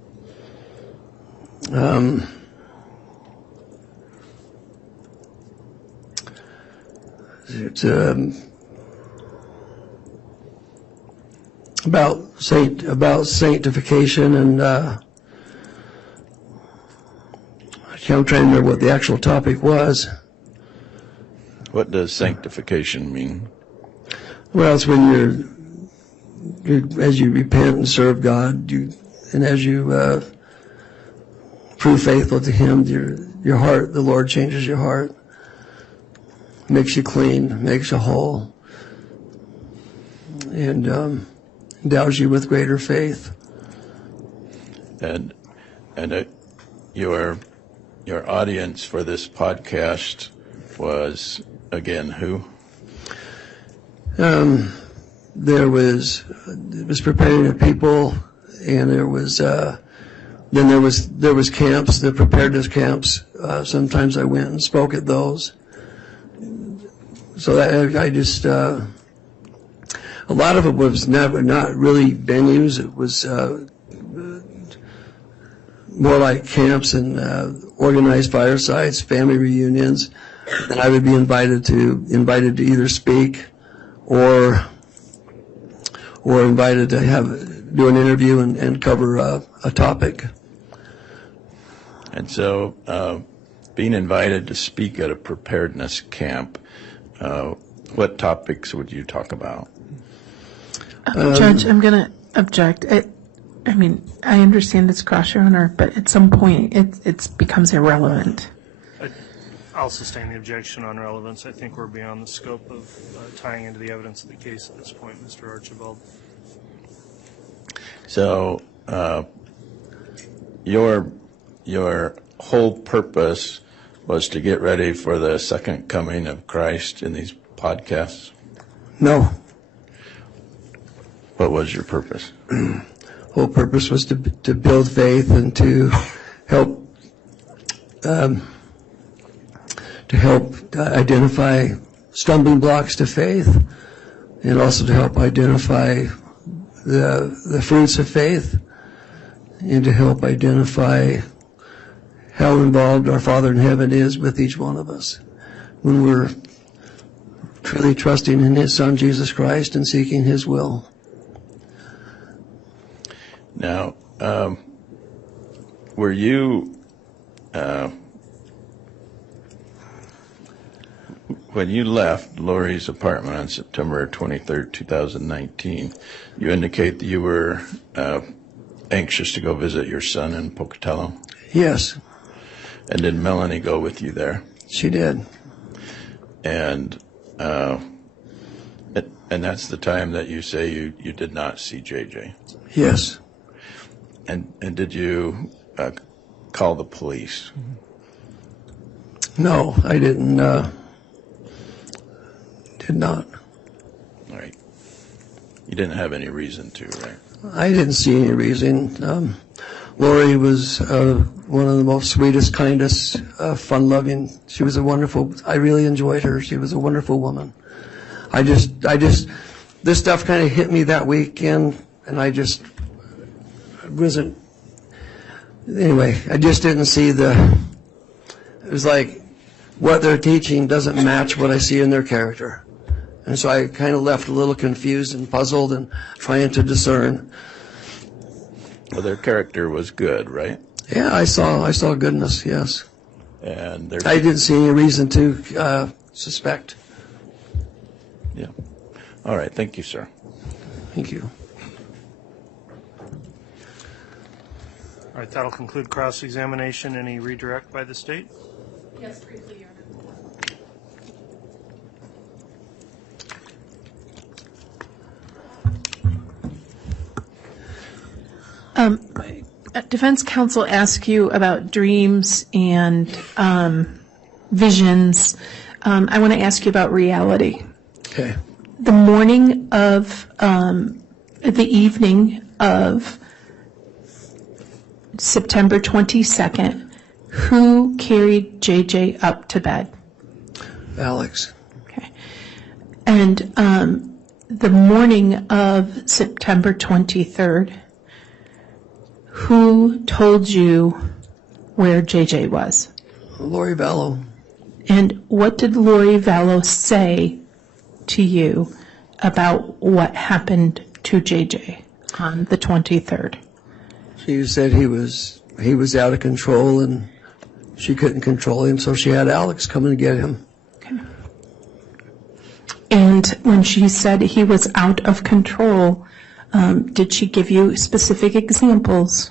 It's about sanctification, and I'm trying to remember what the actual topic was. What does sanctification mean? Well, it's when as you repent and serve God, and as you prove faithful to Him, your heart, the Lord changes your heart, makes you clean, makes you whole, and endows you with greater faith. And your audience for this podcast was, again, who? It was preparing the people, and there was camps, the preparedness camps. Sometimes I went and spoke at those. So I just a lot of it was not really venues. It was more like camps and organized firesides, family reunions, and I would be invited to either speak or or invited to do an interview and cover a topic. And so, being invited to speak at a preparedness camp, what topics would you talk about? Judge, I'm going to object. I mean, I understand it's cross your honor, but at some point it becomes irrelevant. I'll sustain the objection on relevance. I think we're beyond the scope of tying into the evidence of the case at this point, Mr. Archibald. So, your whole purpose was to get ready for the second coming of Christ in these podcasts? No. What was your purpose? Whole purpose was to build faith and to help identify stumbling blocks to faith, and also to help identify the fruits of faith, and to help identify how involved our Father in heaven is with each one of us when we're truly trusting in His Son, Jesus Christ, and seeking His will. Now, were you, when you left Lori's apartment on September 23rd, 2019, you indicate that you were anxious to go visit your son in Pocatello? Yes. And did Melanie go with you there? She did. And that's the time that you say you did not see JJ? Yes. And did you call the police? No, I didn't. Did not. All right. You didn't have any reason to, right? I didn't see any reason. Lori was one of the most sweetest, kindest, fun-loving. She was I really enjoyed her. She was a wonderful woman. This stuff kind of hit me that weekend, and I just wasn't, anyway, I just didn't see it was like what they're teaching doesn't match what I see in their character. And so I kind of left a little confused and puzzled and trying to discern. Well, their character was good, right? Yeah, I saw goodness, yes. And I didn't see any reason to suspect. Yeah. All right. Thank you, sir. Thank you. All right, that'll conclude cross-examination. Any redirect by the state? Yes, briefly, Your Honor. Defense counsel asked you about dreams and visions. I want to ask you about reality. Okay. The morning of the evening of September 22nd, who carried JJ up to bed? Alex. Okay. And the morning of September 23rd, who told you where JJ was? Lori Vallow. And what did Lori Vallow say to you about what happened to JJ on the 23rd? She said he was out of control and she couldn't control him, so she had Alex come and get him. Okay. And when she said he was out of control, did she give you specific examples,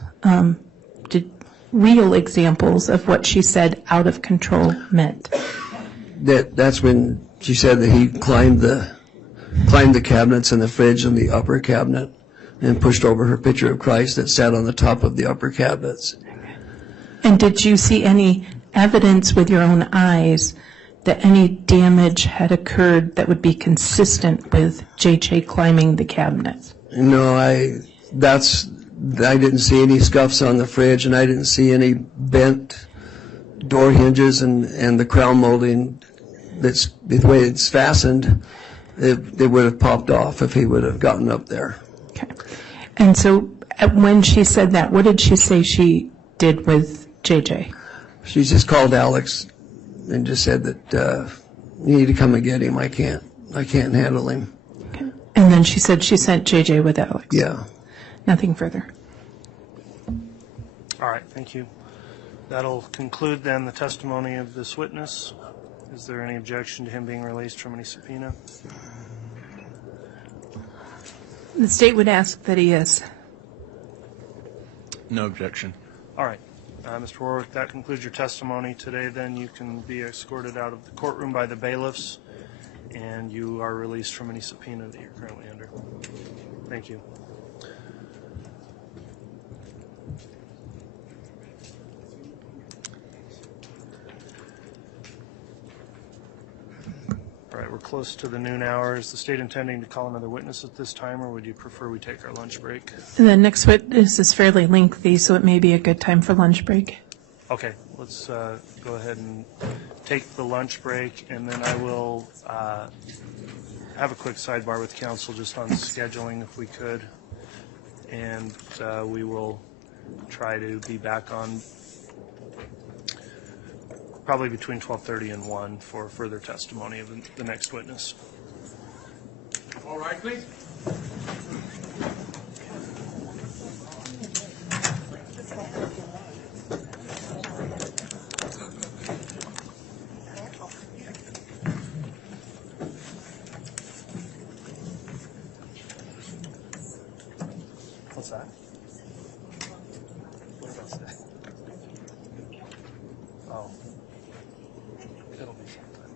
real examples of what she said out of control meant? That's when she said that he climbed the cabinets in the fridge and the upper cabinet and pushed over her picture of Christ that sat on the top of the upper cabinets. And did you see any evidence with your own eyes that any damage had occurred that would be consistent with JJ climbing the cabinets? No, I didn't see any scuffs on the fridge, and I didn't see any bent door hinges and the crown molding. That's the way it's fastened. It would have popped off if he would have gotten up there. Okay. And so when she said that, what did she say she did with JJ? She just called Alex and just said that you need to come and get him. I can't handle him. Okay. And then she said she sent JJ with Alex. Yeah. Nothing further. All right, thank you. That'll conclude then the testimony of this witness. Is there any objection to him being released from any subpoena? The state would ask that he is. No objection. All right. Mr. Warwick, that concludes your testimony today. Then you can be escorted out of the courtroom by the bailiffs, and you are released from any subpoena that you're currently under. Thank you. All right, we're close to the noon hour. Is the state intending to call another witness at this time, or would you prefer we take our lunch break? The next witness is fairly lengthy, so it may be a good time for lunch break. Okay, let's go ahead and take the lunch break, and then I will have a quick sidebar with council just on scheduling if we could, and we will try to be back on probably between 12:30 and 1 for further testimony of the next witness. All right, please. What's that? What did I say? Oh. It'll be sometime.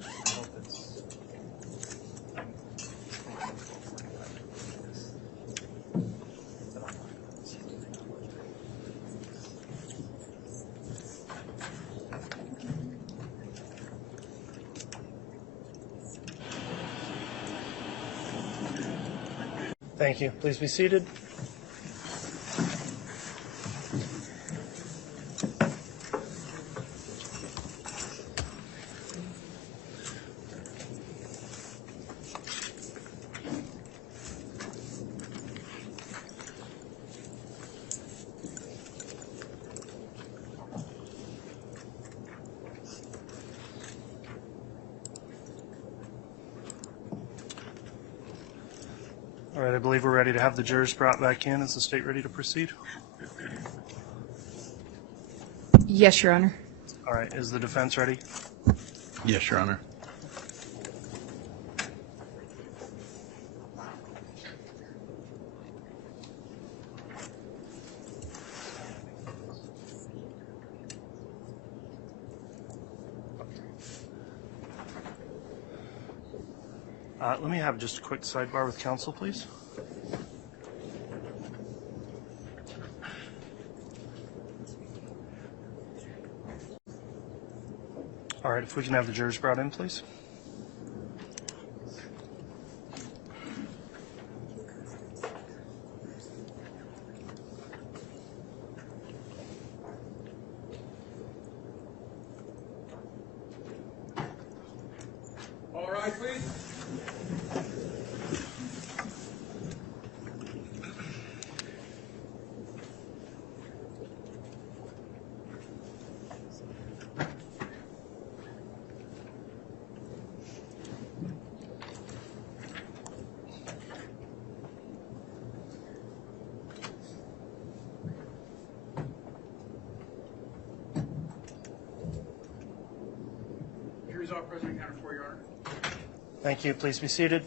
I hope it's... Thank you. Please be seated. All right, I believe we're ready to have the jurors brought back in. Is the state ready to proceed? Yes, Your Honor. All right, is the defense ready? Yes, Your Honor. Let me have just a quick sidebar with counsel, please. All right, if we can have the jurors brought in, please. All right, please. Jury's all present, accounted for, Your Honor. Thank you. Please be seated.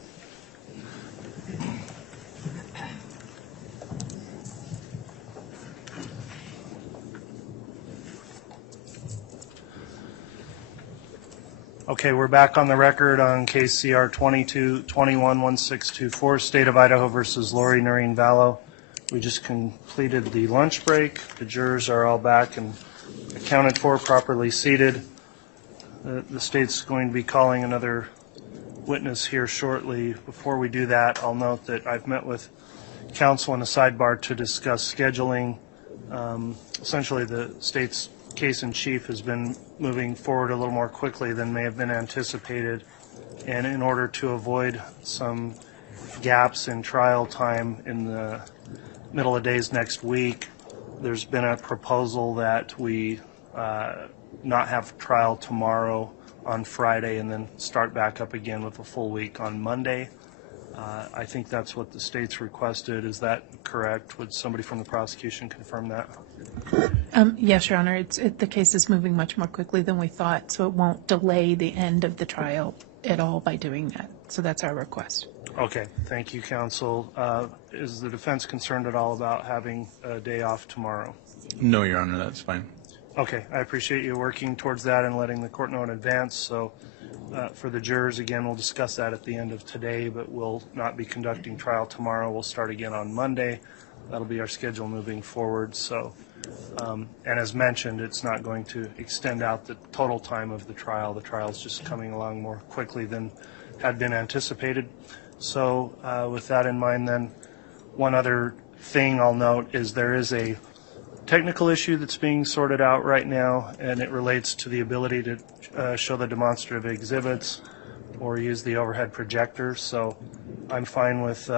Okay, we're back on the record on case CR 22-21-1624, State of Idaho versus Lori Noreen Vallow. We just completed the lunch break. The jurors are all back and accounted for, properly seated. The state's going to be calling another witness here shortly. Before we do that, I'll note that I've met with counsel in a sidebar to discuss scheduling. Essentially, the state's case in chief has been moving forward a little more quickly than may have been anticipated, and in order to avoid some gaps in trial time in the middle of days next week, there's been a proposal that we not have trial tomorrow on Friday and then start back up again with a full week on Monday. I think that's what the state's requested. Is that correct? Would somebody from the prosecution confirm that? Yes, Your Honor. The case is moving much more quickly than we thought, so it won't delay the end of the trial at all by doing that. So that's our request. Okay, thank you, counsel. Is the defense concerned at all about having a day off tomorrow? No, Your Honor, that's fine. Okay, I appreciate you working towards that and letting the court know in advance. So for the jurors, again, we'll discuss that at the end of today, but we'll not be conducting trial tomorrow. We'll start again on Monday. That'll be our schedule moving forward. So, and as mentioned, it's not going to extend out the total time of the trial. The trial's just coming along more quickly than had been anticipated. So with that in mind, then, one other thing I'll note is there is a technical issue that's being sorted out right now, and it relates to the ability to show the demonstrative exhibits or use the overhead projector. So I'm fine with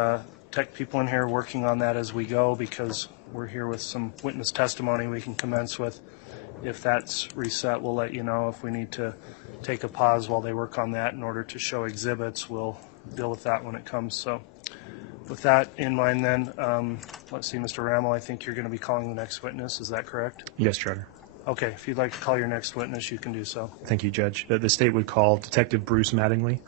tech people in here working on that as we go, because we're here with some witness testimony we can commence with. If that's reset, we'll let you know. If we need to take a pause while they work on that in order to show exhibits, we'll deal with that when it comes. So with that in mind, then, let's see, Mr. Rammel, I think you're going to be calling the next witness. Is that correct? Yes, Your Honor. Okay, if you'd like to call your next witness, you can do so. Thank you, Judge. The state would call Detective Bruce Mattingly.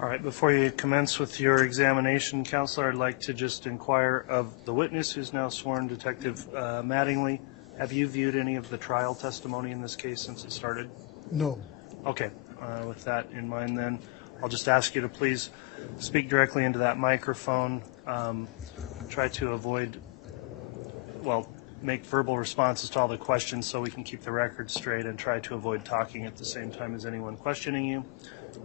All right, before you commence with your examination, Counselor, I'd like to just inquire of the witness who's now sworn, Detective Mattingly. Have you viewed any of the trial testimony in this case since it started? No. Okay, with that in mind, then, I'll just ask you to please speak directly into that microphone. Try to avoid, well, make verbal responses to all the questions so we can keep the record straight, and try to avoid talking at the same time as anyone questioning you.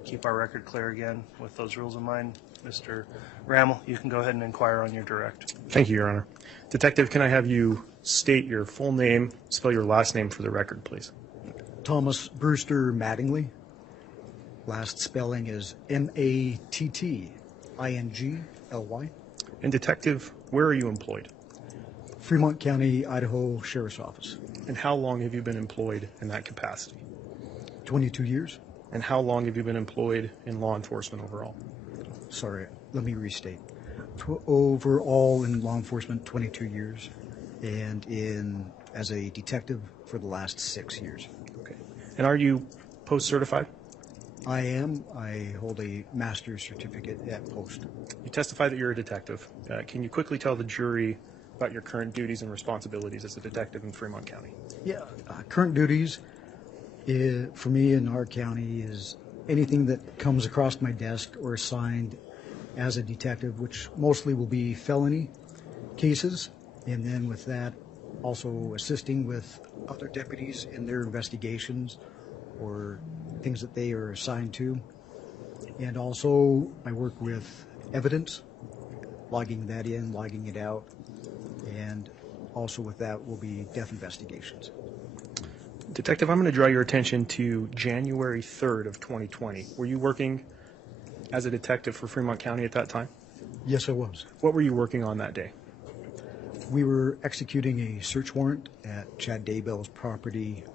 Keep our record clear again with those rules in mind. Mr. Rammel, you can go ahead and inquire on your direct. Thank you, Your Honor. Detective, can I have you state your full name, spell your last name for the record, please? Thomas Brewster Mattingly. Last spelling is Mattingly. And Detective, where are you employed? Fremont County, Idaho Sheriff's Office. And how long have you been employed in that capacity? 22 years. And how long have you been employed in law enforcement overall? Sorry, let me restate. Overall in law enforcement, 22 years, and as a detective for the last 6 years. Okay. And are you post-certified? I am. I hold a master's certificate at Post. You testify that you're a detective. Can you quickly tell the jury about your current duties and responsibilities as a detective in Fremont County? Yeah, current duties for me in our county is anything that comes across my desk or assigned as a detective, which mostly will be felony cases, and then with that also assisting with other deputies in their investigations or things that they are assigned to. And also I work with evidence, logging that in, logging it out, and also with that will be death investigations. Detective, I'm going to draw your attention to January 3rd of 2020. Were you working as a detective for Fremont County at that time? Yes, I was. What were you working on that day? We were executing a search warrant at Chad Daybell's property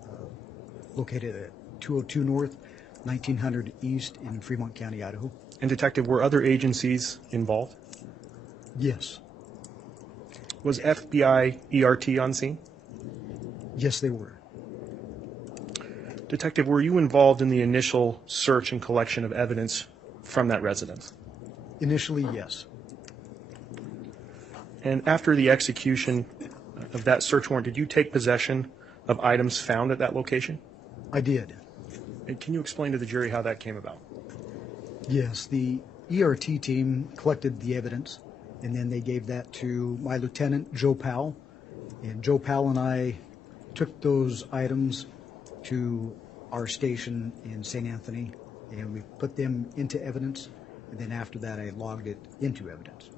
located at 202 North, 1900 East in Fremont County, Idaho. And Detective, were other agencies involved? Yes. Was FBI ERT on scene? Yes, they were. Detective, were you involved in the initial search and collection of evidence from that residence? Initially, yes. And after the execution of that search warrant, did you take possession of items found at that location? I did. And can you explain to the jury how that came about? Yes, the ERT team collected the evidence, and then they gave that to my lieutenant, Joe Powell. And Joe Powell and I took those items to our station in St. Anthony, and we put them into evidence. And then after that, I logged it into evidence.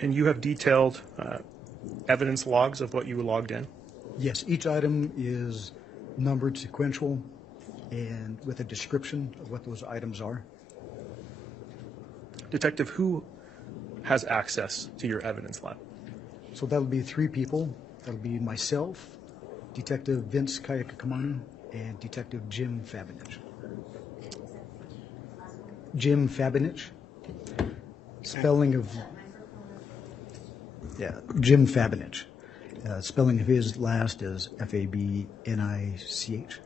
And you have detailed evidence logs of what you logged in? Yes, each item is numbered sequential and with a description of what those items are. Detective, who has access to your evidence lab? So that'll be 3 people. That'll be myself, Detective Vince Kayakakamanu, and Detective Jim Fabinich. Jim Fabinich. Spelling of... Yeah, Jim Fabinich. Spelling of his last is Fabnich.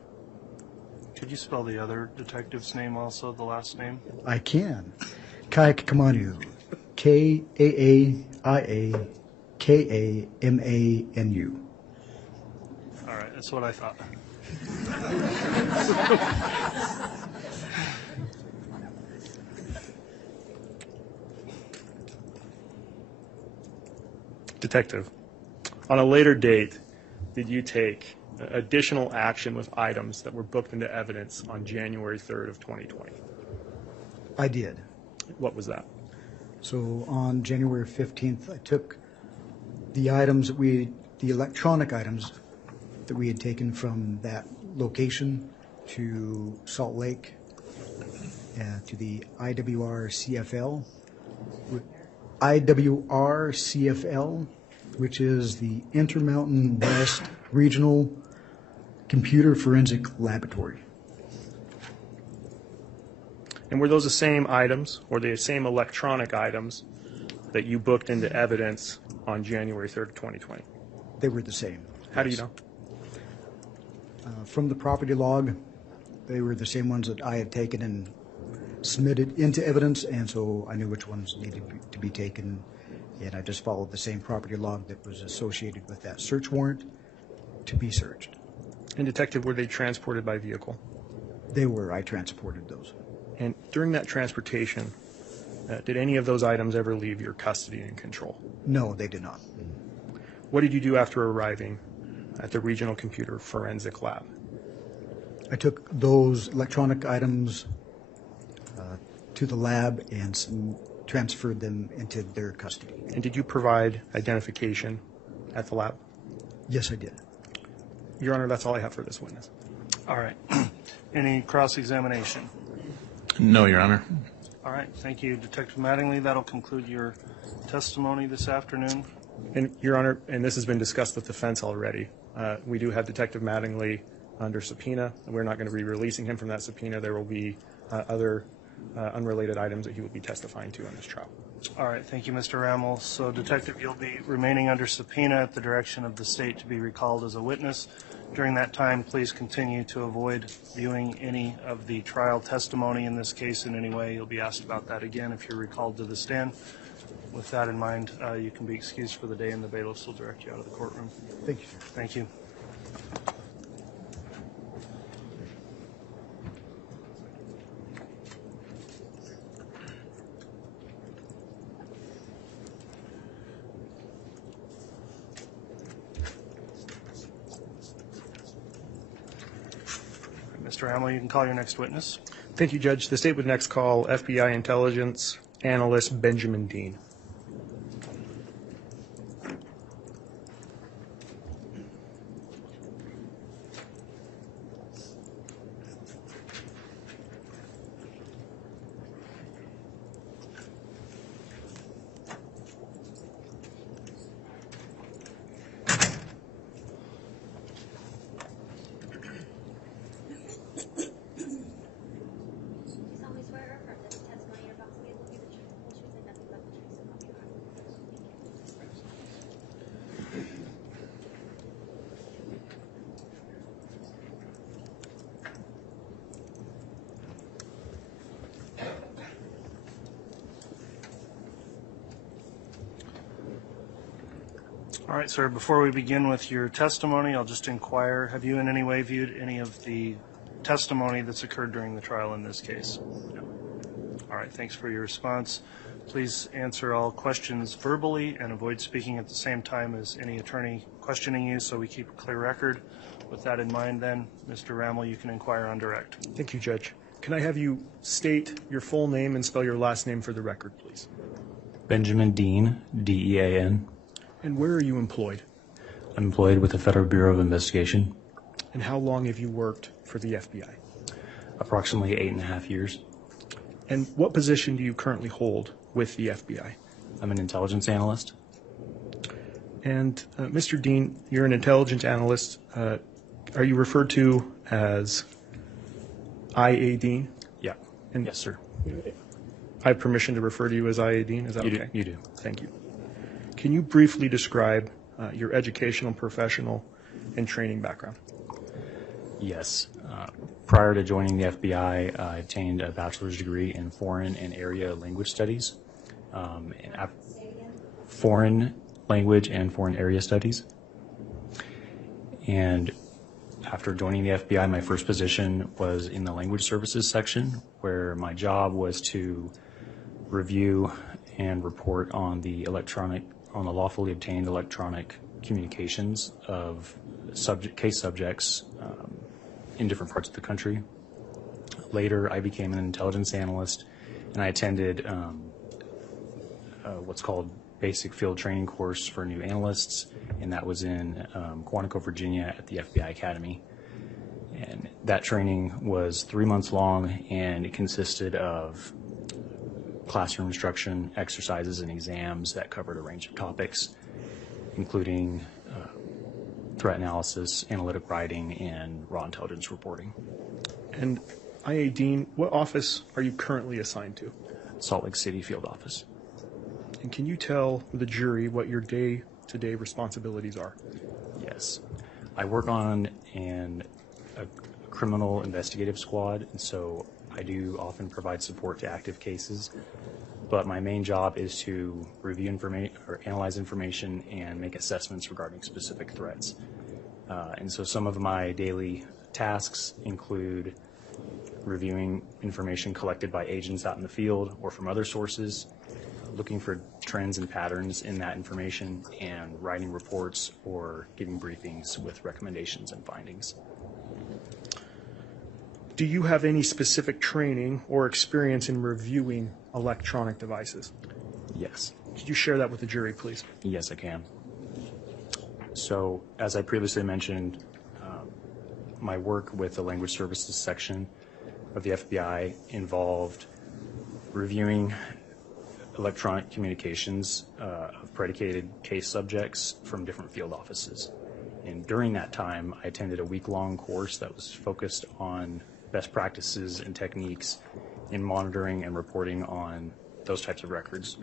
Could you spell the other detective's name also, the last name? I can. Kayakakamanu. Kaiakamanu. All right, that's what I thought. Detective, on a later date, did you take additional action with items that were booked into evidence on January 3rd of 2020? I did. What was that? So on January 15th, I took the items that the electronic items that we had taken from that location to Salt Lake, to the IWR-CFL, which is the Intermountain West Regional Computer Forensic Laboratory. And were those the same items or the same electronic items that you booked into evidence on January 3rd, 2020? They were the same. How do you know? From the property log, they were the same ones that I had taken and submitted into evidence, and so I knew which ones needed to be taken, and I just followed the same property log that was associated with that search warrant to be searched. And Detective, were they transported by vehicle? They were. I transported those. And during that transportation, did any of those items ever leave your custody and control? No, they did not. What did you do after arriving at the Regional Computer Forensic Lab? I took those electronic items to the lab and transferred them into their custody. And did you provide identification at the lab? Yes, I did. Your Honor, that's all I have for this witness. All right. Any cross-examination? No, Your Honor. All right. Thank you, Detective Mattingly. That'll conclude your testimony this afternoon. And Your Honor, and this has been discussed with defense already, we do have Detective Mattingly under subpoena, and we're not going to be releasing him from that subpoena. There will be other unrelated items that he will be testifying to in this trial. All right. Thank you, Mr. Rammel. So, Detective, you'll be remaining under subpoena at the direction of the state to be recalled as a witness. During that time, please continue to avoid viewing any of the trial testimony in this case in any way. You'll be asked about that again if you're recalled to the stand. With that in mind, you can be excused for the day, and the bailiffs will direct you out of the courtroom. Thank you. Thank you. Mr. Hamill, you can call your next witness. Thank you, Judge. The state would next call FBI intelligence analyst Benjamin Dean. All right, sir, before we begin with your testimony, I'll just inquire, have you in any way viewed any of the testimony that's occurred during the trial in this case? No. All right, thanks for your response. Please answer all questions verbally and avoid speaking at the same time as any attorney questioning you so we keep a clear record. With that in mind, then, Mr. Rammel, you can inquire on direct. Thank you, Judge. Can I have you state your full name and spell your last name for the record, please? Benjamin Dean, D-E-A-N. And where are you employed? I'm employed with the Federal Bureau of Investigation. And how long have you worked for the FBI? Approximately 8.5 years. And what position do you currently hold with the FBI? I'm an intelligence analyst. And Mr. Dean, you're an intelligence analyst. Are you referred to as IA Dean? Yeah. And yes, sir. I have permission to refer to you as IA Dean? Is that okay? You do. Thank you. Can you briefly describe your educational, professional, and training background? Yes. Prior to joining the FBI, I obtained a bachelor's degree in foreign and area language studies, foreign language and foreign area studies. And after joining the FBI, my first position was in the language services section, where my job was to review and report on the lawfully obtained electronic communications of case subjects in different parts of the country. Later, I became an intelligence analyst, and I attended what's called basic field training course for new analysts, and that was in Quantico, Virginia at the FBI Academy. And that training was 3 months long, and it consisted of classroom instruction, exercises, and exams that covered a range of topics, including threat analysis, analytic writing, and raw intelligence reporting. And IA Dean, what office are you currently assigned to? Salt Lake City field office. And can you tell the jury what your day-to-day responsibilities are? Yes. I work on a criminal investigative squad, and so I do often provide support to active cases, but my main job is to review information or analyze information and make assessments regarding specific threats. And so some of my daily tasks include reviewing information collected by agents out in the field or from other sources, looking for trends and patterns in that information, and writing reports or giving briefings with recommendations and findings. Do you have any specific training or experience in reviewing electronic devices? Yes. Could you share that with the jury, please? Yes, I can. So, as I previously mentioned, my work with the language services section of the FBI involved reviewing electronic communications of predicated case subjects from different field offices. And during that time, I attended a week-long course that was focused on best practices and techniques in monitoring and reporting on those types of records.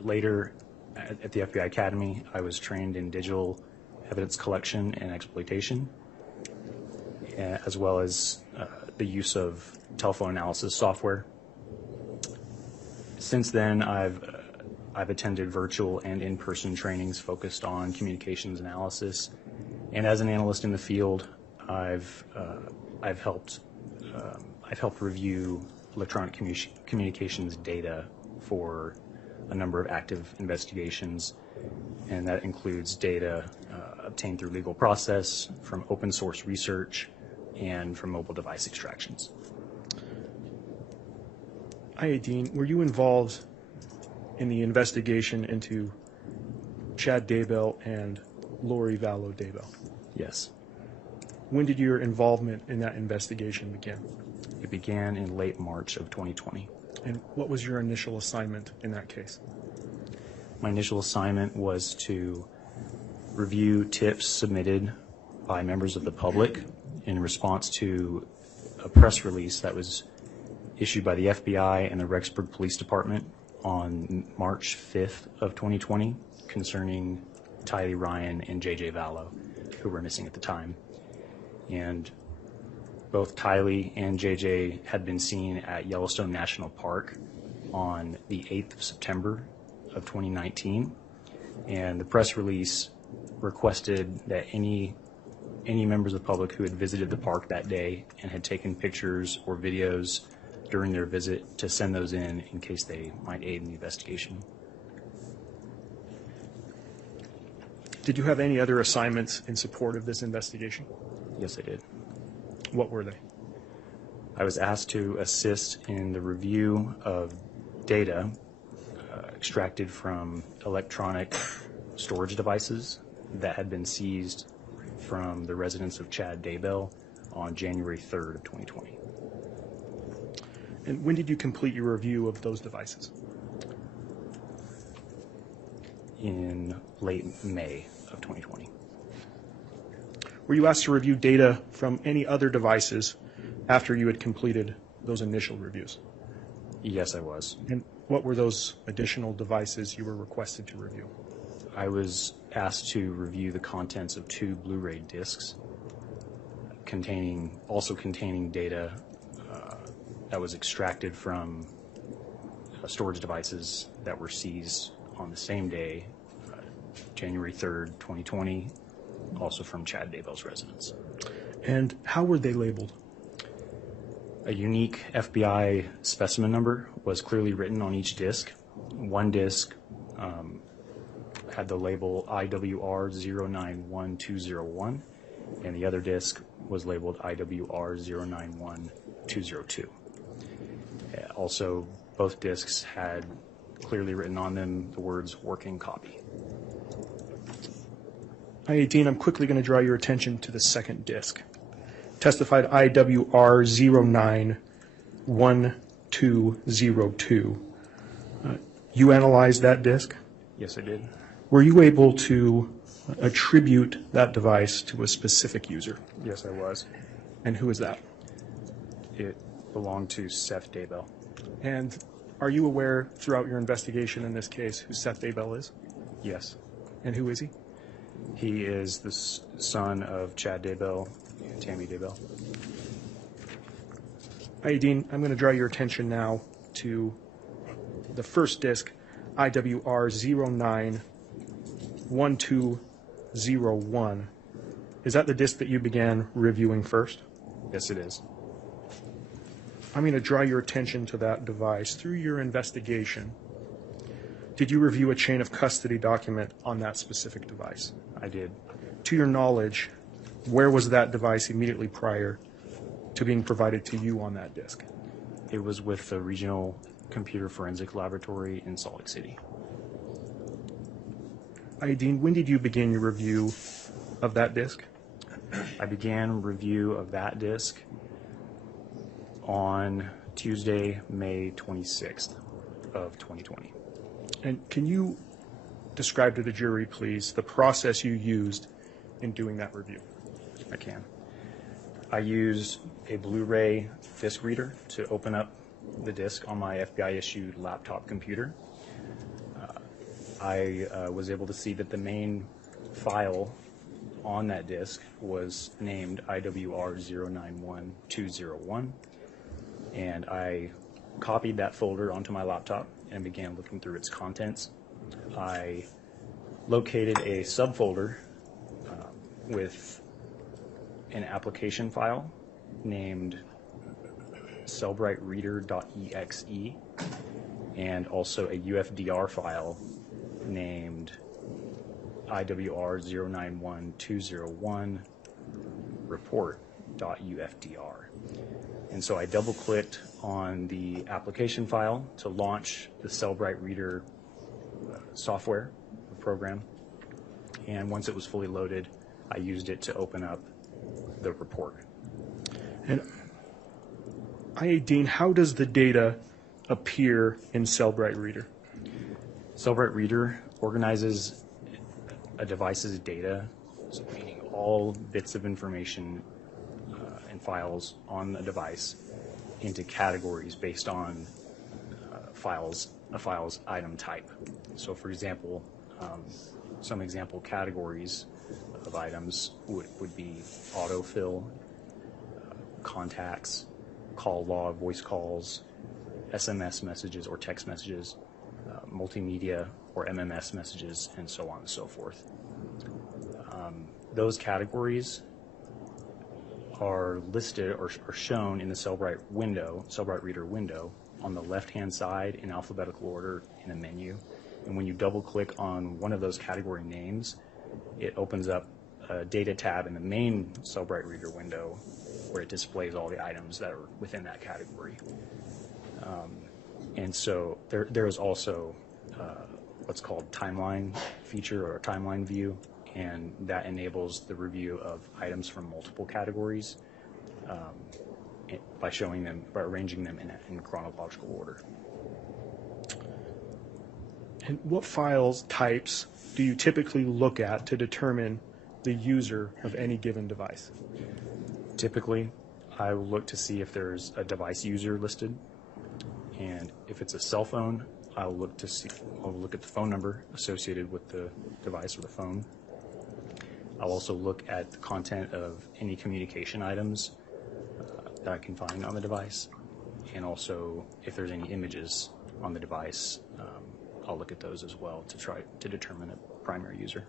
Later, at the FBI Academy, I was trained in digital evidence collection and exploitation, as well as the use of telephone analysis software. Since then, I've attended virtual and in-person trainings focused on communications analysis, and as an analyst in the field, I've helped review electronic communications data for a number of active investigations, and that includes data obtained through legal process, from open source research, and from mobile device extractions. IA Dean, were you involved in the investigation into Chad Daybell and Lori Vallow Daybell? Yes. When did your involvement in that investigation begin? It began in late March of 2020. And what was your initial assignment in that case? My initial assignment was to review tips submitted by members of the public in response to a press release that was issued by the FBI and the Rexburg Police Department on March 5th of 2020 concerning Tylee Ryan and JJ Vallow, who were missing at the time. And both Tylee and JJ had been seen at Yellowstone National Park on the 8th of September of 2019. And the press release requested that any members of the public who had visited the park that day and had taken pictures or videos during their visit to send those in case they might aid in the investigation. Did you have any other assignments in support of this investigation? Yes, I did. What were they? I was asked to assist in the review of data extracted from electronic storage devices that had been seized from the residence of Chad Daybell on January 3rd of 2020. And when did you complete your review of those devices? In late May of 2020. Were you asked to review data from any other devices after you had completed those initial reviews? Yes, I was. And what were those additional devices you were requested to review? I was asked to review the contents of 2 Blu-ray discs containing data that was extracted from storage devices that were seized on the same day, January 3rd, 2020, also from Chad Daybell's residence. And how were they labeled? A unique FBI specimen number was clearly written on each disc. One disc had the label IWR091201, and the other disc was labeled IWR091202. Also, both discs had clearly written on them the words "working copy." I-18, I'm quickly going to draw your attention to the second disc. Testified IWR091202. You analyzed that disc? Yes, I did. Were you able to attribute that device to a specific user? Yes, I was. And who is that? It belonged to Seth Daybell. And are you aware throughout your investigation in this case who Seth Daybell is? Yes. And who is he? He is the son of Chad Daybell and Tammy Daybell. I-18, I'm going to draw your attention now to the first disc, IWR091201. Is that the disc that you began reviewing first? Yes, it is. I'm going to draw your attention to that device. Through your investigation, did you review a chain of custody document on that specific device? I did. To your knowledge, where was that device immediately prior to being provided to you on that disc? It was with the Regional Computer Forensic Laboratory in Salt Lake City. Dean, when did you begin your review of that disc? I began review of that disc on Tuesday, May 26th of 2020. And can you describe to the jury, please, the process you used in doing that review? I can. I used a Blu-ray disc reader to open up the disc on my FBI-issued laptop computer. I was able to see that the main file on that disc was named IWR091201, and I copied that folder onto my laptop and began looking through its contents. I located a subfolder with an application file named cellbrightreader.exe and also a UFDR file named IWR091201 report.ufdr. And so I double-clicked on the application file to launch the Cellbright Reader software program. And once it was fully loaded, I used it to open up the report. And Dean, how does the data appear in Cellbright Reader? Cellbright Reader organizes a device's data, so meaning all bits of information and files on a device, into categories based on a file's item type. So, for example, some example categories of items would be autofill, contacts, call log, voice calls, SMS messages or text messages, multimedia or MMS messages, and so on and so forth. Those categories are listed or shown in the Cellbrite Reader window on the left-hand side in alphabetical order in a menu. And when you double-click on one of those category names, it opens up a data tab in the main Cellbrite Reader window where it displays all the items that are within that category. And so there is also what's called timeline feature or timeline view, and that enables the review of items from multiple categories by arranging them in chronological order. And what files types do you typically look at to determine the user of any given device? Typically, I will look to see if there's a device user listed, and if it's a cell phone, I'll look at the phone number associated with the device or the phone. I'll also look at the content of any communication items that I can find on the device, and also if there's any images on the device, I'll look at those as well to try to determine a primary user.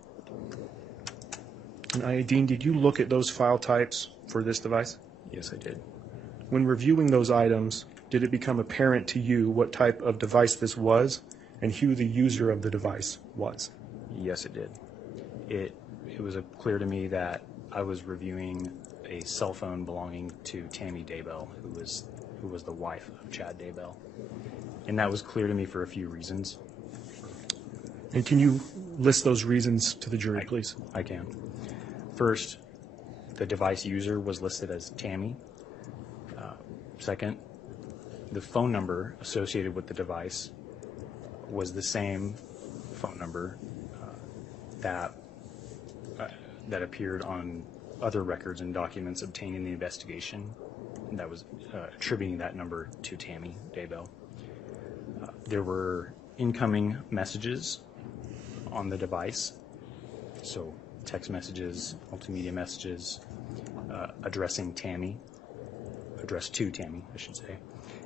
And Ayadine, did you look at those file types for this device? Yes, I did. When reviewing those items, did it become apparent to you what type of device this was and who the user of the device was? Yes, it did. It was clear to me that I was reviewing a cell phone belonging to Tammy Daybell, who was the wife of Chad Daybell. And that was clear to me for a few reasons. And can you list those reasons to the jury, please? I can. First, the device user was listed as Tammy. Second, the phone number associated with the device was the same phone number that appeared on other records and documents obtained in the investigation, and that was attributing that number to Tammy Daybell. There were incoming messages on the device, so text messages, multimedia messages addressed to Tammy, I should say.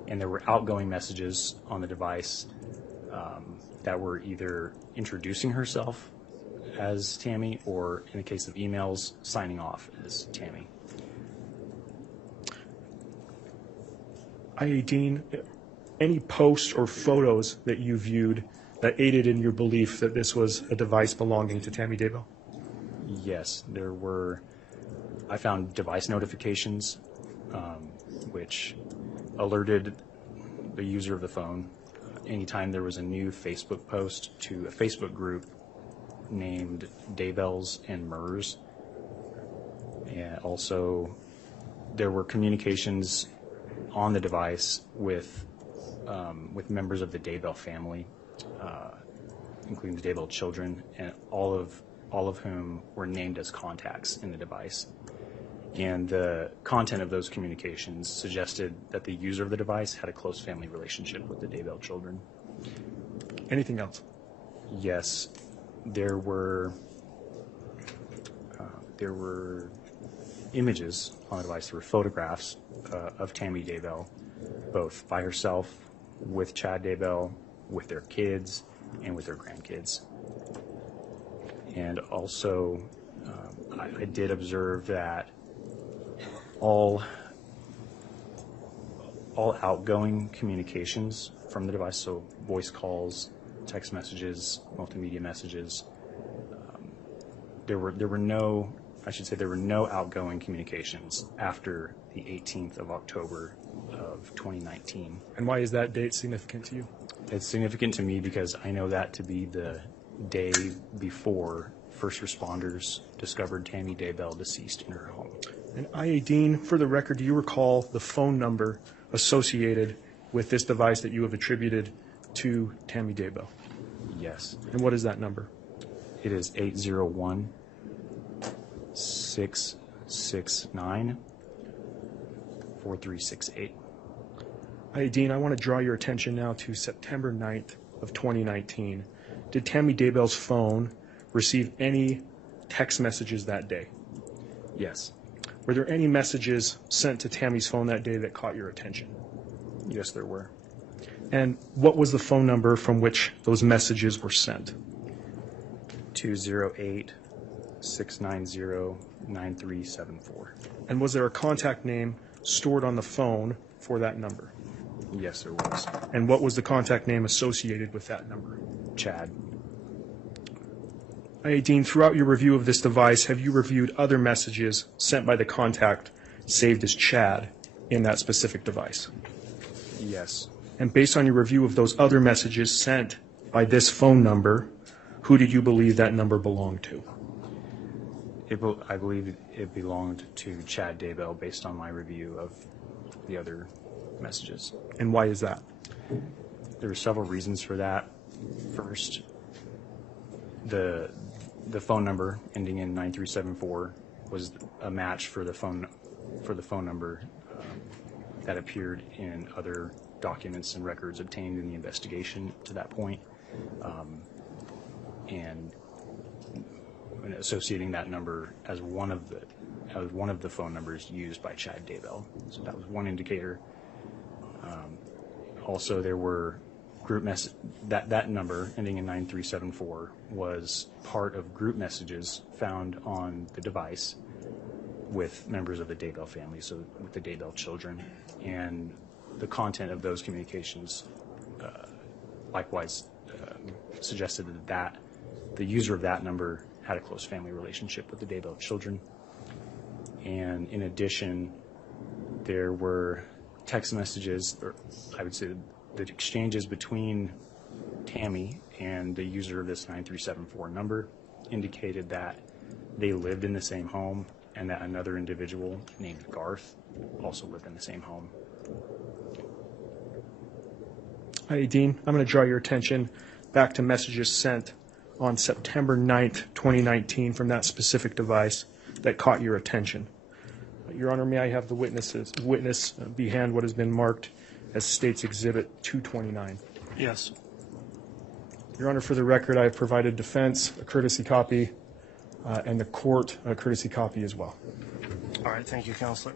And there were outgoing messages on the device that were either introducing herself as Tammy or, in the case of emails, signing off as Tammy. Ayadine, any posts or photos that you viewed that aided in your belief that this was a device belonging to Tammy Daybell? Yes, there were. I found device notifications which alerted the user of the phone anytime there was a new Facebook post to a Facebook group named Daybells and Murs. And also, there were communications on the device with members of the Daybell family, including the Daybell children, and all of whom were named as contacts in the device. And the content of those communications suggested that the user of the device had a close family relationship with the Daybell children. Anything else? Yes, there were images on the device. There were photographs of Tammy Daybell, both by herself, with Chad Daybell, with their kids, and with their grandkids. And also, I did observe that all outgoing communications from the device, so voice calls, text messages, multimedia messages, there were no outgoing communications after the 18th of October of 2019. And why is that date significant to you? It's significant to me because I know that to be the day before first responders discovered Tammy Daybell deceased in her home. And Ayadine, for the record, do you recall the phone number associated with this device that you have attributed to Tammy Daybell? Yes. And what is that number? It is 801-669-4368. Ayadine, I want to draw your attention now to September 9th of 2019. Did Tammy Daybell's phone receive any text messages that day? Yes. Were there any messages sent to Tammy's phone that day that caught your attention? Yes, there were. And what was the phone number from which those messages were sent? 208-690-9374. And was there a contact name stored on the phone for that number? Yes, there was. And what was the contact name associated with that number? Chad. Dean, throughout your review of this device, have you reviewed other messages sent by the contact saved as Chad in that specific device? Yes. And based on your review of those other messages sent by this phone number, who did you believe that number belonged to? I believe it belonged to Chad Daybell based on my review of the other messages. And why is that? There were several reasons for that. First, the phone number ending in 9374 was a match for the phone number that appeared in other documents and records obtained in the investigation to that point, and associating that number as one of the phone numbers used by Chad Daybell. So that was one indicator. Also, there were group that number ending in 9374 was part of group messages found on the device with members of the Daybell family, so with the Daybell children, and the content of those communications likewise suggested that the user of that number had a close family relationship with the Daybell children. And in addition, there were text messages, or I would say the exchanges between Tammy and the user of this 9374 number indicated that they lived in the same home and that another individual named Garth also lived in the same home. Hi, Dean. I'm going to draw your attention back to messages sent on September 9th, 2019 from that specific device that caught your attention. Your Honor, may I have the witness be hand what has been marked as State's Exhibit 229? Yes. Your Honor, for the record, I have provided defense a courtesy copy and the court a courtesy copy as well. All right. Thank you, Counselor.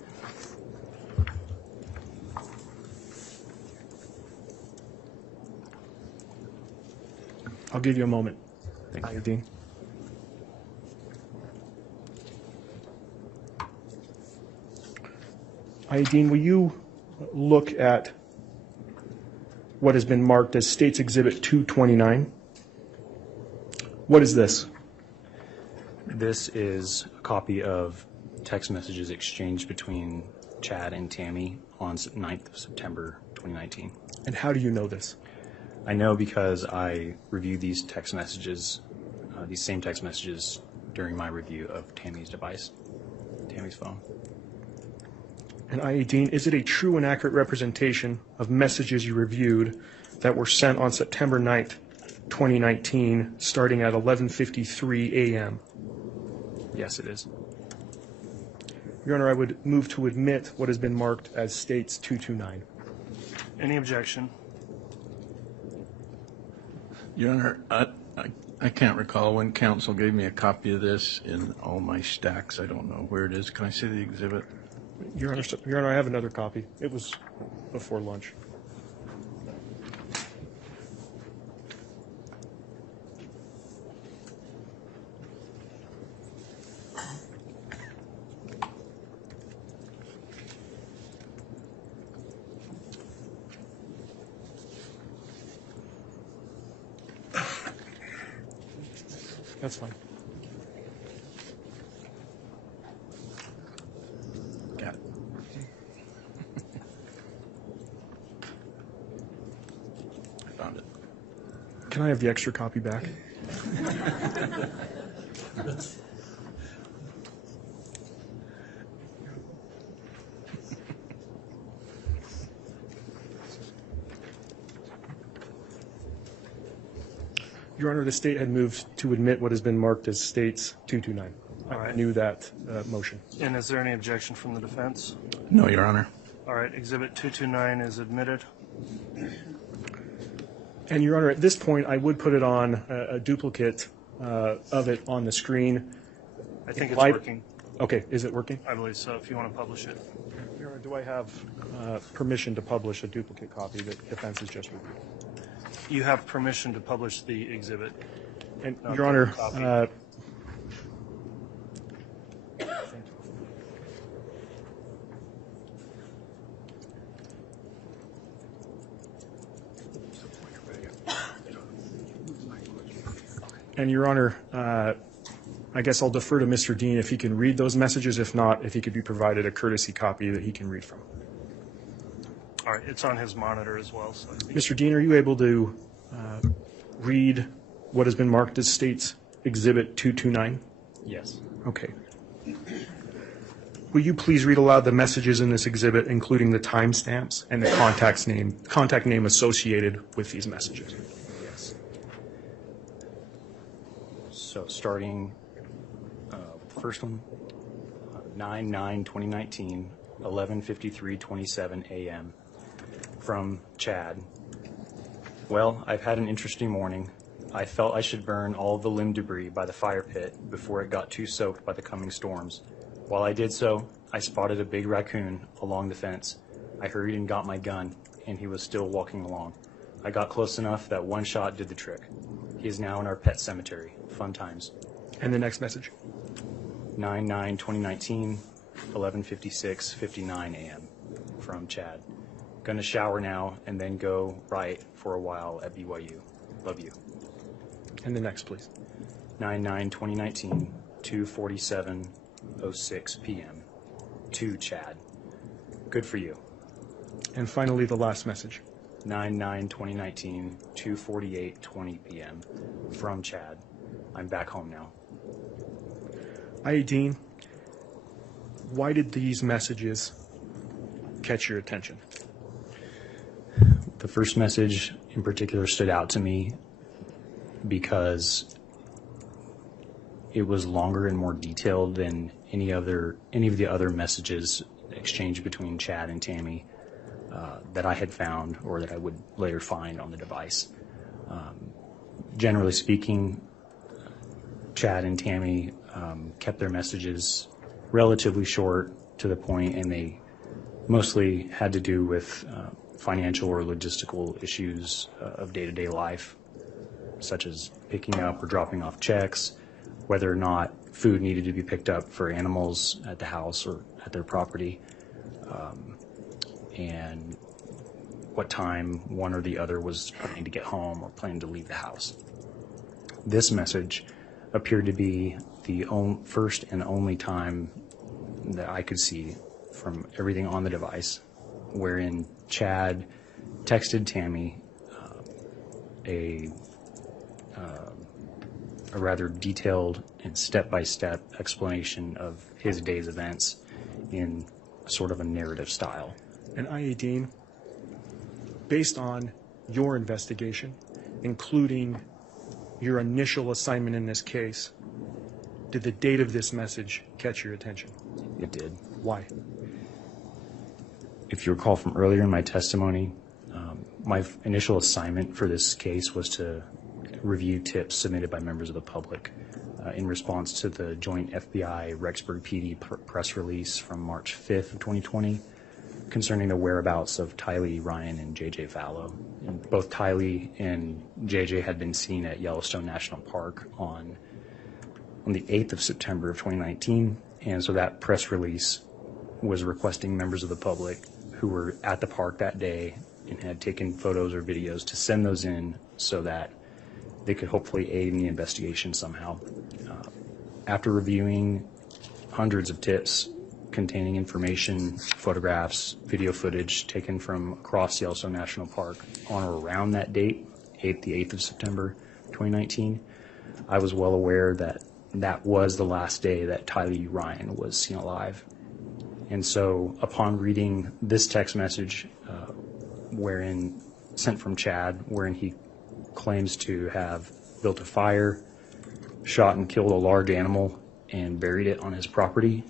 I'll give you a moment. Thank you, Dean. Dean, will you look at what has been marked as State's Exhibit 229? What is this? This is a copy of text messages exchanged between Chad and Tammy on 9th of September 2019. And how do you know this? I know because I reviewed these text messages, these same text messages during my review of Tammy's device, Tammy's phone. And Dean, is it a true and accurate representation of messages you reviewed that were sent on September 9th, 2019, starting at 11:53 a.m.? Yes, it is. Your Honor, I would move to admit what has been marked as State's 229. Any objection? Your Honor, I can't recall when counsel gave me a copy of this in all my stacks. I don't know where it is. Can I see the exhibit? Your Honor, I have another copy. It was before lunch. That's fine. Got it. I found it. Can I have the extra copy back? Your Honor, the State had moved to admit what has been marked as State's 229. All right. I knew that motion. And is there any objection from the defense? No, Your Honor. All right. Exhibit 229 is admitted. And Your Honor, at this point, I would put it on a duplicate of it on the screen. I think it's working. Okay, is it working? I believe so, if you want to publish it. Your Honor, do I have permission to publish a duplicate copy that defense has just reviewed? You have permission to publish the exhibit. And not Your the Honor, copy. and Your Honor, I guess I'll defer to Mr. Dean if he can read those messages. If not, if he could be provided a courtesy copy that he can read from. All right, it's on his monitor as well. So I think Mr. Dean, are you able to read what has been marked as State's Exhibit 229? Yes. Okay. Will you please read aloud the messages in this exhibit, including the timestamps and the contact name associated with these messages? Yes. So starting with the first one, 9/9/2019, 11:53:27 a.m. from Chad. Well, I've had an interesting morning. I felt I should burn all the limb debris by the fire pit before it got too soaked by the coming storms. While I did so, I spotted a big raccoon along the fence. I hurried and got my gun, and he was still walking along. I got close enough that one shot did the trick. He is now in our pet cemetery. Fun times. And the next message. 9/9/2019, 11:56:59 a.m. from Chad. Gonna shower now and then go right for a while at BYU. Love you. And the next, please. 9/9/2019, 2:47:06 p.m. to Chad. Good for you. And finally, the last message. 9/9/2019, 2:48:20 p.m. from Chad. I'm back home now. I.A. Dean, why did these messages catch your attention? The first message in particular stood out to me because it was longer and more detailed than any of the other messages exchanged between Chad and Tammy that I had found or that I would later find on the device. Generally speaking, Chad and Tammy kept their messages relatively short, to the point, and they mostly had to do with financial or logistical issues of day-to-day life, such as picking up or dropping off checks, whether or not food needed to be picked up for animals at the house or at their property, and what time one or the other was planning to get home or planning to leave the house. This message appeared to be the first and only time that I could see from everything on the device, wherein Chad texted Tammy a rather detailed and step-by-step explanation of his day's events in sort of a narrative style. And I.A. Dean, based on your investigation, including your initial assignment in this case, did the date of this message catch your attention? It did. Why? If you recall from earlier in my testimony, my initial assignment for this case was to review tips submitted by members of the public in response to the joint FBI Rexburg PD press release from March 5th of 2020 concerning the whereabouts of Tylee Ryan and JJ Vallow. And both Tylee and JJ had been seen at Yellowstone National Park on the 8th of September of 2019, and so that press release was requesting members of the public who were at the park that day and had taken photos or videos to send those in so that they could hopefully aid in the investigation somehow. After reviewing hundreds of tips containing information, photographs, video footage taken from across Yellowstone National Park on or around that date, the 8th of September 2019, I was well aware that that was the last day that Tylee Ryan was seen alive. And so upon reading this text message, sent from Chad, wherein he claims to have built a fire, shot and killed a large animal, and buried it on his property,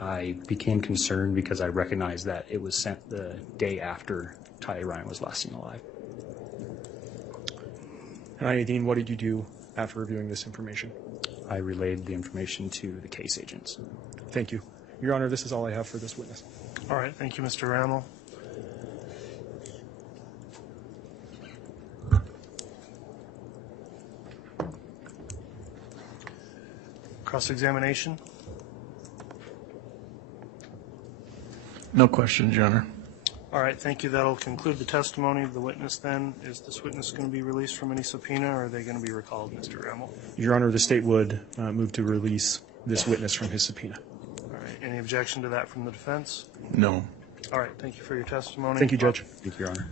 I became concerned because I recognized that it was sent the day after Tylee Ryan was last seen alive. And I.A. Dean, what did you do after reviewing this information? I relayed the information to the case agents. Thank you. Your Honor, this is all I have for this witness. All right, thank you, Mr. Rammel. Cross-examination? No questions, Your Honor. All right, thank you. That'll conclude the testimony of the witness then. Is this witness going to be released from any subpoena, or are they going to be recalled, Mr. Rammel? Your Honor, the state would move to release this witness from his subpoena. All right, any objection to that from the defense? No. All right, thank you for your testimony. Thank you, Judge. Thank you, Your Honor.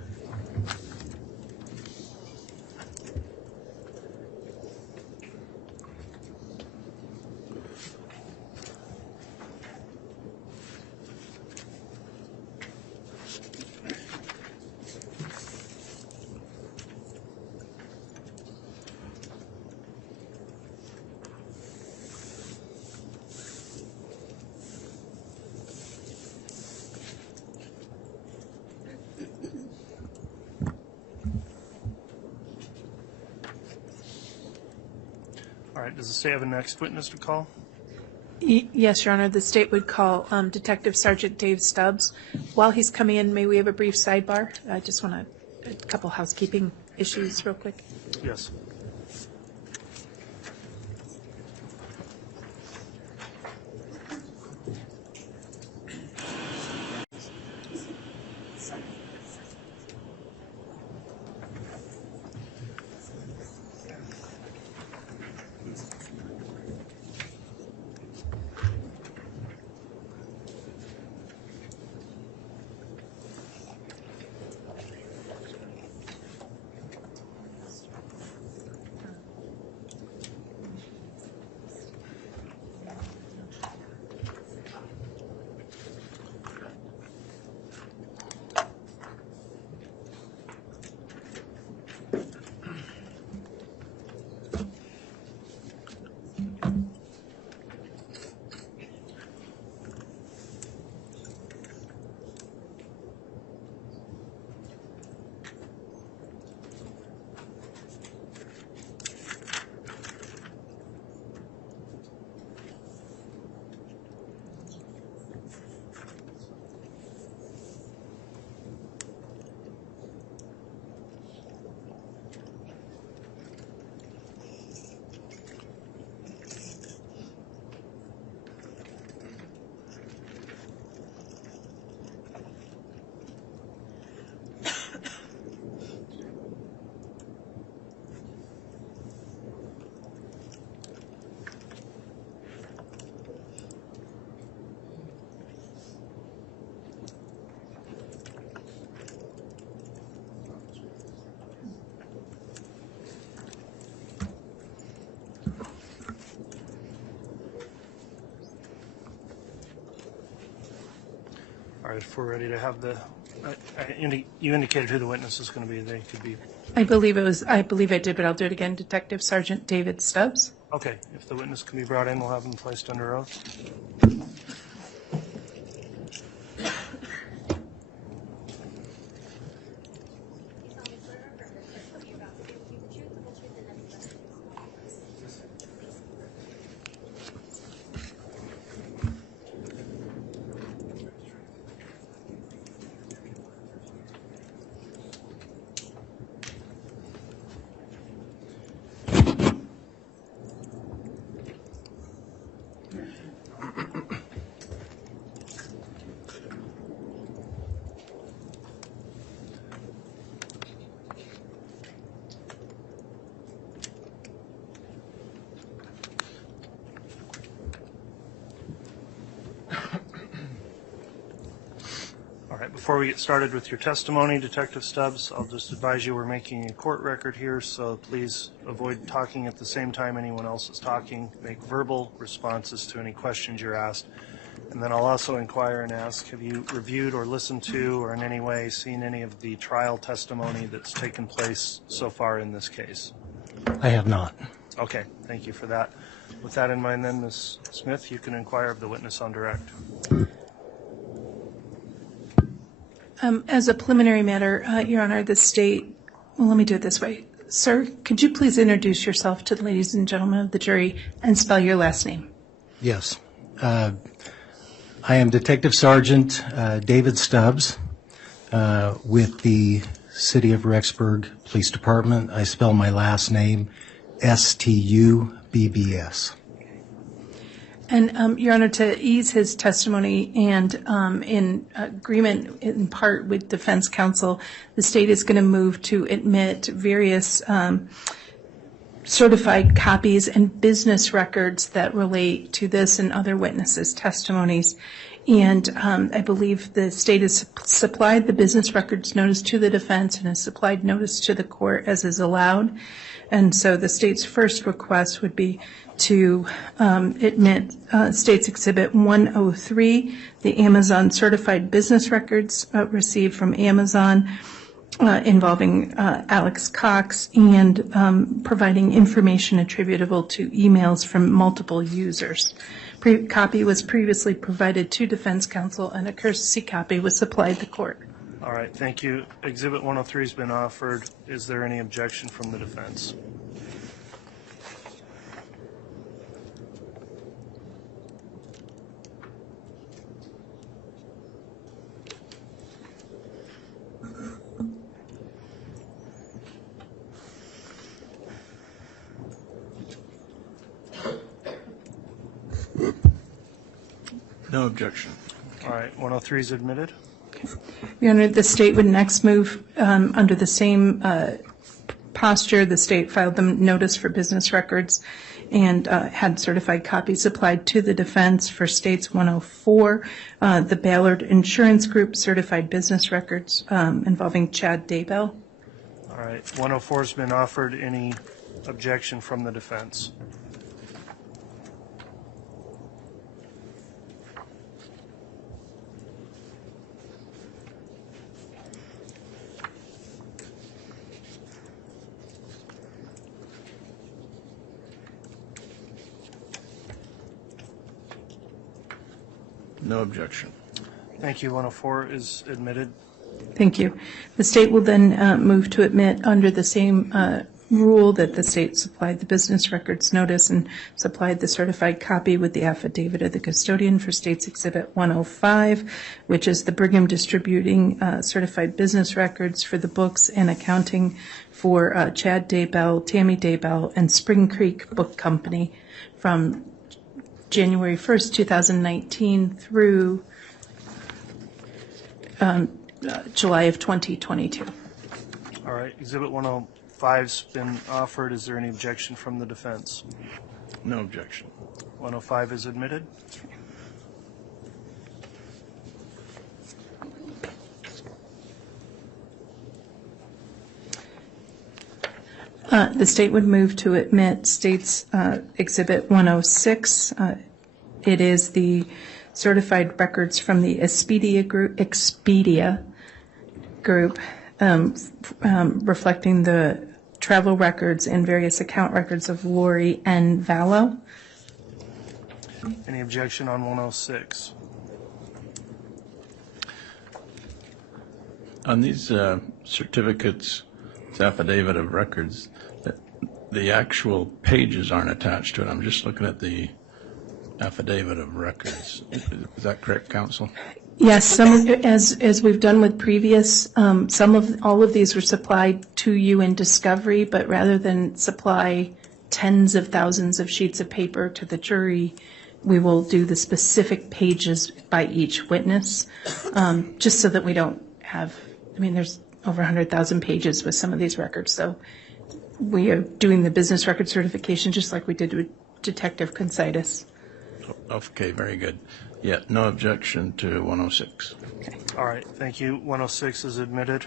All right, does the state have a next witness to call? Yes, Your Honor. The state would call Detective Sergeant Dave Stubbs. While he's coming in, may we have a brief sidebar? I just want a couple housekeeping issues real quick. Yes. All right, if we're ready to have the, you indicated who the witness is going to be. They could be, I believe I did, but I'll do it again. Detective Sergeant David Stubbs. okay, if the witness can be brought in, we'll have them placed under oath. All right, before we get started with your testimony, Detective Stubbs, I'll just advise you we're making a court record here, so please avoid talking at the same time anyone else is talking. Make verbal responses to any questions you're asked. And then I'll also inquire and ask, have you reviewed or listened to or in any way seen any of the trial testimony that's taken place so far in this case? I have not. Okay, thank you for that. With that in mind then, Ms. Smith, you can inquire of the witness on direct. As a preliminary matter, Your Honor, the state, well, let me do it this way. Sir, could you please introduce yourself to the ladies and gentlemen of the jury and spell your last name? Yes. I am Detective Sergeant David Stubbs with the City of Rexburg Police Department. I spell my last name Stubbs. And, Your Honor, to ease his testimony and in agreement in part with defense counsel, the state is going to move to admit various certified copies and business records that relate to this and other witnesses' testimonies. And I believe the state has supplied the business records notice to the defense and has supplied notice to the court as is allowed. And so the state's first request would be to admit State's Exhibit 103, the Amazon certified business records received from Amazon involving Alex Cox and providing information attributable to emails from multiple users. Copy was previously provided to defense counsel and a courtesy copy was supplied to court. All right, thank you. Exhibit 103 has been offered. Is there any objection from the defense? No objection. All right, 103 is admitted. Your Honor, the state would next move under the same posture. The state filed the notice for business records and had certified copies supplied to the defense for States 104, the Ballard Insurance Group certified business records involving Chad Daybell. All right, 104 has been offered. Any objection from the defense? No objection. Thank you. 104 is admitted. Thank you. The state will then move to admit under the same rule that the state supplied the business records notice and supplied the certified copy with the affidavit of the custodian for State's Exhibit 105, which is the Brigham Distributing certified business records for the books and accounting for Chad Daybell, Tammy Daybell, and Spring Creek Book Company from January 1st, 2019 through July of 2022. All right, Exhibit 105's been offered. Is there any objection from the defense? No objection. 105 is admitted. The state would move to admit State's Exhibit 106. It is the certified records from the Expedia Group reflecting the travel records and various account records of Lori N. Vallow. Any objection on 106? On these certificates, this affidavit of records, the actual pages aren't attached to it. I'm just looking at the affidavit of records. Is that correct, counsel? Yes, as we've done with previous, all of these were supplied to you in discovery, but rather than supply tens of thousands of sheets of paper to the jury, we will do the specific pages by each witness, just so that we don't have, there's over 100,000 pages with some of these records, so we are doing the business record certification just like we did with Detective Consitis. Okay, very good. Yeah, no objection to 106. Okay. All right, thank you. 106 is admitted.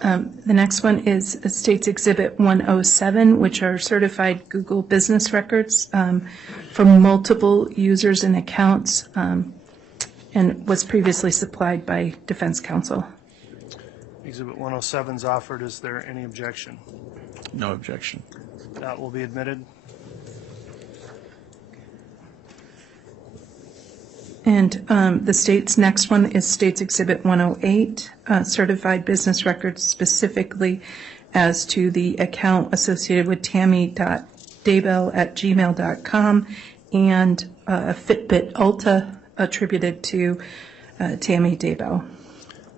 The next one is State's Exhibit 107, which are certified Google business records from multiple users and accounts, and was previously supplied by defense counsel. Exhibit 107 is offered. Is there any objection? No objection. That will be admitted. And the state's next one is State's Exhibit 108, certified business records specifically as to the account associated with tammy.daybell@gmail.com and a Fitbit Ulta attributed to Tammy Daybell.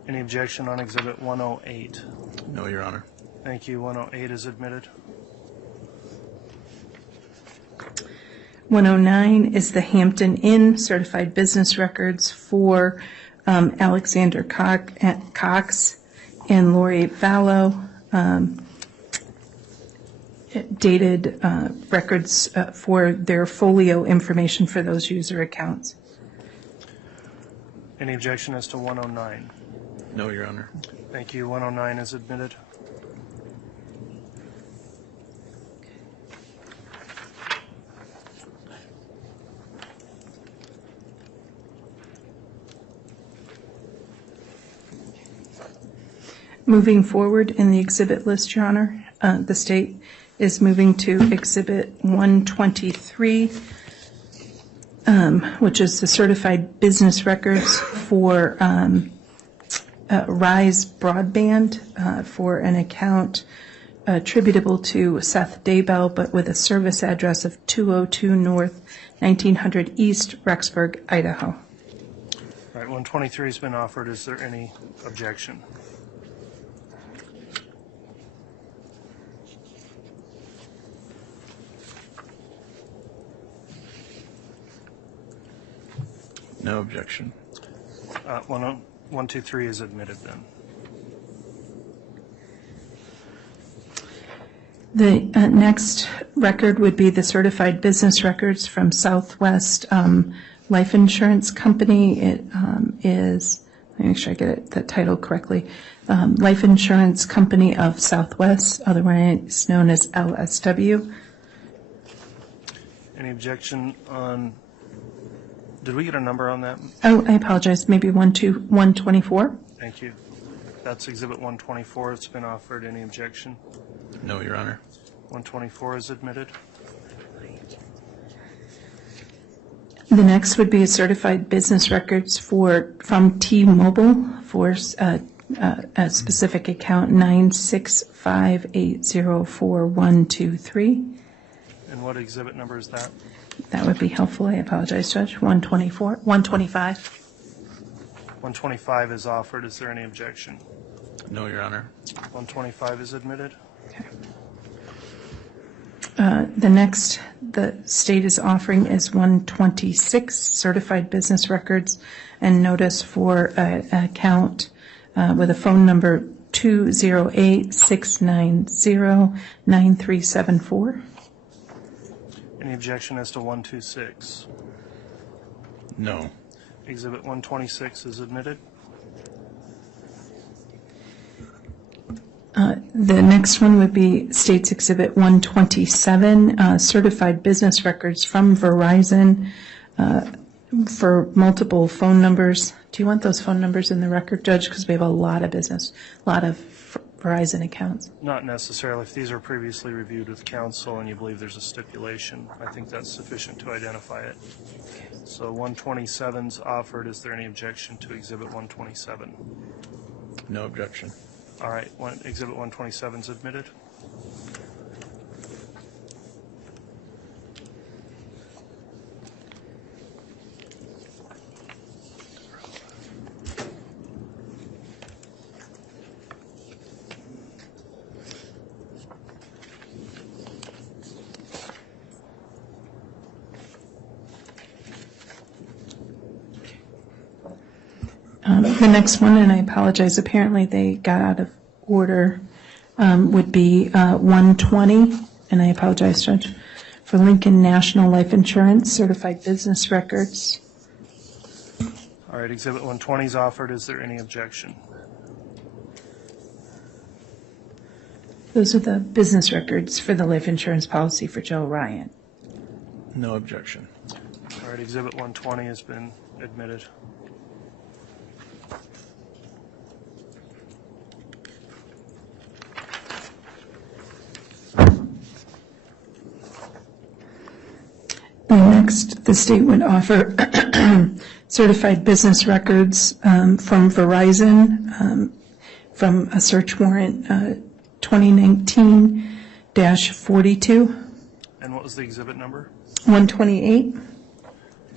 Any objection on Exhibit 108? No, Your Honor. Thank you. 108 is admitted. 109 is the Hampton Inn certified business records for Alexander Cox and Lori Vallow, dated records for their folio information for those user accounts. Any objection as to 109? No, Your Honor. Thank you. 109 is admitted. Moving forward in the exhibit list, Your Honor, the state is moving to Exhibit 123, which is the certified business records for Rise Broadband for an account attributable to Seth Daybell, but with a service address of 202 North, 1900 East, Rexburg, Idaho. All right, 123 has been offered. Is there any objection? No objection. 123 is admitted then. The next record would be the certified business records from Southwest Life Insurance Company. It is, let me make sure I get the title correctly, Life Insurance Company of Southwest, otherwise known as LSW. Any objection on, did we get a number on that? Oh, I apologize, maybe 124? Thank you. That's Exhibit 124. It's been offered. Any objection? No, Your Honor. 124 is admitted. The next would be a certified business records from T-Mobile for a specific account 965804123. And what exhibit number is that? That would be helpful. I apologize, Judge. 125. 125 is offered. Is there any objection? No, Your Honor. 125 is admitted. Okay. The next the state is offering is 126, certified business records and notice for an account with a phone number 208-690-9374. Any objection as to 126? No. Exhibit 126 is admitted. The next one would be State's Exhibit 127, certified business records from Verizon for multiple phone numbers. Do you want those phone numbers in the record, Judge? Because we have a lot of business, a lot of Verizon accounts. Not necessarily. If these are previously reviewed with counsel and you believe there's a stipulation, I think that's sufficient to identify it. So 127's offered. Is there any objection to Exhibit 127? No objection. All right. Exhibit 127 is admitted. The next one, and I apologize, apparently they got out of order, would be 120, and I apologize, Judge, for Lincoln National Life Insurance, certified business records. All right, Exhibit 120 is offered. Is there any objection? Those are the business records for the life insurance policy for Joe Ryan. No objection. All right, Exhibit 120 has been admitted. Next, the state would offer certified business records from Verizon from a search warrant 2019-42. And what was the exhibit number? 128.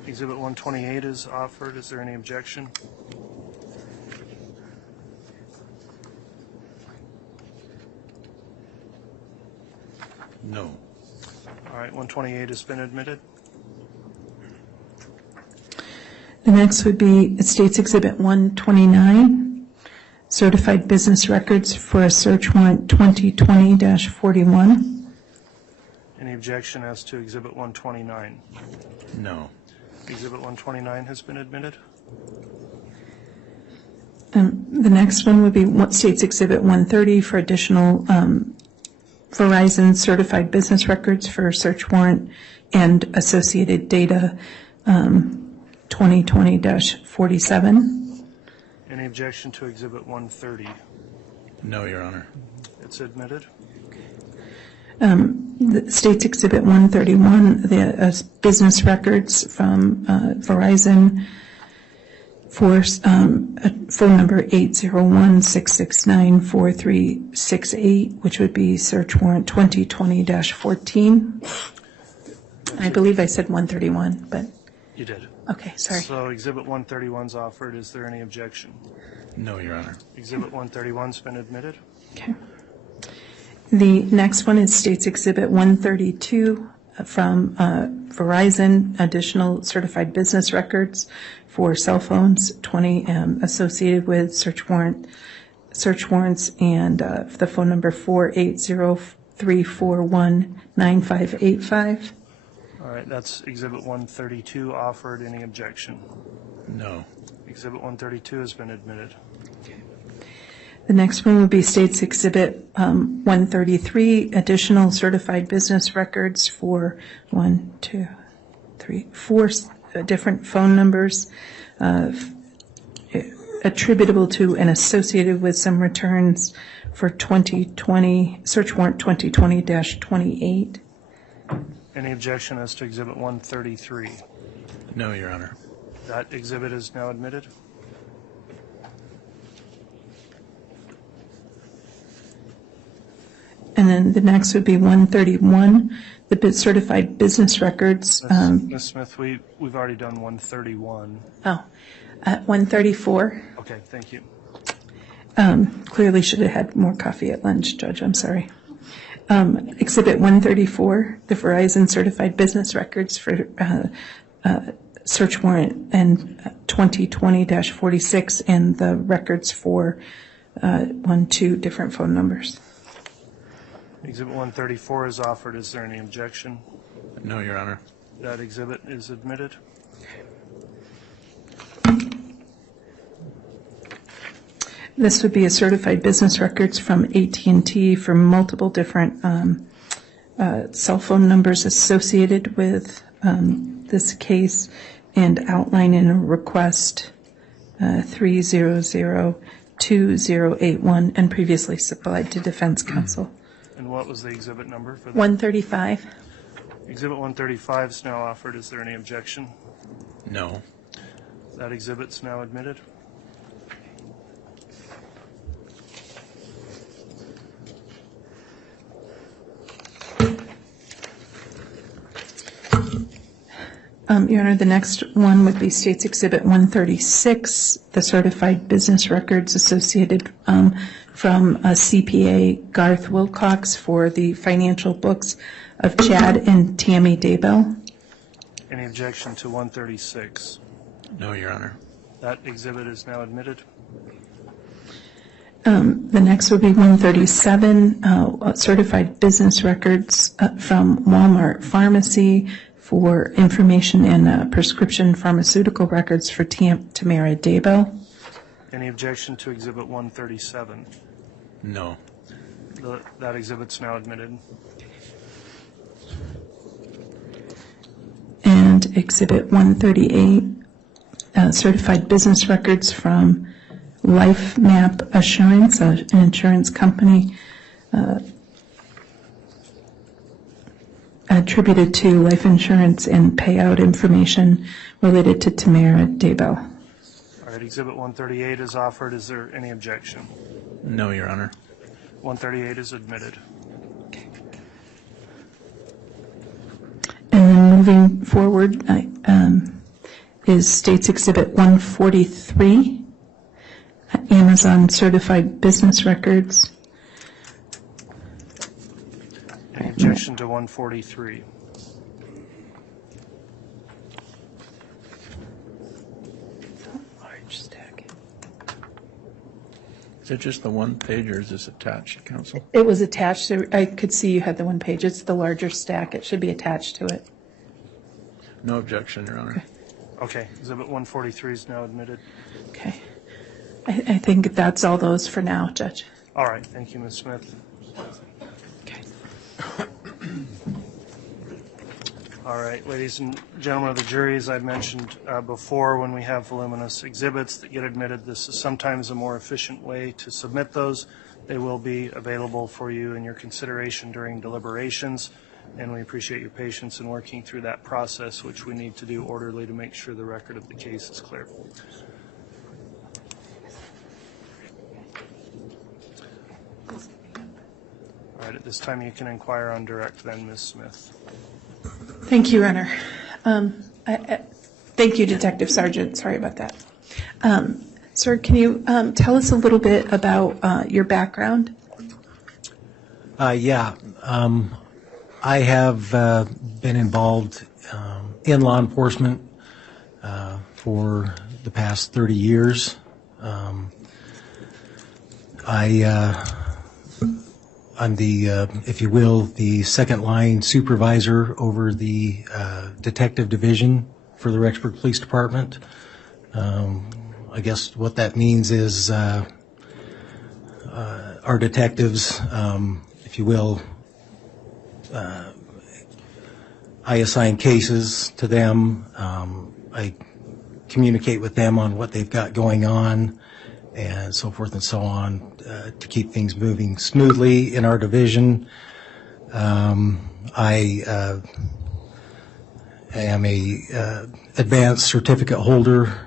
Exhibit 128 is offered. Is there any objection? No. All right, 128 has been admitted. The next would be State's Exhibit 129, certified business records for a search warrant 2020-41. Any objection as to Exhibit 129? No. Exhibit 129 has been admitted. The next one would be State's Exhibit 130 for additional Verizon certified business records for a search warrant and associated data 2020-47. Any objection to Exhibit 130? No, Your Honor. It's admitted. The State's Exhibit 131, the business records from Verizon for phone number 801-669-4368, which would be search warrant 2020-14. I believe I said 131, but... You did. Okay, sorry. So Exhibit 131 is offered. Is there any objection? No, Your Honor. Exhibit 131's been admitted. Okay. The next one is State's Exhibit 132 from Verizon, additional certified business records for cell phones, 20 associated with search warrants, and the phone number 480-341-9585. All right, that's Exhibit 132 offered. Any objection? No. Exhibit 132 has been admitted. The next one would be State's Exhibit 133, additional certified business records for 4 different phone numbers attributable to and associated with some returns for 2020, search warrant 2020-28. Any objection as to Exhibit 133? No, Your Honor. That exhibit is now admitted. And then the next would be 131, the certified business records. Ms. Smith, we've already done 131. 134. Okay, thank you. Clearly should have had more coffee at lunch, Judge. I'm sorry. Exhibit 134, the Verizon certified business records for search warrant and 2020-46, and the records for 2 different phone numbers. Exhibit 134 is offered. Is there any objection? No, Your Honor. That exhibit is admitted. This would be a certified business records from AT&T for multiple different cell phone numbers associated with this case, and outline in a request 3002081 and previously supplied to defense counsel. And what was the exhibit number for that? 135. Exhibit 135 is now offered. Is there any objection? No. That exhibit's now admitted. Your Honor, the next one would be State's Exhibit 136, the certified business records associated from CPA Garth Wilcox for the financial books of Chad and Tammy Daybell. Any objection to 136? No, Your Honor. That exhibit is now admitted. The next would be 137, certified business records from Walmart Pharmacy for information and prescription pharmaceutical records for Tamara Daybell. Any objection to Exhibit 137? No. That exhibit's now admitted. And Exhibit 138, certified business records from Life Map Assurance, an insurance company attributed to life insurance and payout information related to Tamara Daybell. All right, Exhibit 138 is offered. Is there any objection? No, Your Honor. And 138 is admitted. then moving forward is State's Exhibit 143, Amazon Certified Business Records. Any objection to 143? Large stack. Is it just the one page or is this attached, Counsel? It was attached. I could see you had the one page. It's the larger stack. It should be attached to it. No objection, Your Honor. Okay, Exhibit 143 is now admitted. Okay. I think that's all those for now, Judge. All right, thank you, Ms. Smith. Okay. All right, ladies and gentlemen of the jury, as I mentioned before, when we have voluminous exhibits that get admitted, this is sometimes a more efficient way to submit those. They will be available for you in your consideration during deliberations, and we appreciate your patience in working through that process, which we need to do orderly to make sure the record of the case is clear. All right, at this time you can inquire on direct then, Ms. Smith. Thank you, Your Honor. Thank you, Detective Sergeant. Sorry about that. Sir, can you tell us a little bit about your background? Yeah. I have been involved in law enforcement for the past 30 years. I'm the, if you will, the second line supervisor over the detective division for the Rexburg Police Department. I guess what that means is our detectives, if you will, I assign cases to them. I communicate with them on what they've got going on and so forth and so on to keep things moving smoothly in our division. I am a advanced certificate holder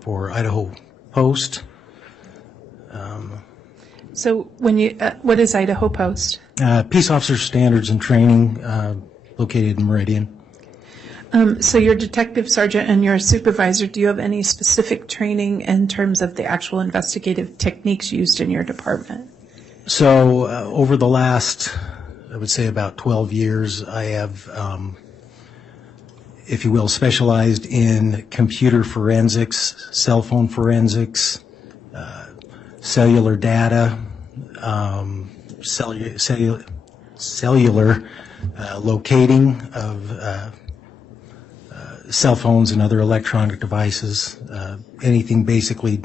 for Idaho Post. So when you, what is Idaho Post? Peace Officer Standards and Training located in Meridian. So you're a detective sergeant and you're a supervisor. Do you have any specific training in terms of the actual investigative techniques used in your department? So over the last, I would say about 12 years, I have, if you will, specialized in computer forensics, cell phone forensics, cellular data, cellular locating of cell phones and other electronic devices, anything basically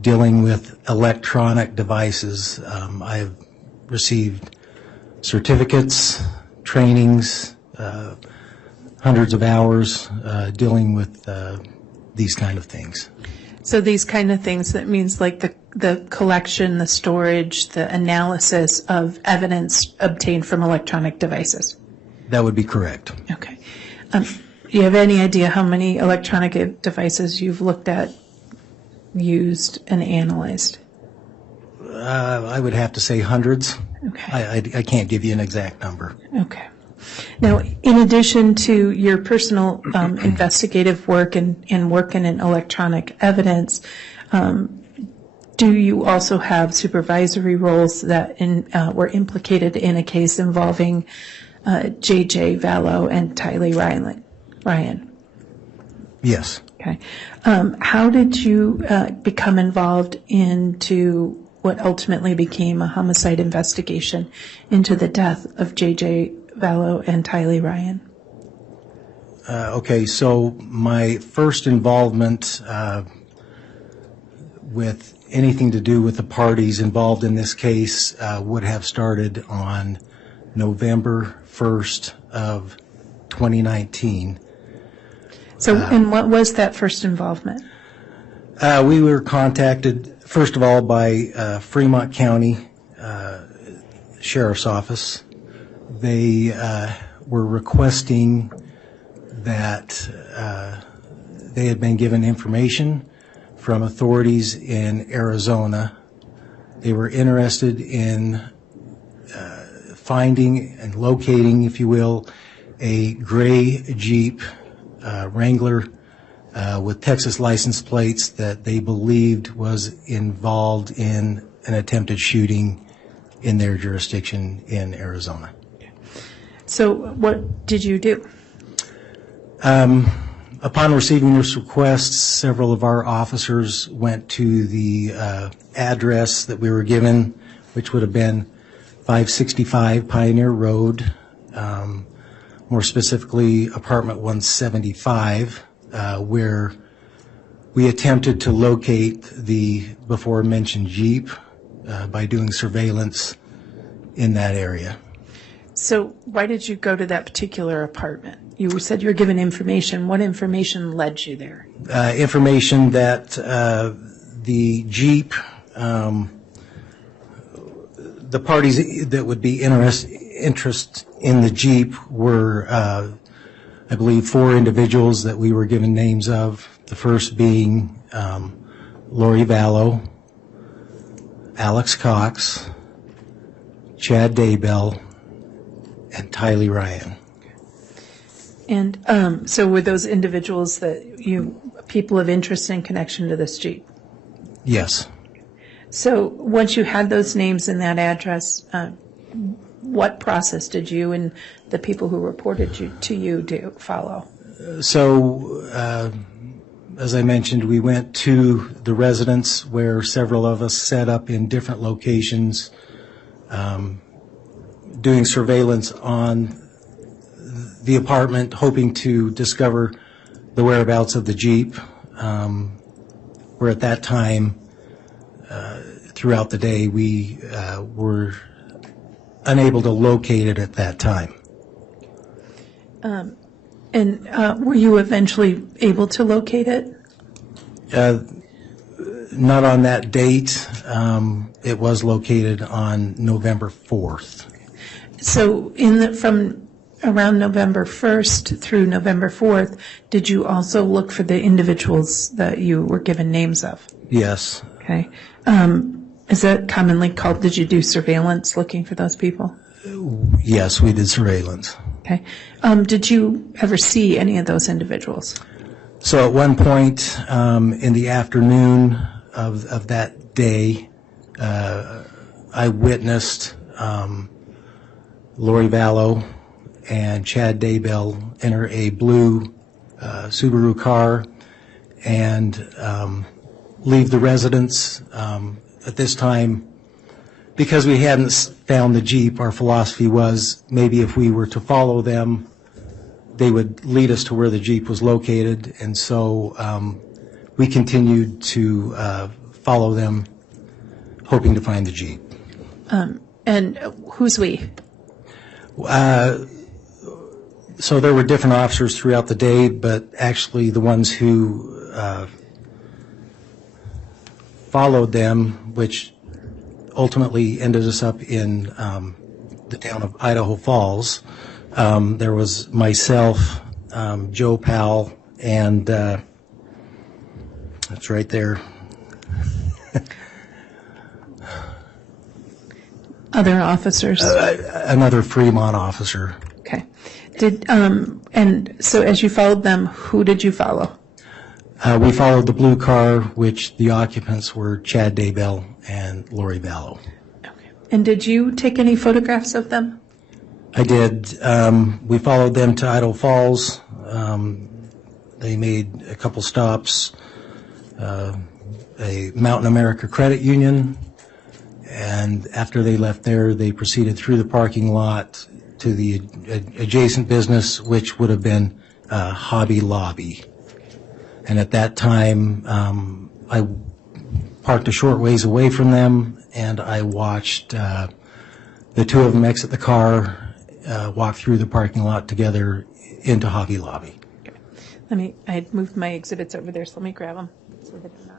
dealing with electronic devices. I have received certificates, trainings, hundreds of hours dealing with these kind of things. So these kind of things, that means like the collection, the storage, the analysis of evidence obtained from electronic devices? That would be correct. Okay. Do you have any idea how many electronic devices you've looked at, used, and analyzed? I would have to say hundreds. Okay. I can't give you an exact number. Okay. Now, in addition to your personal investigative work and working in electronic evidence, do you also have supervisory roles that were implicated in a case involving J.J. Vallow and Tylee Ryan? Yes. Okay. How did you become involved into what ultimately became a homicide investigation into the death of J.J. Vallow and Tylee Ryan? Okay, so my first involvement with anything to do with the parties involved in this case would have started on November 1st of 2019. So, and what was that first involvement? We were contacted, first of all, by Fremont County Sheriff's Office. They were requesting that they had been given information from authorities in Arizona. They were interested in finding and locating, if you will, a gray Jeep Wrangler with Texas license plates that they believed was involved in an attempted shooting in their jurisdiction in Arizona. So what did you do? Upon receiving this request, several of our officers went to the address that we were given, which would have been 565 Pioneer Road, more specifically apartment 175, where we attempted to locate the before mentioned Jeep by doing surveillance in that area. So why did you go to that particular apartment? You said you were given information. What information led you there? Information that the Jeep, the parties that would be interest in the Jeep were, I believe, 4 individuals that we were given names of. The first being Lori Vallow, Alex Cox, Chad Daybell, and Tylee Ryan. And so were those individuals that people of interest in connection to this Jeep? Yes. So once you had those names and that address, what process did you and the people who reported to you follow? So, as I mentioned, we went to the residence where several of us set up in different locations, doing surveillance on the apartment, hoping to discover the whereabouts of the Jeep, where at that time, throughout the day, we were unable to locate it at that time. And were you eventually able to locate it? Not on that date. It was located on November 4th. So from around November 1st through November 4th, did you also look for the individuals that you were given names of? Yes. Okay. Is that commonly called, did you do surveillance looking for those people? Yes, we did surveillance. Okay. Did you ever see any of those individuals? So at one point in the afternoon of that day, I witnessed Lori Vallow and Chad Daybell enter a blue Subaru car and leave the residence. At this time, because we hadn't found the Jeep, our philosophy was maybe if we were to follow them, they would lead us to where the Jeep was located. And so we continued to follow them, hoping to find the Jeep. And who's we? So there were different officers throughout the day, but actually the ones who followed them, which ultimately ended us up in the town of Idaho Falls. There was myself, Joe Powell, and that's right there. Other officers? Another Fremont officer. Okay. And so as you followed them, who did you follow? We followed the blue car, which the occupants were Chad Daybell and Lori Vallow. Okay. And did you take any photographs of them? I did. We followed them to Idaho Falls. They made a couple stops, a Mountain America Credit Union, and after they left there, they proceeded through the parking lot to the adjacent business, which would have been Hobby Lobby. And at that time, I parked a short ways away from them, and I watched the two of them exit the car, walk through the parking lot together into Hobby Lobby. I had moved my exhibits over there, so let me grab them. So that they're not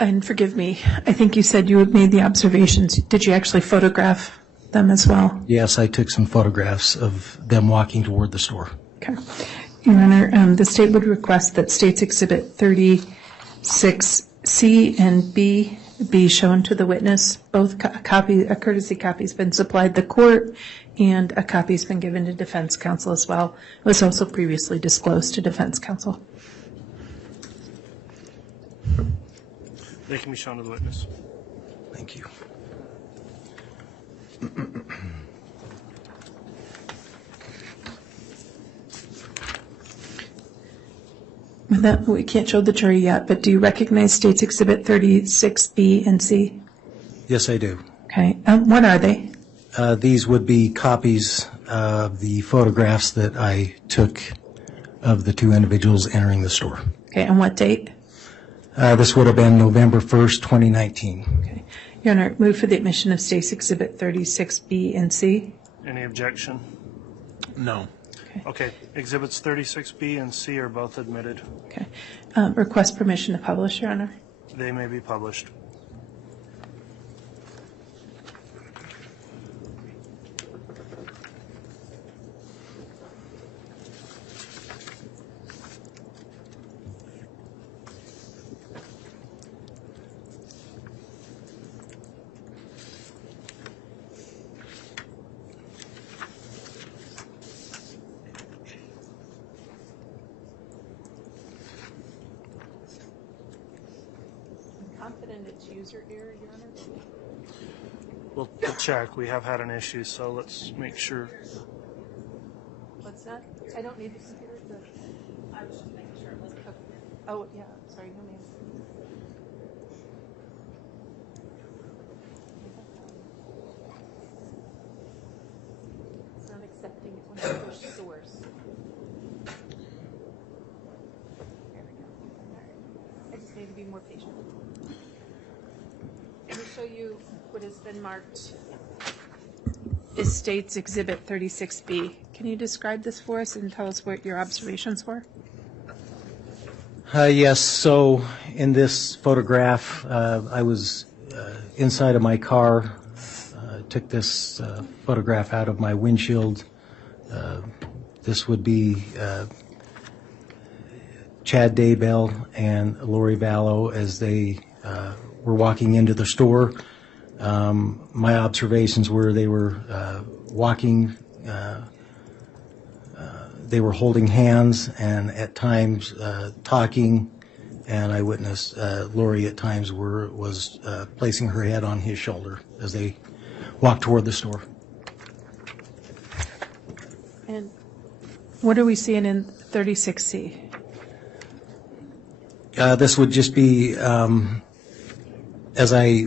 And forgive me, I think you said you had made the observations. Did you actually photograph them as well? Yes, I took some photographs of them walking toward the store. Okay. Your Honor, the state would request that States Exhibit 36C and B be shown to the witness. Both a courtesy copy has been supplied the court, and a copy has been given to defense counsel as well. It was also previously disclosed to defense counsel. They can be shown to the witness. Thank you. With that, we can't show the jury yet, but do you recognize States Exhibit 36B and C? Yes, I do. Okay. What are they? These would be copies of the photographs that I took of the two individuals entering the store. Okay. And what date? This would have been November 1st, 2019. Okay. Your Honor, move for the admission of States Exhibit 36B and C. Any objection? No. Okay. Exhibits 36B and C are both admitted. Okay. Request permission to publish, Your Honor. They may be published. Confident it's user error, Your Honor? We'll check. We have had an issue, so let's make sure. What's that? I don't need the computer. I was just making sure it wasn't. Oh, yeah. Sorry, no name. It's not accepting it when I push source. There we go. All right. I just need to be more patient. Let me show you what has been marked is States Exhibit 36B. Can you describe this for us and tell us what your observations were? Yes, so in this photograph, I was inside of my car, took this photograph out of my windshield. This would be Chad Daybell and Lori Vallow as they were walking into the store. My observations were they were walking, they were holding hands and at times talking, and I witnessed Lori at times was placing her head on his shoulder as they walked toward the store. And what are we seeing in 36C? This would just be as I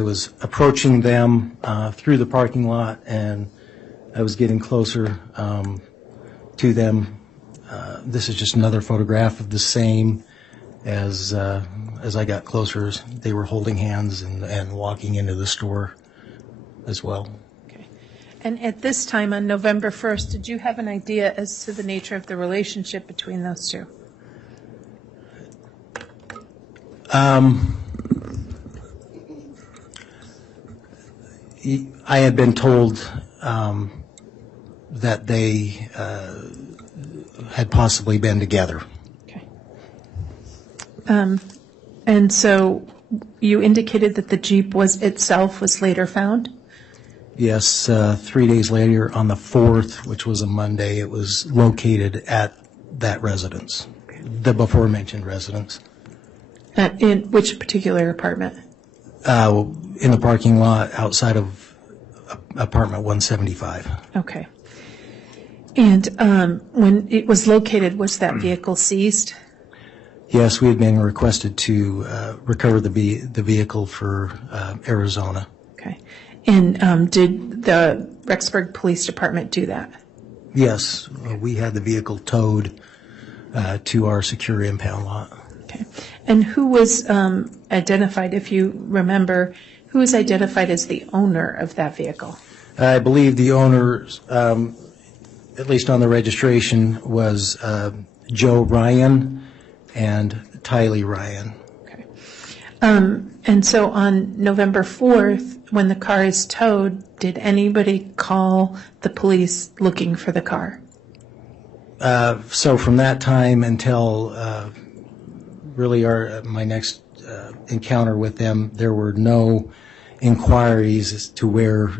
was approaching them through the parking lot and I was getting closer to them. This is just another photograph of the same as I got closer. They were holding hands and walking into the store as well. Okay. And at this time on November 1st, did you have an idea as to the nature of the relationship between those two? I had been told that they had possibly been together. Okay. And so you indicated that the Jeep itself was later found? Yes, 3 days later on the 4th, which was a Monday, it was located at that residence, the before-mentioned residence. In which particular apartment? In the parking lot outside of apartment 175. Okay. And when it was located, was that vehicle seized? Yes, we had been requested to recover the vehicle for Arizona. Okay. And did the Rexburg Police Department do that? Yes, we had the vehicle towed to our secure impound lot. Okay. And who was identified, if you remember, who was identified as the owner of that vehicle? I believe the owner, at least on the registration, was Joe Ryan and Tylee Ryan. Okay. And so on November 4th, when the car is towed, did anybody call the police looking for the car? So from that time until really my next encounter with them, there were no inquiries as to where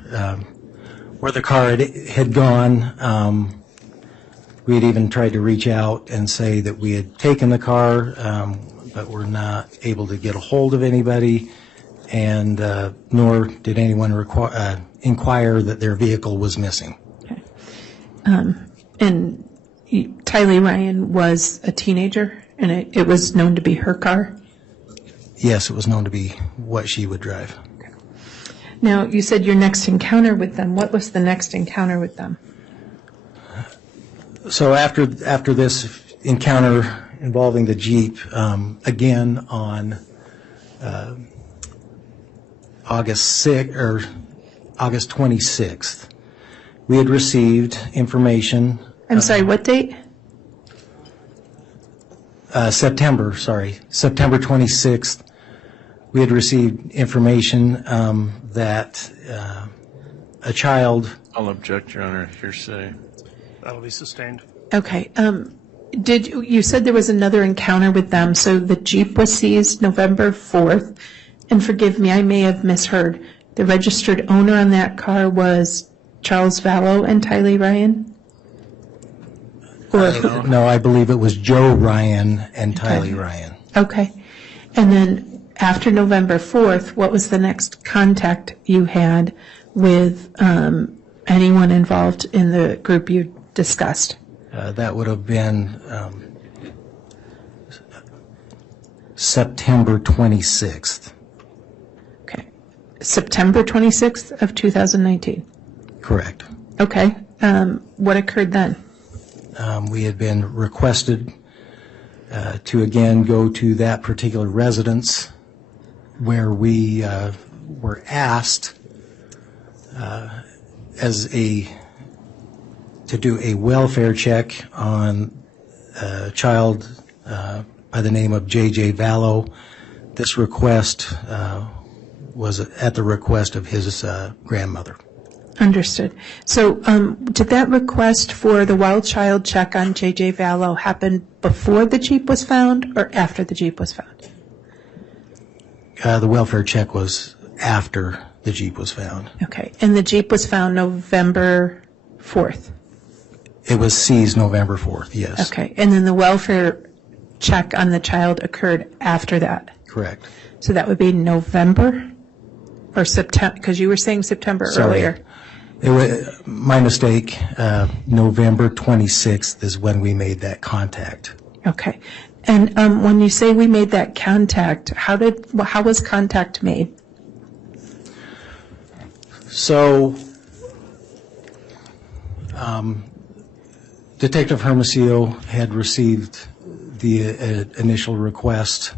the car had gone. We had even tried to reach out and say that we had taken the car, but were not able to get a hold of anybody, and nor did anyone inquire that their vehicle was missing. Okay. And Tylee Ryan was a teenager, and it was known to be her car? Yes, it was known to be what she would drive. Now, you said your next encounter with them. What was the next encounter with them? So after this encounter involving the Jeep, again on August 26th, we had received information. I'm sorry, what date? September 26th. We had received information that a child. I'll object, Your Honor. Hearsay. That'll be sustained. Okay. You said there was another encounter with them, so the Jeep was seized November 4th, and forgive me, I may have misheard. The registered owner on that car was Charles Vallow and Tylee Ryan? No, I believe it was Joe Ryan and Tylee Ryan. Okay. And then after November 4th, what was the next contact you had with anyone involved in the group you discussed? That would have been September 26th. Okay. September 26th of 2019? Correct. Okay. What occurred then? We had been requested to again go to that particular residence where we were asked to do a welfare check on a child by the name of J.J. Vallow. This request was at the request of his grandmother. Understood. So did that request for the wild child check on J.J. Vallow happen before the Jeep was found or after the Jeep was found? The welfare check was after the Jeep was found. Okay. And the Jeep was found November 4th? It was seized November 4th, yes. Okay. And then the welfare check on the child occurred after that? Correct. So that would be November or September, because you were saying September earlier. It was, my mistake, November 26th is when we made that contact. Okay. And when you say we made that contact, how was contact made? So, Detective Hermosillo had received the initial request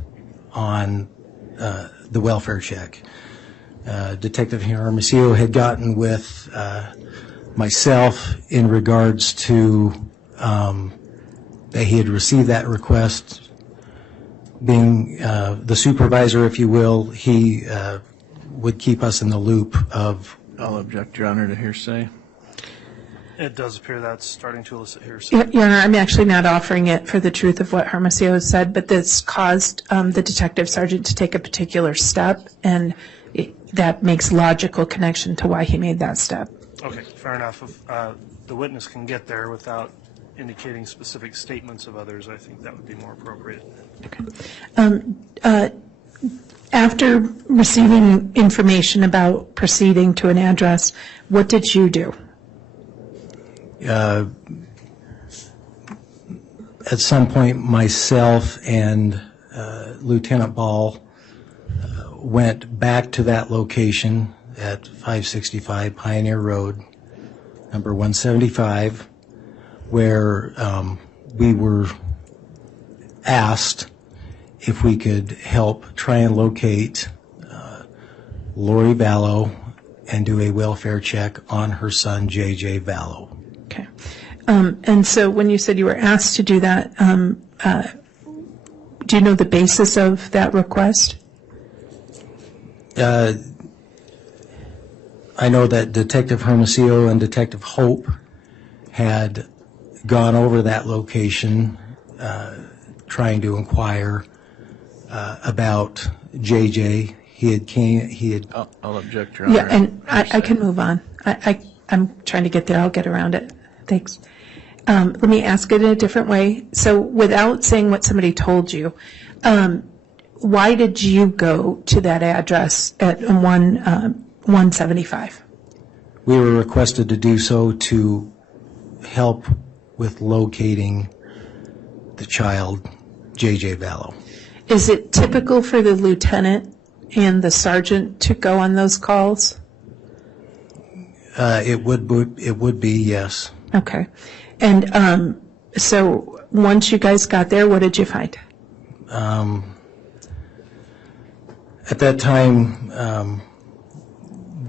on the welfare check. Detective Hermosillo had gotten with myself in regards to that he had received that request. Being the supervisor, if you will, he would keep us in the loop of. I'll object, Your Honor, to hearsay. It does appear that's starting to elicit hearsay. Your Honor, I'm actually not offering it for the truth of what Hermosillo said, but this caused the detective sergeant to take a particular step, and that makes logical connection to why he made that step. Okay, fair enough. If the witness can get there without indicating specific statements of others, I think that would be more appropriate. Okay. After receiving information about proceeding to an address, what did you do? At some point, myself and Lieutenant Ball went back to that location at 565 Pioneer Road, number 175, where we were asked if we could help try and locate Lori Vallow and do a welfare check on her son, J.J. Vallow. Okay. And so when you said you were asked to do that, do you know the basis of that request? I know that Detective Hermosillo and Detective Hope had gone over that location trying to inquire about JJ. I'll object, Your Honor. Yeah, and I can move on. I'm trying to get there. I'll get around it. Thanks. Let me ask it in a different way. So without saying what somebody told you, why did you go to that address at 175? We were requested to do so to help with locating the child, JJ Vallow. Is it typical for the lieutenant and the sergeant to go on those calls? It would be, yes. Okay. And so once you guys got there, what did you find? At that time,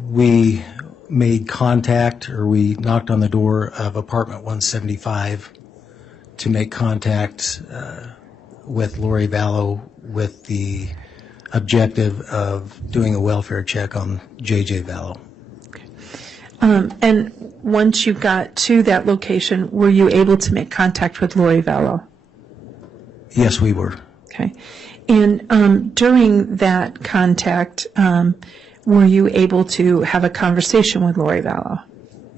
we made contact, or we knocked on the door of apartment 175 to make contact with Lori Vallow with the objective of doing a welfare check on JJ Vallow. And once you got to that location, were you able to make contact with Lori Vallow? Yes, we were. Okay. And during that contact, were you able to have a conversation with Lori Vallow?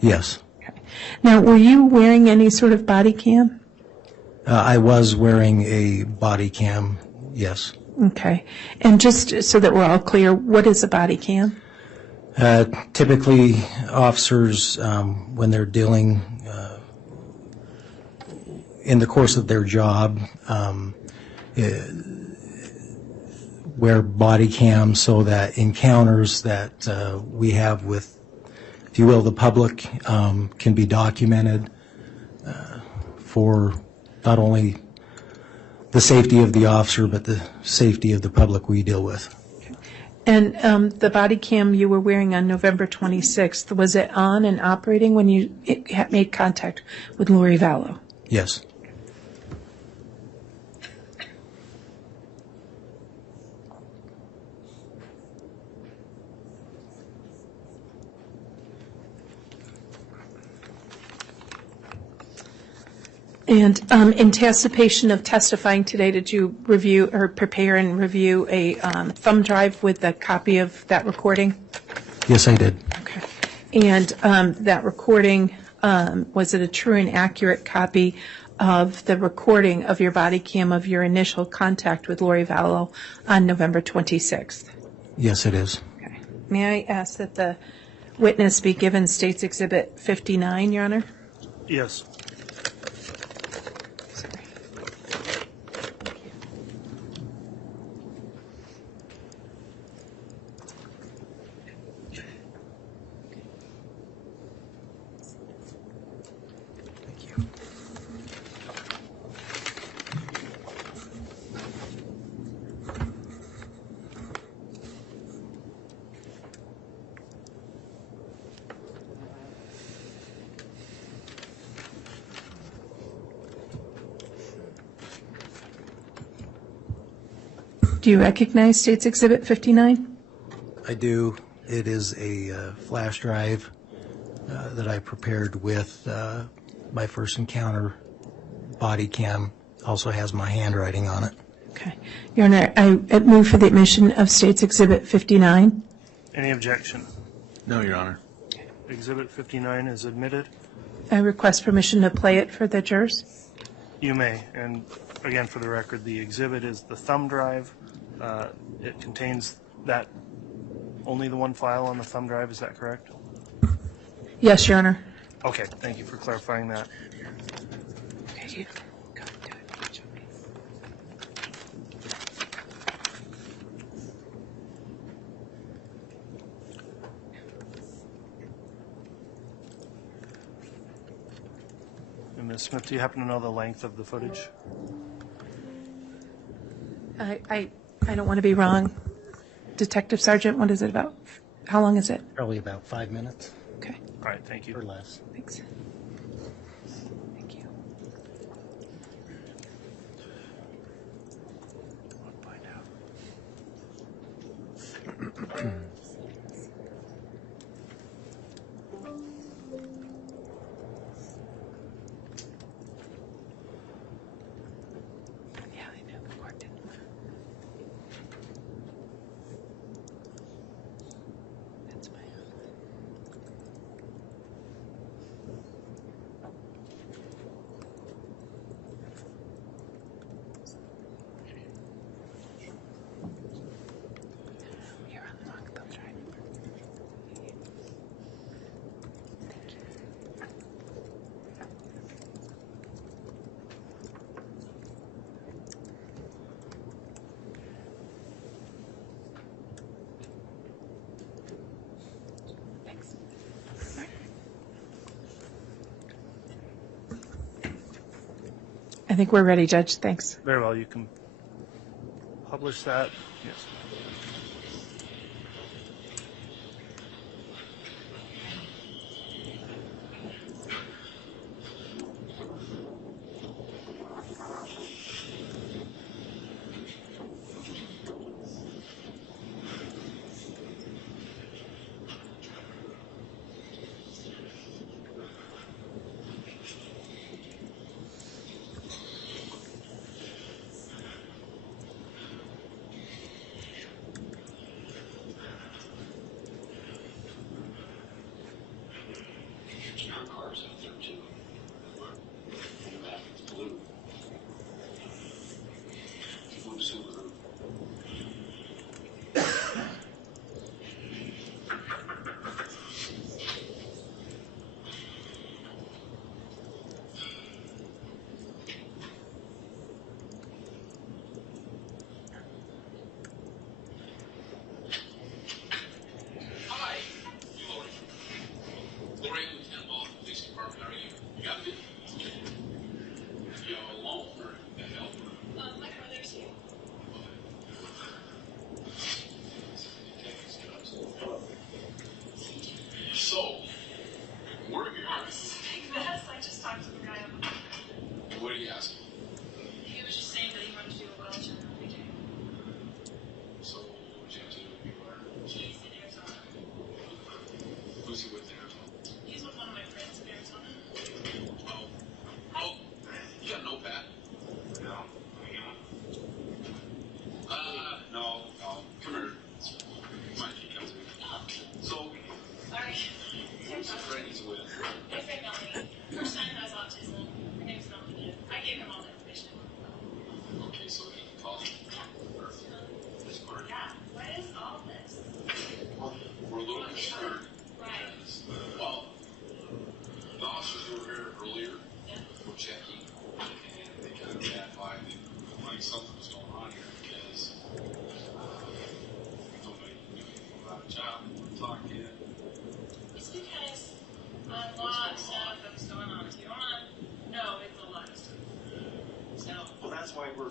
Yes. Okay. Now, were you wearing any sort of body cam? I was wearing a body cam, yes. Okay. And just so that we're all clear, what is a body cam? Typically, officers, when they're dealing in the course of their job, wear body cams so that encounters that we have with, if you will, the public can be documented for not only the safety of the officer, but the safety of the public we deal with. And the body cam you were wearing on November 26th, was it on and operating when you made contact with Lori Vallow? Yes. And in anticipation of testifying today, did you review or prepare and review a thumb drive with a copy of that recording? Yes, I did. Okay. And that recording, was it a true and accurate copy of the recording of your body cam of your initial contact with Lori Vallow on November 26th? Yes, it is. Okay. May I ask that the witness be given State's Exhibit 59, Your Honor? Yes. Do you recognize State's Exhibit 59? I do. It is a flash drive that I prepared with my first encounter body cam. Also has my handwriting on it. Okay. Your Honor, I move for the admission of State's Exhibit 59. Any objection? No, Your Honor. Exhibit 59 is admitted. I request permission to play it for the jurors. You may. And again, for the record, the exhibit is the thumb drive. It contains that, only the one file on the thumb drive, is that correct? Yes, Your Honor. Okay, thank you for clarifying that. And Ms. Smith, do you happen to know the length of the footage? I don't want to be wrong. Detective Sergeant, what is it about? How long is it? Probably about 5 minutes. Okay. All right, thank you. Or less. Thanks. Thank you. Find out. think we're ready, Judge. Thanks. Very well, you can publish that. Yes.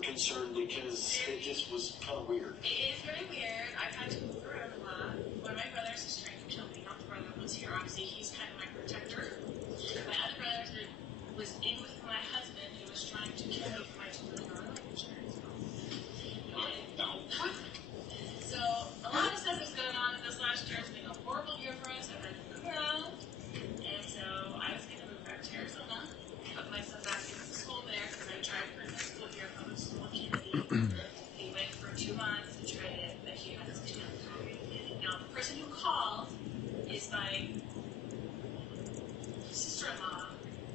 Concerned because it just was kind of weird. It is very weird. I've had to move around a lot. One of my brothers is trying to kill me. Not the brother that was here. Obviously, he's kind of my protector. My other brother was in with my husband who was trying to kill me for my $2 million life insurance. So a lot of stuff is going on in this last year. It's been a horrible year for us. I've had to move around. And so I was going to move back to Arizona. Put my son back into school there because I tried for the school here, public school in Kennedy. He went for 2 months and tried it, but he has his Now, the person who called is my sister-in-law,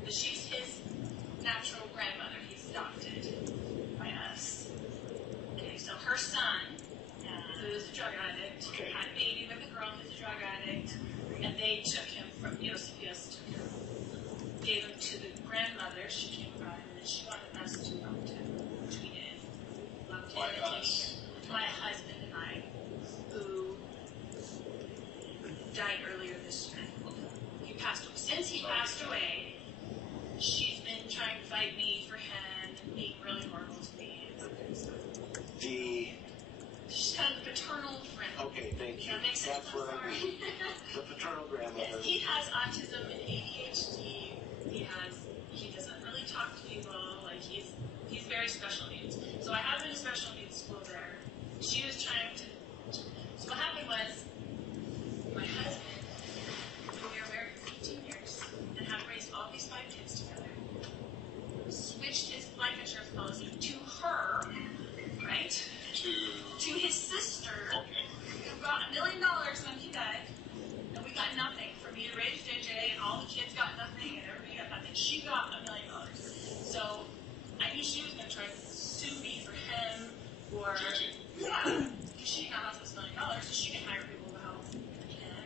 but she's his natural grandmother. He's adopted by us. Okay, so her son, who is a drug addict, had a baby with a girl who's a drug addict, and they took him from, CPS took him, gave him to the grandmother. She came by, and then she wanted us to adopt him, which we did. Loved him and taken him. My husband and I, who died earlier this year. He passed away. Since he passed away, she's been trying to fight me for him and being really horrible to me and that kind of stuff. She's kind of the paternal friend. Okay, thank you. That makes sense. That's what I mean. The paternal grandmother. Yes, he has autism and ADHD. He doesn't really talk to people. Like he's very special needs. So I have him in a special needs school there. She was trying to. So what happened was, my husband, who we were married for 18 years and have raised all these 5 kids together, switched his life insurance policy to her, right? To his sister, who got $1 million when he died, and we got nothing. For me to raise JJ, and all the kids got nothing, and everybody got nothing. She got $1 million. So I knew she was going to try to sue me for him, or she now has this $1 million, so she can hire people to help him,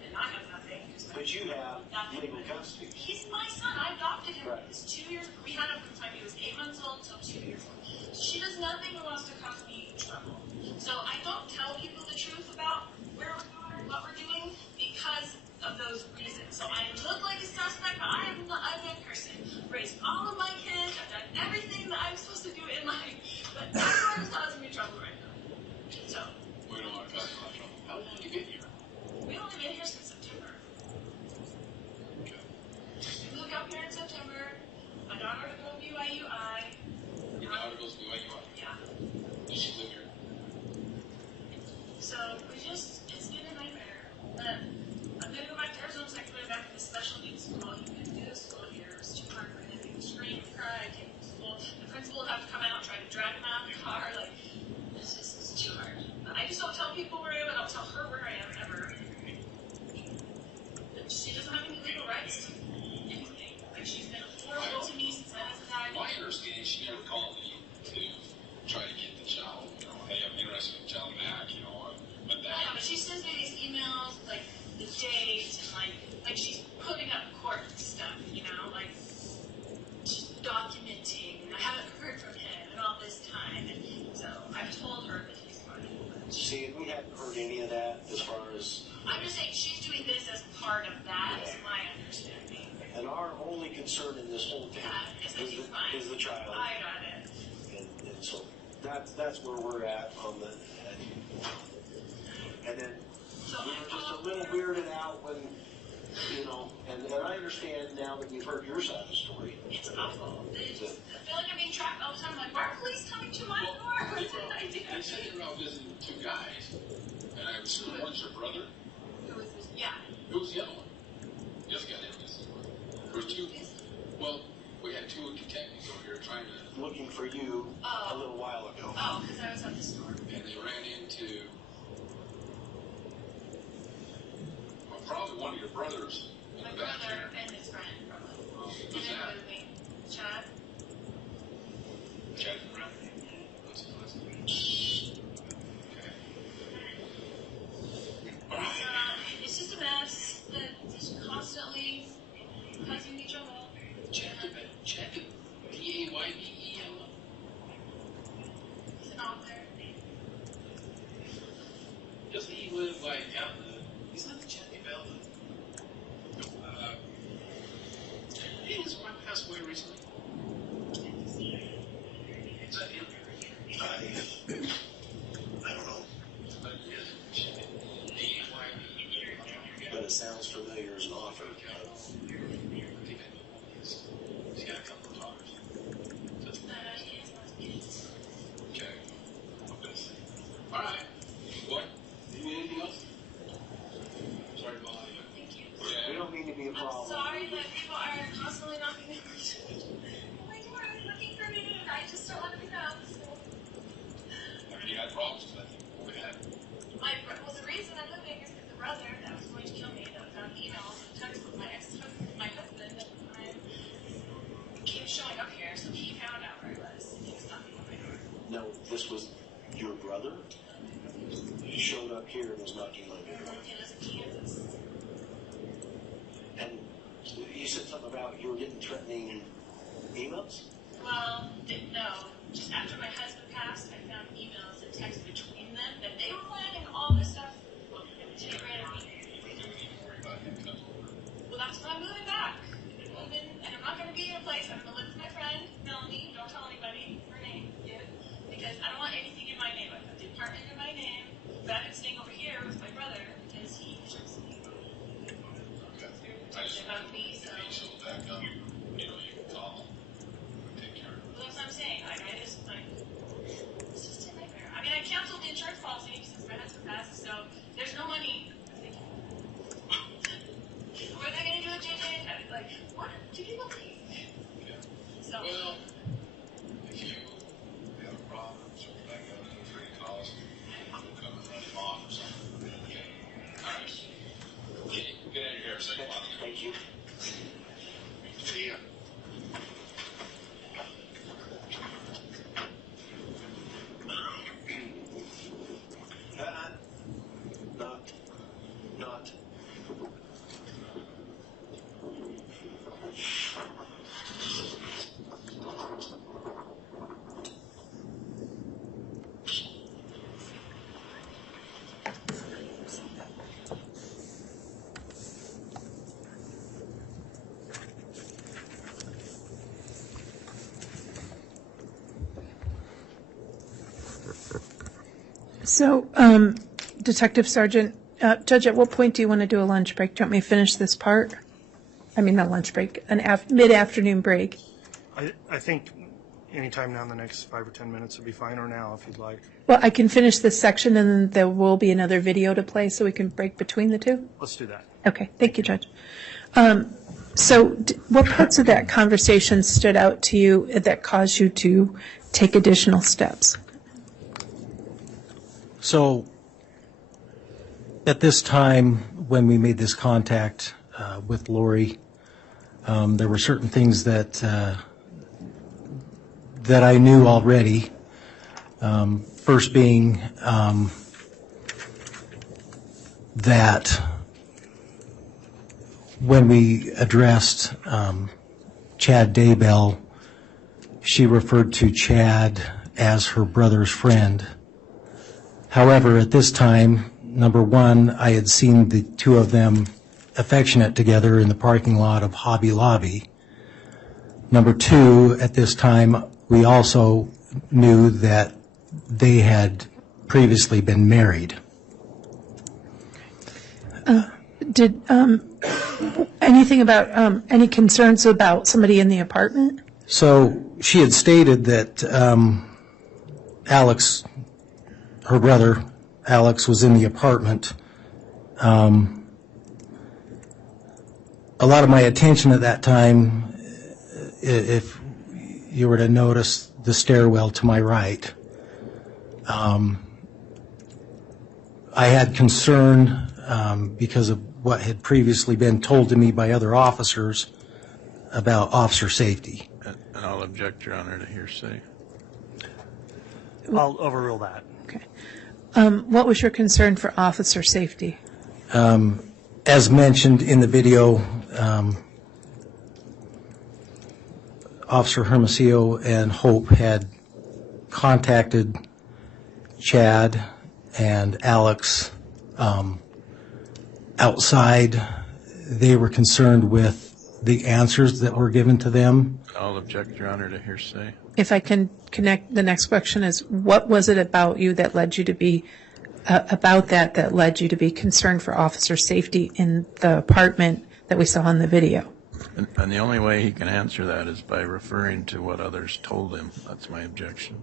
and I have nothing. But you have legal custody. He's my son. I adopted him. He's 2 years. We had him from the time he was 8 months old till 2 years old. She does nothing that wants to cause me trouble. So I don't tell people the truth about where we're going or what we're doing because of those reasons. So I look like a suspect, but I am not a good person. Raised all of my kids. I've done everything that I'm supposed to concern in this whole thing is the child. I got it. And so that's where we're at on the. And then we were just a little weirded out when, you know, and I understand now that we've heard your side of the story. It's awful. I feel like I'm being tracked all the time. I'm like, why are police coming to my door? What did I do? They said you're out visiting with two guys, and I was one's your brother. Who was this? Yeah. Who was the other one? The other guy that was there was two. Well, we had two detectives over here trying to looking for you a little while ago. Oh, because I was at the store. And they ran into probably one of your brothers. My brother and his friend, probably. Who's that? With me. Chad. Chad Brown. It's just a mess that is constantly causing me trouble. Chad D-A-Y-B-E-L. He's an author. Doesn't he live like out in the? He's not the Chatty Bell. Didn't his wife pass away recently? Is that him? I don't know. But it sounds familiar as an author. He's got a couple of daughters. Okay. All right. What? Do you need anything else? Sorry to bother you. Thank you. We don't mean to be a problem. I'm sorry that people are constantly knocking on my door and looking for me, and I just don't want to be found. I mean, you had problems with that before we had. Well, the reason I'm living is because the brother that was going to kill me that found emails and texts with my my husband at the time kept showing up here, so he found out where I was. And he was knocking on my door. No, this was your brother? He showed up here and was knocking on your door. He lives in Kansas. And you said something about you were getting threatening emails? Well, no. Just after my husband passed, I found emails and texts between them that they were planning all this stuff to get rid of me. Well, that's why I'm moving back. I'm moving, and I'm not going to be in a place. I'm going to live with my friend, Melanie. Don't tell anybody her name yet, because I don't want anything in my name. I have the apartment in my name, but I've been staying over here with my brother because he just about me, so. Back up. You know, you can call. Take care of it. Well, that's what I'm saying. Like, I just, like, it's just a nightmare. I mean, I canceled the insurance policy since my husband passed, so there's no money. What are they going to do with JJ? Like, what do people think? Yeah. So, Well, if you have a problem, circle back out to 3 calls, we'll come and run him off or something. Okay. All right. Okay, get out of here. Second one. Thank you. See ya. Not. So, Detective Sergeant, Judge, at what point do you want to do a lunch break? Do you want me to finish this part? I mean, not lunch break, an mid-afternoon break. I think anytime now in the next 5 or 10 minutes would be fine, or now if you'd like. Well, I can finish this section and then there will be another video to play so we can break between the two. Let's do that. Okay, thank you, Judge. So what parts of that conversation stood out to you that caused you to take additional steps? So at this time, when we made this contact with Lori, there were certain things that I knew already. First being that when we addressed Chad Daybell, she referred to Chad as her brother's friend. However, at this time, number one, I had seen the two of them affectionate together in the parking lot of Hobby Lobby. Number two, at this time, we also knew that they had previously been married. Did anything about any concerns about somebody in the apartment? So she had stated that Alex, her brother, Alex, was in the apartment. A lot of my attention at that time, if you were to notice the stairwell to my right, I had concern because of what had previously been told to me by other officers about officer safety. And I'll object, Your Honor, to hearsay. I'll overrule that. Okay. What was your concern for officer safety? As mentioned in the video, Officer Hermosillo and Hope had contacted Chad and Alex outside. They were concerned with the answers that were given to them. I'll object, Your Honor, to hearsay. If I can connect, the next question is, what was it about you that led you to be that led you to be concerned for officer safety in the apartment that we saw in the video? And the only way he can answer that is by referring to what others told him. That's my objection.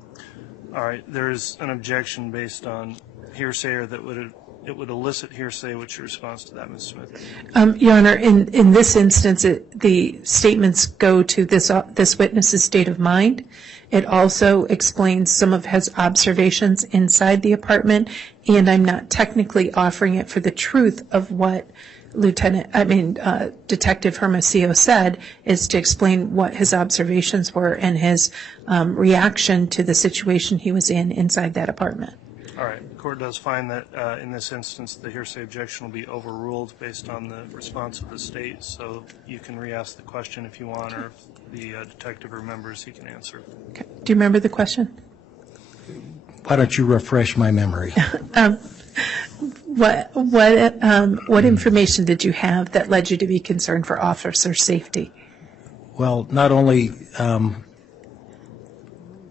All right, there is an objection based on hearsay, or that it would elicit hearsay. What's your response to that, Ms. Smith? Your Honor, in this instance, the statements go to this witness's state of mind. It also explains some of his observations inside the apartment, and I'm not technically offering it for the truth of what Detective Hermosillo said, is to explain what his observations were and his reaction to the situation he was in inside that apartment. All right. The court does find that in this instance the hearsay objection will be overruled based on the response of the state. So you can re-ask the question if you want, or if the detective remembers, he can answer. Okay. Do you remember the question? Why don't you refresh my memory? What information did you have that led you to be concerned for officer safety? Well, not only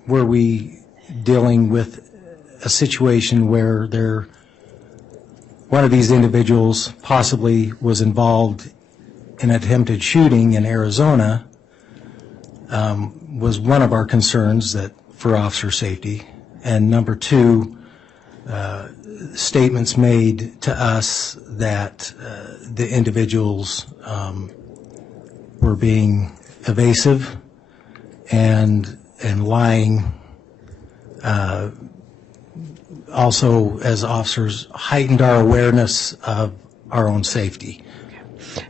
were we dealing with a situation where one of these individuals possibly was involved in an attempted shooting in Arizona, was one of our concerns for officer safety. And number two, statements made to us that the individuals were being evasive and lying. Also, as officers, heightened our awareness of our own safety.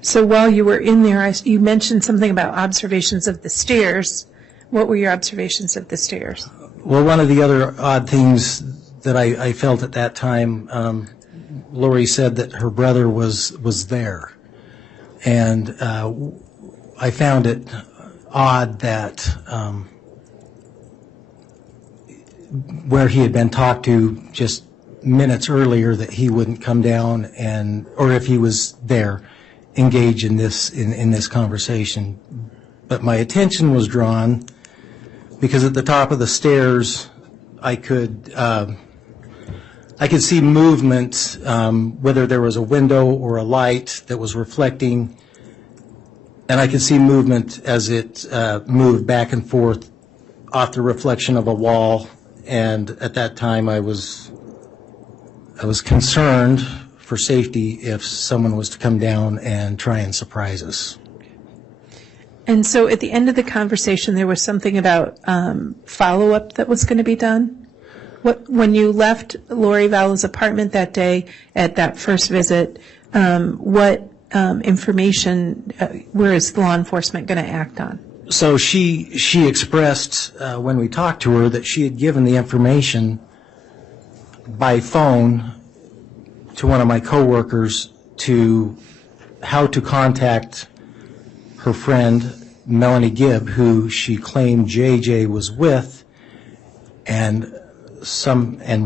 So while you were in there, you mentioned something about observations of the stairs. What were your observations of the stairs? Well, one of the other odd things that I felt at that time, Lori said that her brother was there. And I found it odd that where he had been talked to just minutes earlier, that he wouldn't come down or if he was there, engage in this conversation. But my attention was drawn because at the top of the stairs, I could see movement, whether there was a window or a light that was reflecting, and I could see movement as it moved back and forth off the reflection of a wall. And at that time, I was concerned for safety if someone was to come down and try and surprise us. And so at the end of the conversation, there was something about follow-up that was going to be done? When you left Lori Vallow's apartment that day at that first visit, what information where is law enforcement going to act on? So she expressed when we talked to her that she had given the information by phone to one of my coworkers to how to contact her friend Melanie Gibb, who she claimed JJ was with, and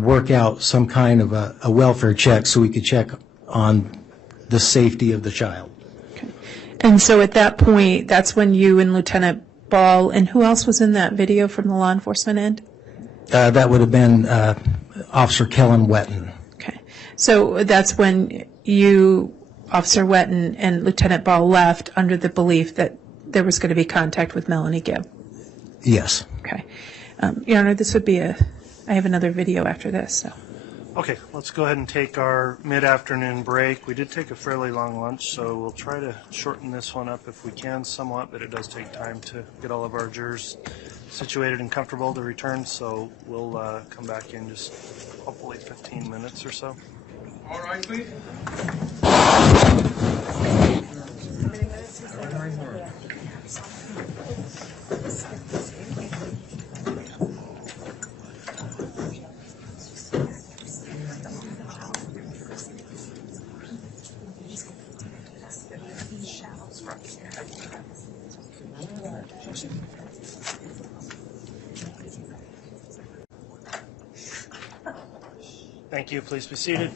work out some kind of a welfare check so we could check on the safety of the child. Okay. And so at that point, that's when you and Lieutenant Ball, and who else was in that video from the law enforcement end? That would have been Officer Kellen Wetton. Okay. So that's when you, Officer Wetton, and Lieutenant Ball left under the belief that there was going to be contact with Melanie Gibb? Yes. Okay. Your Honor, this would be I have another video after this, so. Okay, let's go ahead and take our mid-afternoon break. We did take a fairly long lunch, so we'll try to shorten this one up if we can somewhat, but it does take time to get all of our jurors situated and comfortable to return, so we'll come back in just hopefully 15 minutes or so. All right, please. Thank you. Please be seated.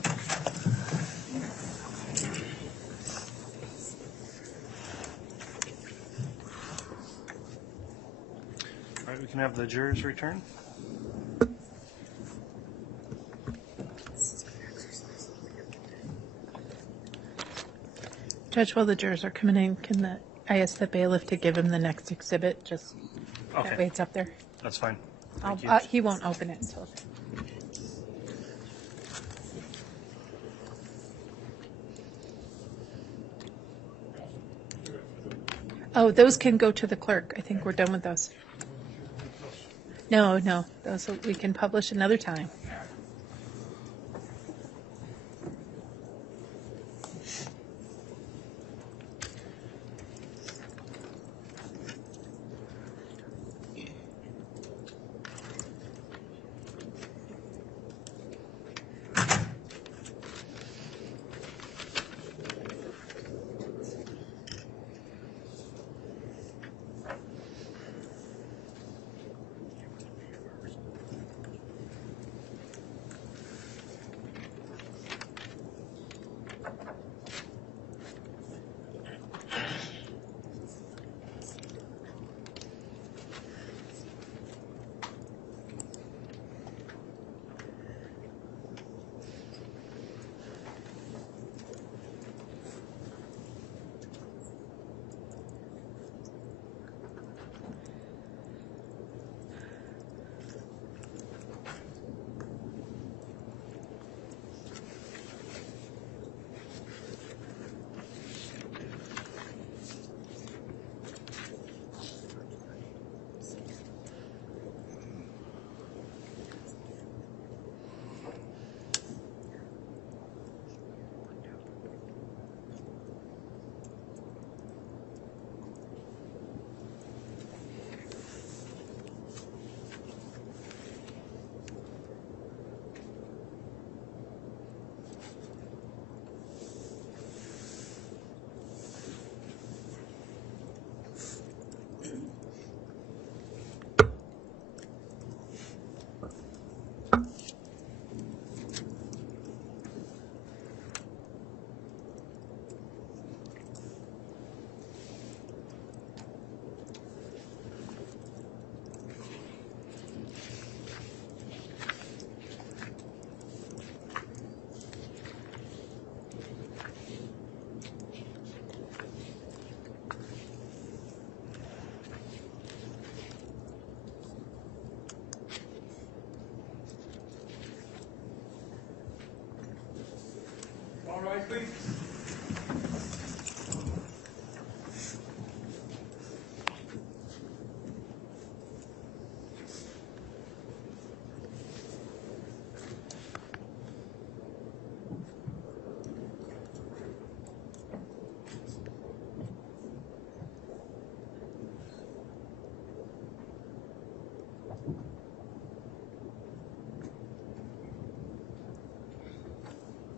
All right, we can have the jurors return. Judge, while the jurors are coming in, I ask the bailiff to give him the next exhibit, just Okay. that way it's up there? That's fine. Thank you. He won't open it until. Oh, those can go to the clerk. I think we're done with those. No, those we can publish another time. All right, please.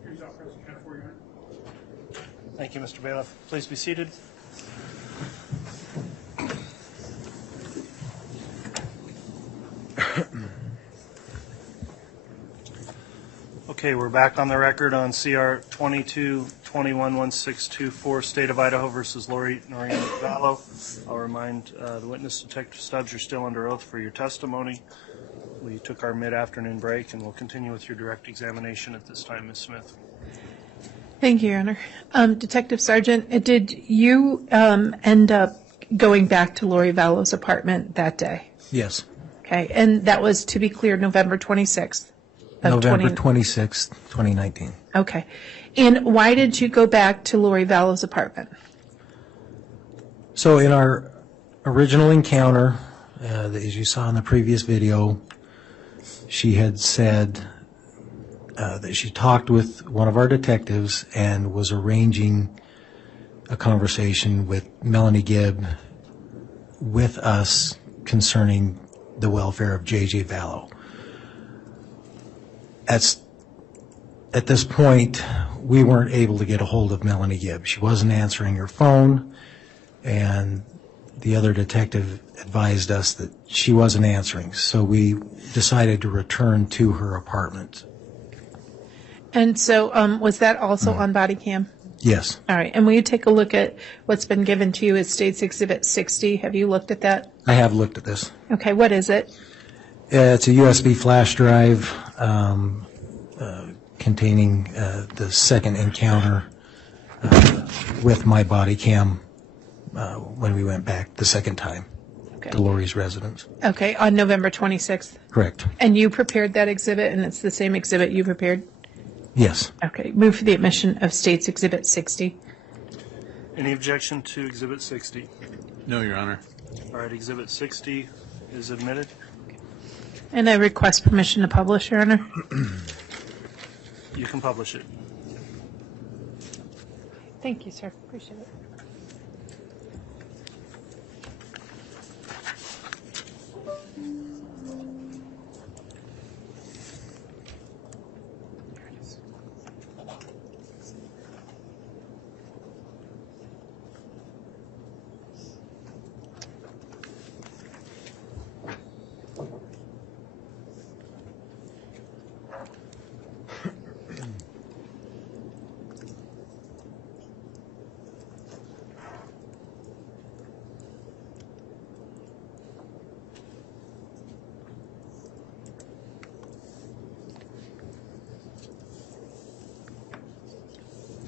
Here's our president, count for you. Thank you, Mr. Bailiff. Please be seated. Okay, we're back on the record on CR 22 21-1624, State of Idaho versus Lori Noreen Vallow. I'll remind the witness, Detective Stubbs, you're still under oath for your testimony. We took our mid-afternoon break, and we'll continue with your direct examination at this time, Ms. Smith. Thank you, Your Honor. Detective Sergeant, did you end up going back to Lori Vallow's apartment that day? Yes. Okay, and that was, to be clear, November 26th? November 26th, 2019. Okay. And why did you go back to Lori Vallow's apartment? So in our original encounter, as you saw in the previous video, she had said that she talked with one of our detectives and was arranging a conversation with Melanie Gibb with us concerning the welfare of J.J. Vallow. At this point, we weren't able to get a hold of Melanie Gibb. She wasn't answering her phone, and the other detective advised us that she wasn't answering. So we decided to return to her apartment. And so was that also on body cam? Yes. All right. And will you take a look at what's been given to you as State's Exhibit 60? Have you looked at that? I have looked at this. Okay. What is it? It's a USB flash drive containing the second encounter with my body cam when we went back the second time to Lori's residence. Okay. On November 26th? Correct. And you prepared that exhibit, and it's the same exhibit you prepared? Yes. Okay. Move for the admission of State's Exhibit 60. Any objection to Exhibit 60? No, Your Honor. All right, Exhibit 60 is admitted. And I request permission to publish, Your Honor. You can publish it. Thank you, sir. Appreciate it.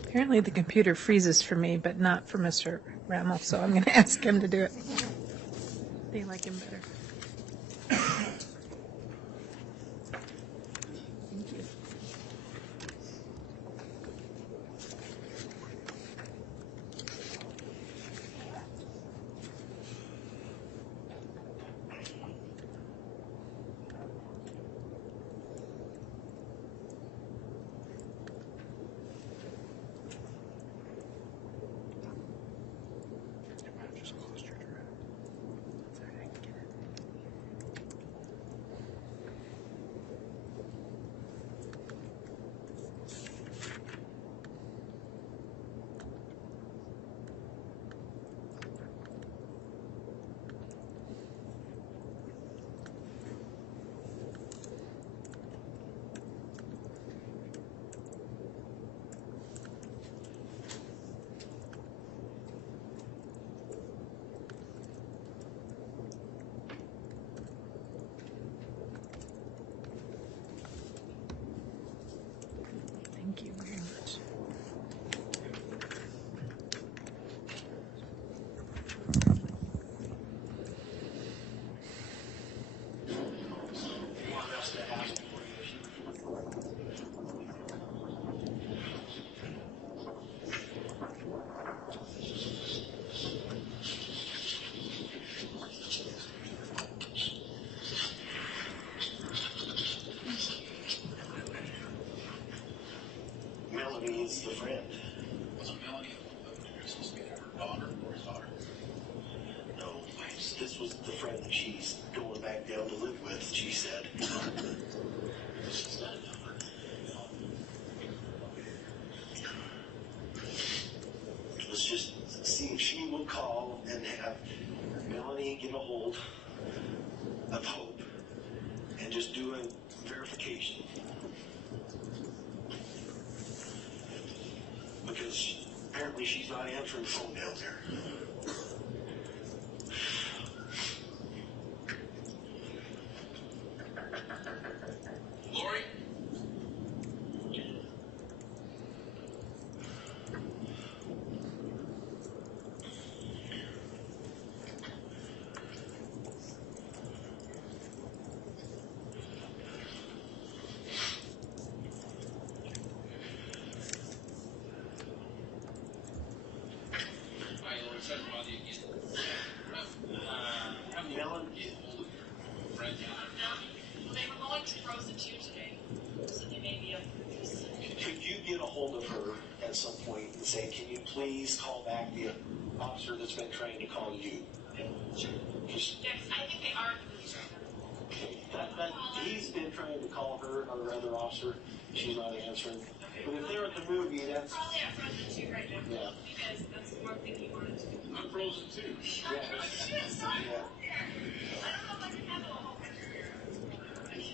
Apparently the computer freezes for me, but not for Mr. Rammel, so I'm going to ask him to do it. They like him better. Thank you. Thank you very much. Melanie is the friend. Wasn't Melanie supposed to be her daughter or his daughter? No, this was the friend that she's going back down to live with, she said. She's got a number. Let's just see if she will call and have Melanie get a hold of Hope and just do a verification. because apparently she's not answering the phone down there. Lori? Melon, Well, they were going to Frozen 2 today, so they may be up for this. could you get a hold of her at some point and say, can you please call back the officer that's been trying to call you? Sure. Just, Yes, I think they are at the movies right now. okay, he's been trying to call her or other officer. She's not answering. But if they're at the movie, that's Probably at Frozen 2 right now. Yeah. Because that's one thing he wanted to do. I'm Frozen too. I don't know if I can handle a whole country here.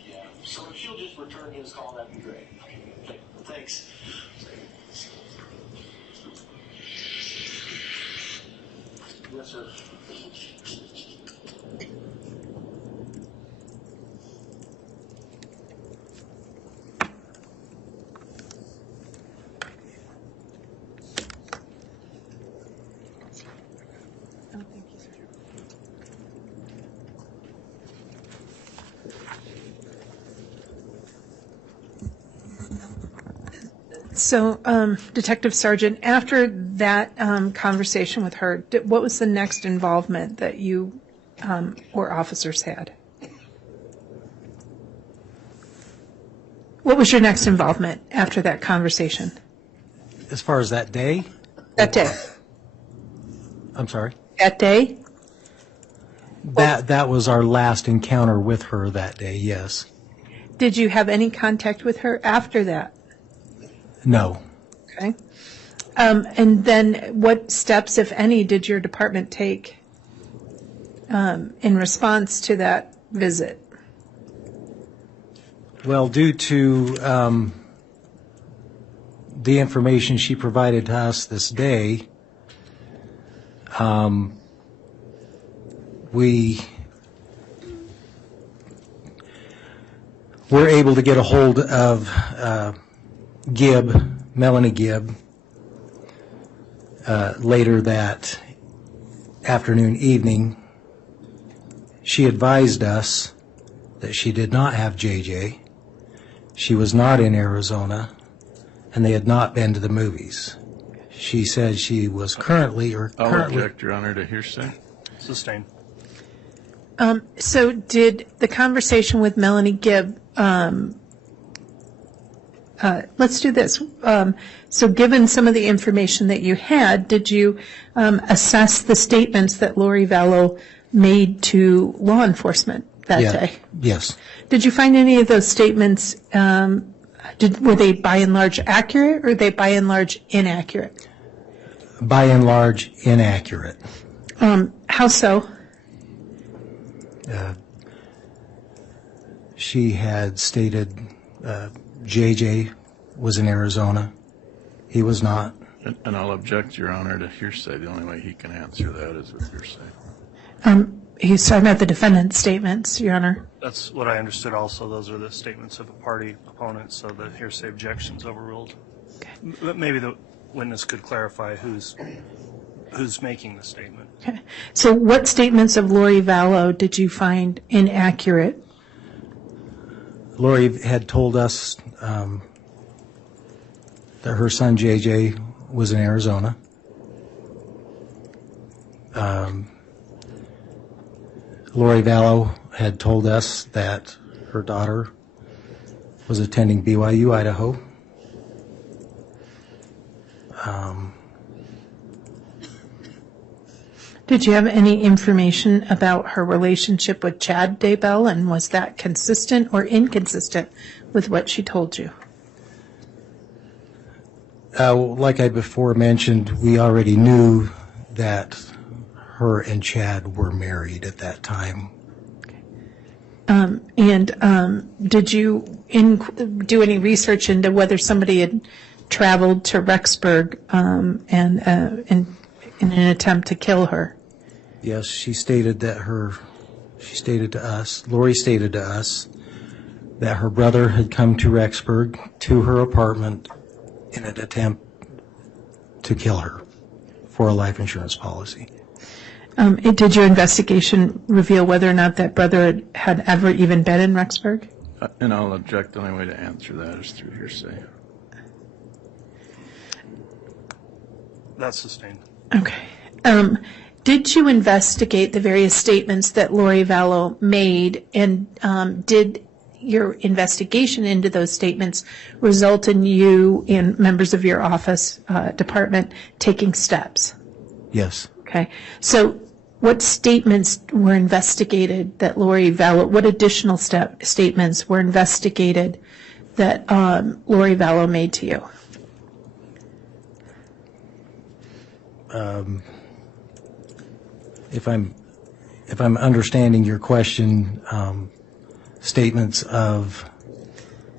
yeah. So if she'll just return his call, that'd be great. Okay, thanks. Yes, sir. So, Detective Sergeant, after that conversation with her, what was the next involvement that you or officers had? What was your next involvement after that conversation? As far as that day? That day. I'm sorry? That day? That was our last encounter with her that day, yes. Did you have any contact with her after that? No. Okay. And then what steps, if any, did your department take in response to that visit? Well, due to the information she provided to us this day, we were able to get a hold of Melanie Gibb, later that afternoon, evening. She advised us that she did not have JJ, she was not in Arizona, and they had not been to the movies. She said she was currently I'll object, Your Honor, to hearsay. Sustained. So did the conversation with Melanie Gibb, let's do this. So given some of the information that you had, did you assess the statements that Lori Vallow made to law enforcement that day? Yes. Did you find any of those statements, were they by and large accurate or were they by and large inaccurate? By and large, inaccurate. How so? She had stated JJ was in Arizona. He was not. And I'll object, Your Honor, to hearsay. The only way he can answer that is with hearsay. He's talking about the defendant's statements, Your Honor. That's what I understood also. Those are the statements of a party opponent, so the hearsay objection's overruled. Okay. Maybe the witness could clarify who's making the statement. Okay. So what statements of Lori Vallow did you find inaccurate? Lori had told us that her son JJ was in Arizona. Lori Vallow had told us that her daughter was attending BYU, Idaho. Did you have any information about her relationship with Chad Daybell, and was that consistent or inconsistent with what she told you? Like I before mentioned, we already knew that her and Chad were married at that time. And did you do any research into whether somebody had traveled to Rexburg in an attempt to kill her. Yes, Lori stated to us that her brother had come to Rexburg to her apartment in an attempt to kill her for a life insurance policy. Did your investigation reveal whether or not that brother had ever even been in Rexburg? And I'll object. The only way to answer that is through hearsay. That's sustained. Okay. Did you investigate the various statements that Lori Vallow made, and did your investigation into those statements result in you and members of your office department taking steps? Yes. Okay. So what statements were investigated that Lori Vallow, what additional statements were investigated that Lori Vallow made to you? If I'm understanding your question, statements of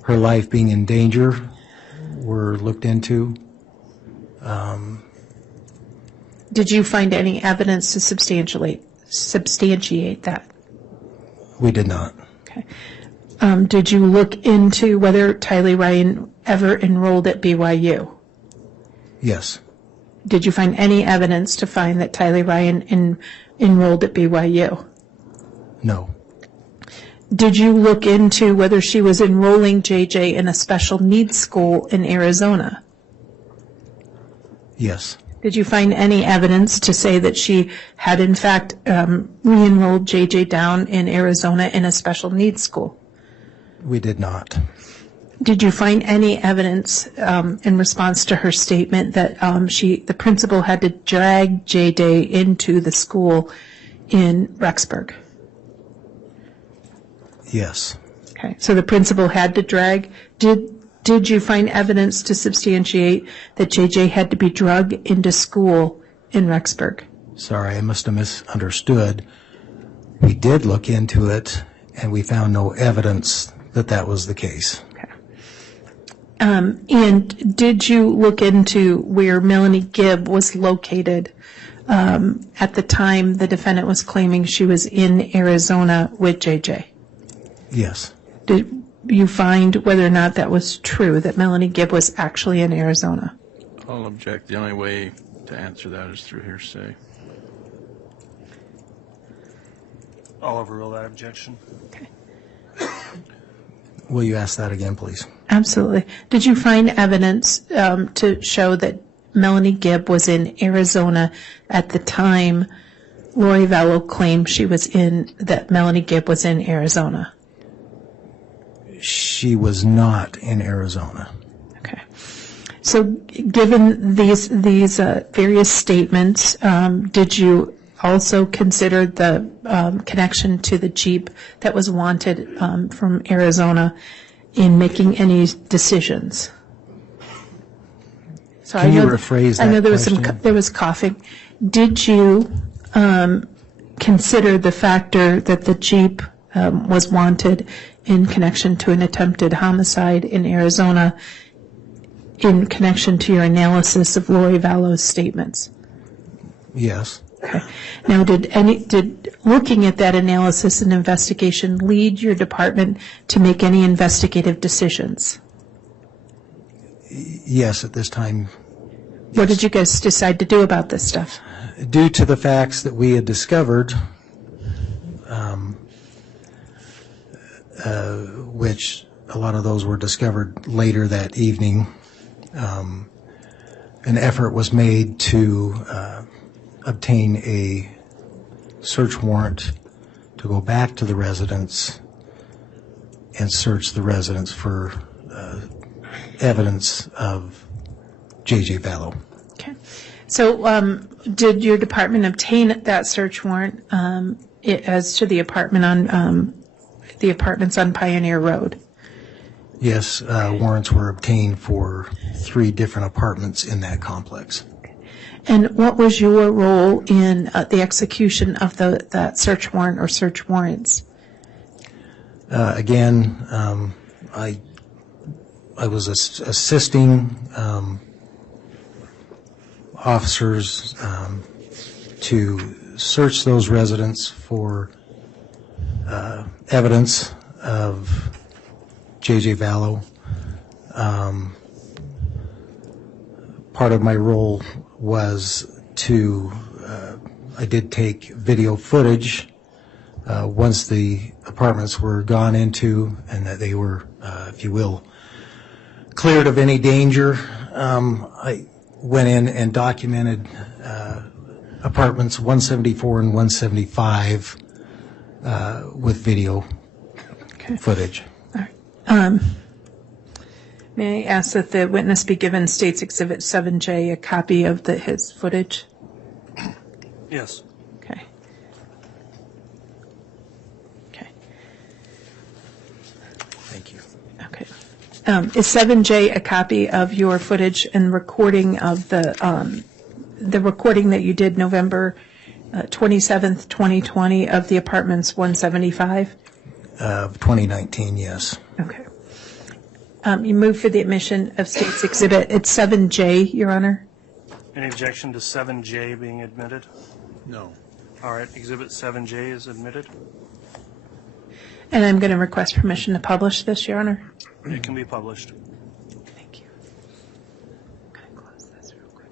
her life being in danger were looked into. Did you find any evidence to substantiate that? We did not. Okay. Did you look into whether Tylee Ryan ever enrolled at BYU? Yes. Did you find any evidence to find that Tylee Ryan enrolled at BYU? No. Did you look into whether she was enrolling JJ in a special needs school in Arizona? Yes. Did you find any evidence to say that she had in fact re-enrolled JJ down in Arizona in a special needs school? We did not. Did you find any evidence in response to her statement that the principal had to drag JJ into the school in Rexburg? Yes. Okay, so the principal had to drag. Did you find evidence to substantiate that JJ had to be drugged into school in Rexburg? Sorry, I must have misunderstood. We did look into it, and we found no evidence that that was the case. And did you look into where Melanie Gibb was located at the time the defendant was claiming she was in Arizona with JJ? Yes. Did you find whether or not that was true, that Melanie Gibb was actually in Arizona? I'll object. The only way to answer that is through hearsay. I'll overrule that objection. Okay. Will you ask that again, please? Absolutely. Did you find evidence to show that Melanie Gibb was in Arizona at the time Lori Vallow claimed that Melanie Gibb was in Arizona? She was not in Arizona. Okay. So given these various statements, did you also consider the connection to the Jeep that was wanted from Arizona in making any decisions? So Can you rephrase that I know there was coughing. Did you consider the factor that the Jeep was wanted in connection to an attempted homicide in Arizona in connection to your analysis of Lori Vallow's statements? Yes. Okay. Now, did looking at that analysis and investigation lead your department to make any investigative decisions? Yes, at this time. What did you guys decide to do about this stuff? Due to the facts that we had discovered, which a lot of those were discovered later that evening, an effort was made to obtain a search warrant to go back to the residence and search the residence for evidence of J.J. Vallow. Okay. So did your department obtain that search warrant as to the apartments on Pioneer Road? Yes, warrants were obtained for 3 different apartments in that complex. And what was your role in the execution of that search warrant or search warrants? Again, I I was assisting officers to search those residents for evidence of J.J. Vallow. Part of my role was I did take video footage once the apartments were gone into and that they were, if you will, cleared of any danger. I went in and documented apartments 174 and 175 with video footage. All right. May I ask that the witness be given State's Exhibit 7J, a copy of his footage? Yes. Okay. Okay. Thank you. Okay. Is 7J a copy of your footage and recording of the recording that you did November 27th, 2020 of the apartments 175? Of 2019, yes. Okay. You move for the admission of State's Exhibit. It's 7J, Your Honor. Any objection to 7J being admitted? No. All right, Exhibit 7J is admitted. And I'm going to request permission to publish this, Your Honor. It can be published. Thank you. I'm going to close this real quick.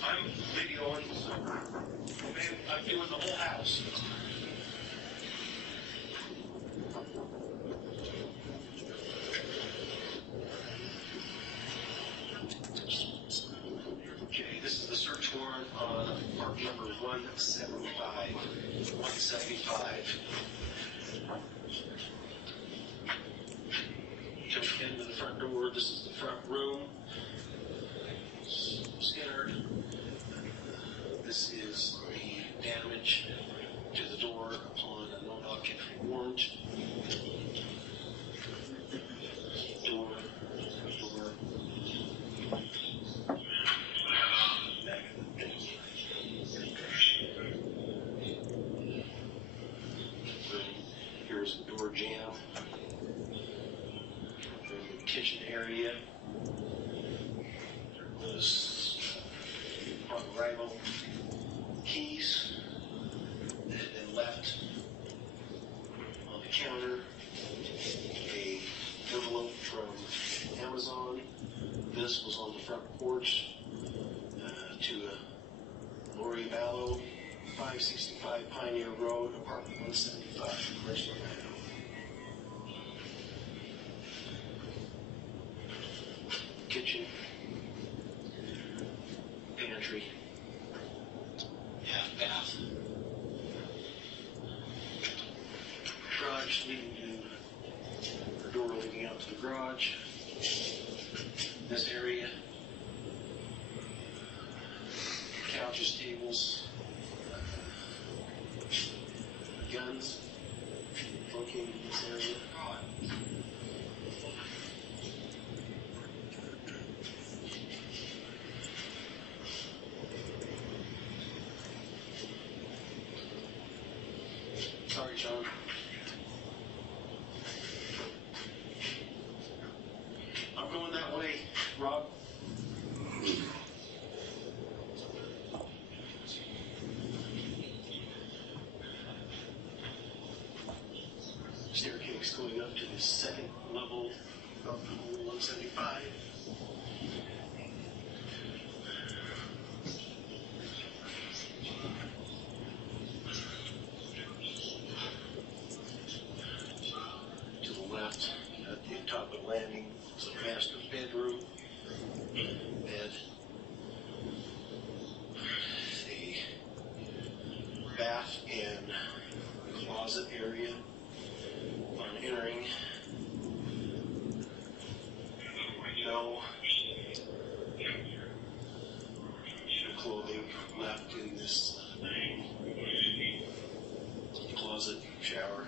I'm videoing, so I'm doing the whole house. Okay, this is the search warrant on part number 175. 175. Jump into the front door. This is the front room. Scanner. This is the damage to the door upon a non-occupant warrant. Door. Here's the door jamb. The kitchen area. There was arrival keys that had been left on the counter. A envelope from Amazon. This was on the front porch to Lori Vallow, 565 Pioneer Road, apartment 175, West Orlando. Kitchen, pantry, half bath, garage leading to the door leading out to the garage. This area, couches, tables, guns located in this area. Sorry, Sean. I'm going that way, Rob. Staircase going up to the second level of 175. To the left, at the top of the landing, is a master bedroom, bed, bath and closet area. On entering, no clothing left in this closet shower.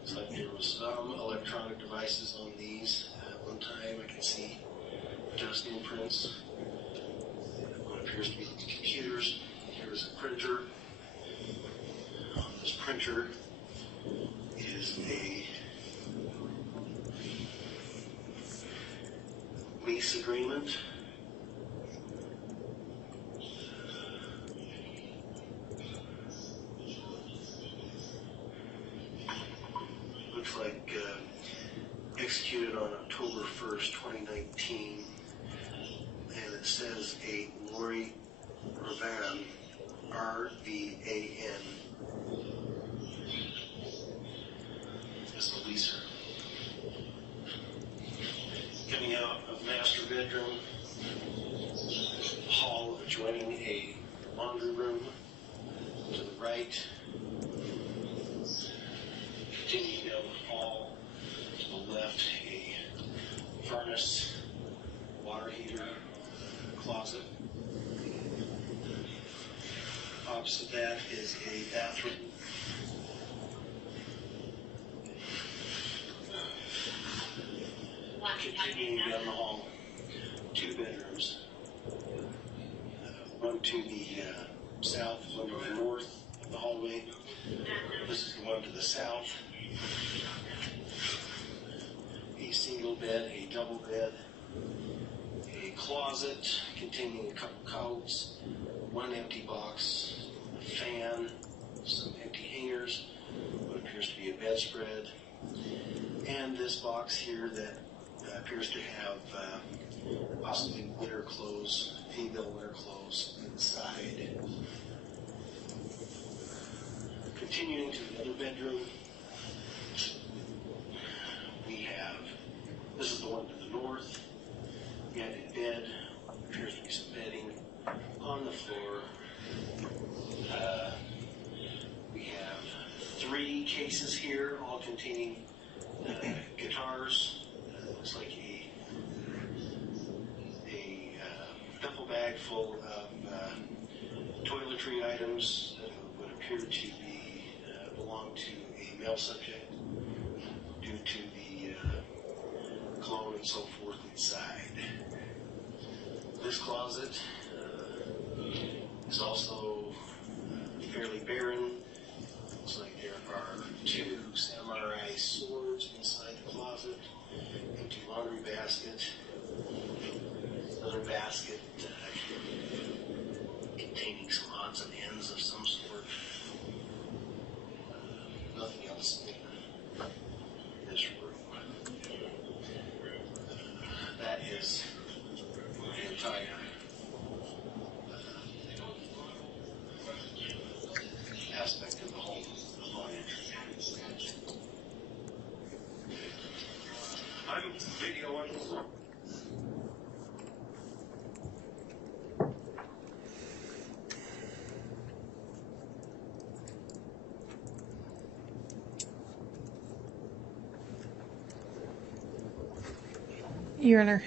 Looks like there was some electronic devices on these. At one time I can see dust imprints. What appears to be computers. Here's a printer. On this printer is a lease agreement. Looks like executed on October 1st, 2019. And it says a Lori Ravan, R-V-A-N, as the leaser. Coming out of master bedroom, hall adjoining a laundry room to the right. Continuing down the hall to the left, a furnace, water heater, closet. Opposite that is a bathroom. Continuing down the hall, 2 bedrooms. One to the south, one to the north of the hallway. This is the one to the south. A single bed, a double bed, a closet containing a couple coats, 1 empty box, a fan, some empty hangers, what appears to be a bedspread, and this box here that appears to have possibly winter clothes, female winter clothes inside. Continuing to the other bedroom, we have, this is the one to the north. We have a bed, appears to be some bedding on the floor. We have 3 cases here, all containing guitars. Looks like a duffel bag full of toiletry items that would appear to be belong to a male subject due to the cologne and so forth inside. This closet is also fairly barren. Looks like there are 2 samurai swords inside the closet, empty laundry basket, another basket containing some odds and ends of some sort. Nothing else in this room. That is the entire aspect of the home. I'm videoing. Your Honor,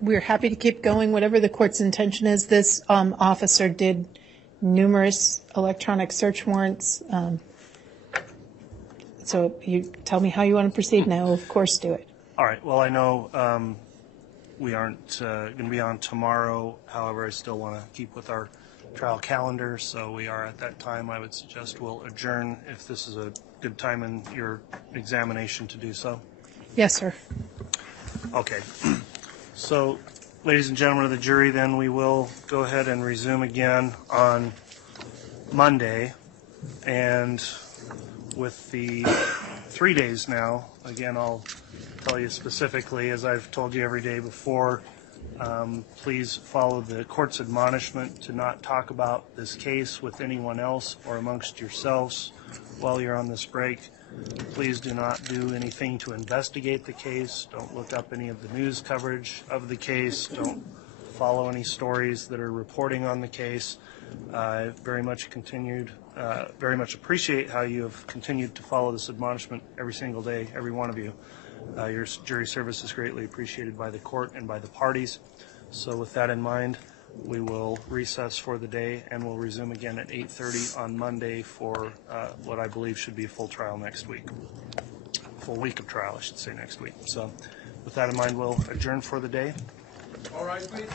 we're happy to keep going, whatever the court's intention is. This officer did numerous electronic search warrants. So you tell me how you want to proceed now. We'll, of course, do it. All right. Well, I know we aren't going to be on tomorrow. However, I still want to keep with our trial calendar, so we are at that time. I would suggest we'll adjourn if this is a good time in your examination to do so. Yes, sir. Okay. So, ladies and gentlemen of the jury, then we will go ahead and resume again on Monday. And with the 3 days now, again, I'll tell you specifically, as I've told you every day before, Please follow the court's admonishment to not talk about this case with anyone else or amongst yourselves while you're on this break. Please do not do anything to investigate the case. Don't look up any of the news coverage of the case. Don't follow any stories that are reporting on the case. I very much appreciate how you have continued to follow this admonishment every single day, every one of you. Your jury service is greatly appreciated by the court and by the parties. So with that in mind, we will recess for the day and we'll resume again at 8:30 on Monday for what I believe should be a full trial next week. Full week of trial, I should say, next week. So with that in mind, we'll adjourn for the day. All right, please.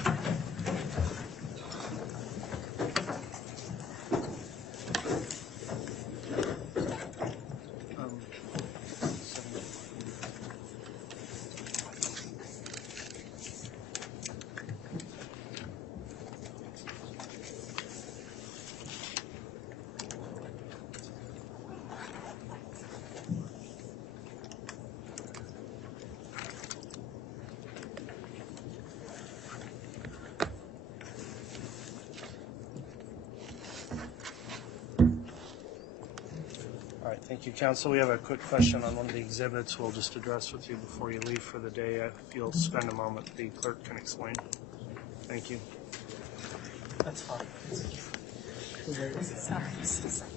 All right, thank you, counsel. We have a quick question on one of the exhibits we'll just address with you before you leave for the day. If you'll spend a moment, the clerk can explain. Thank you. That's fine. Sorry.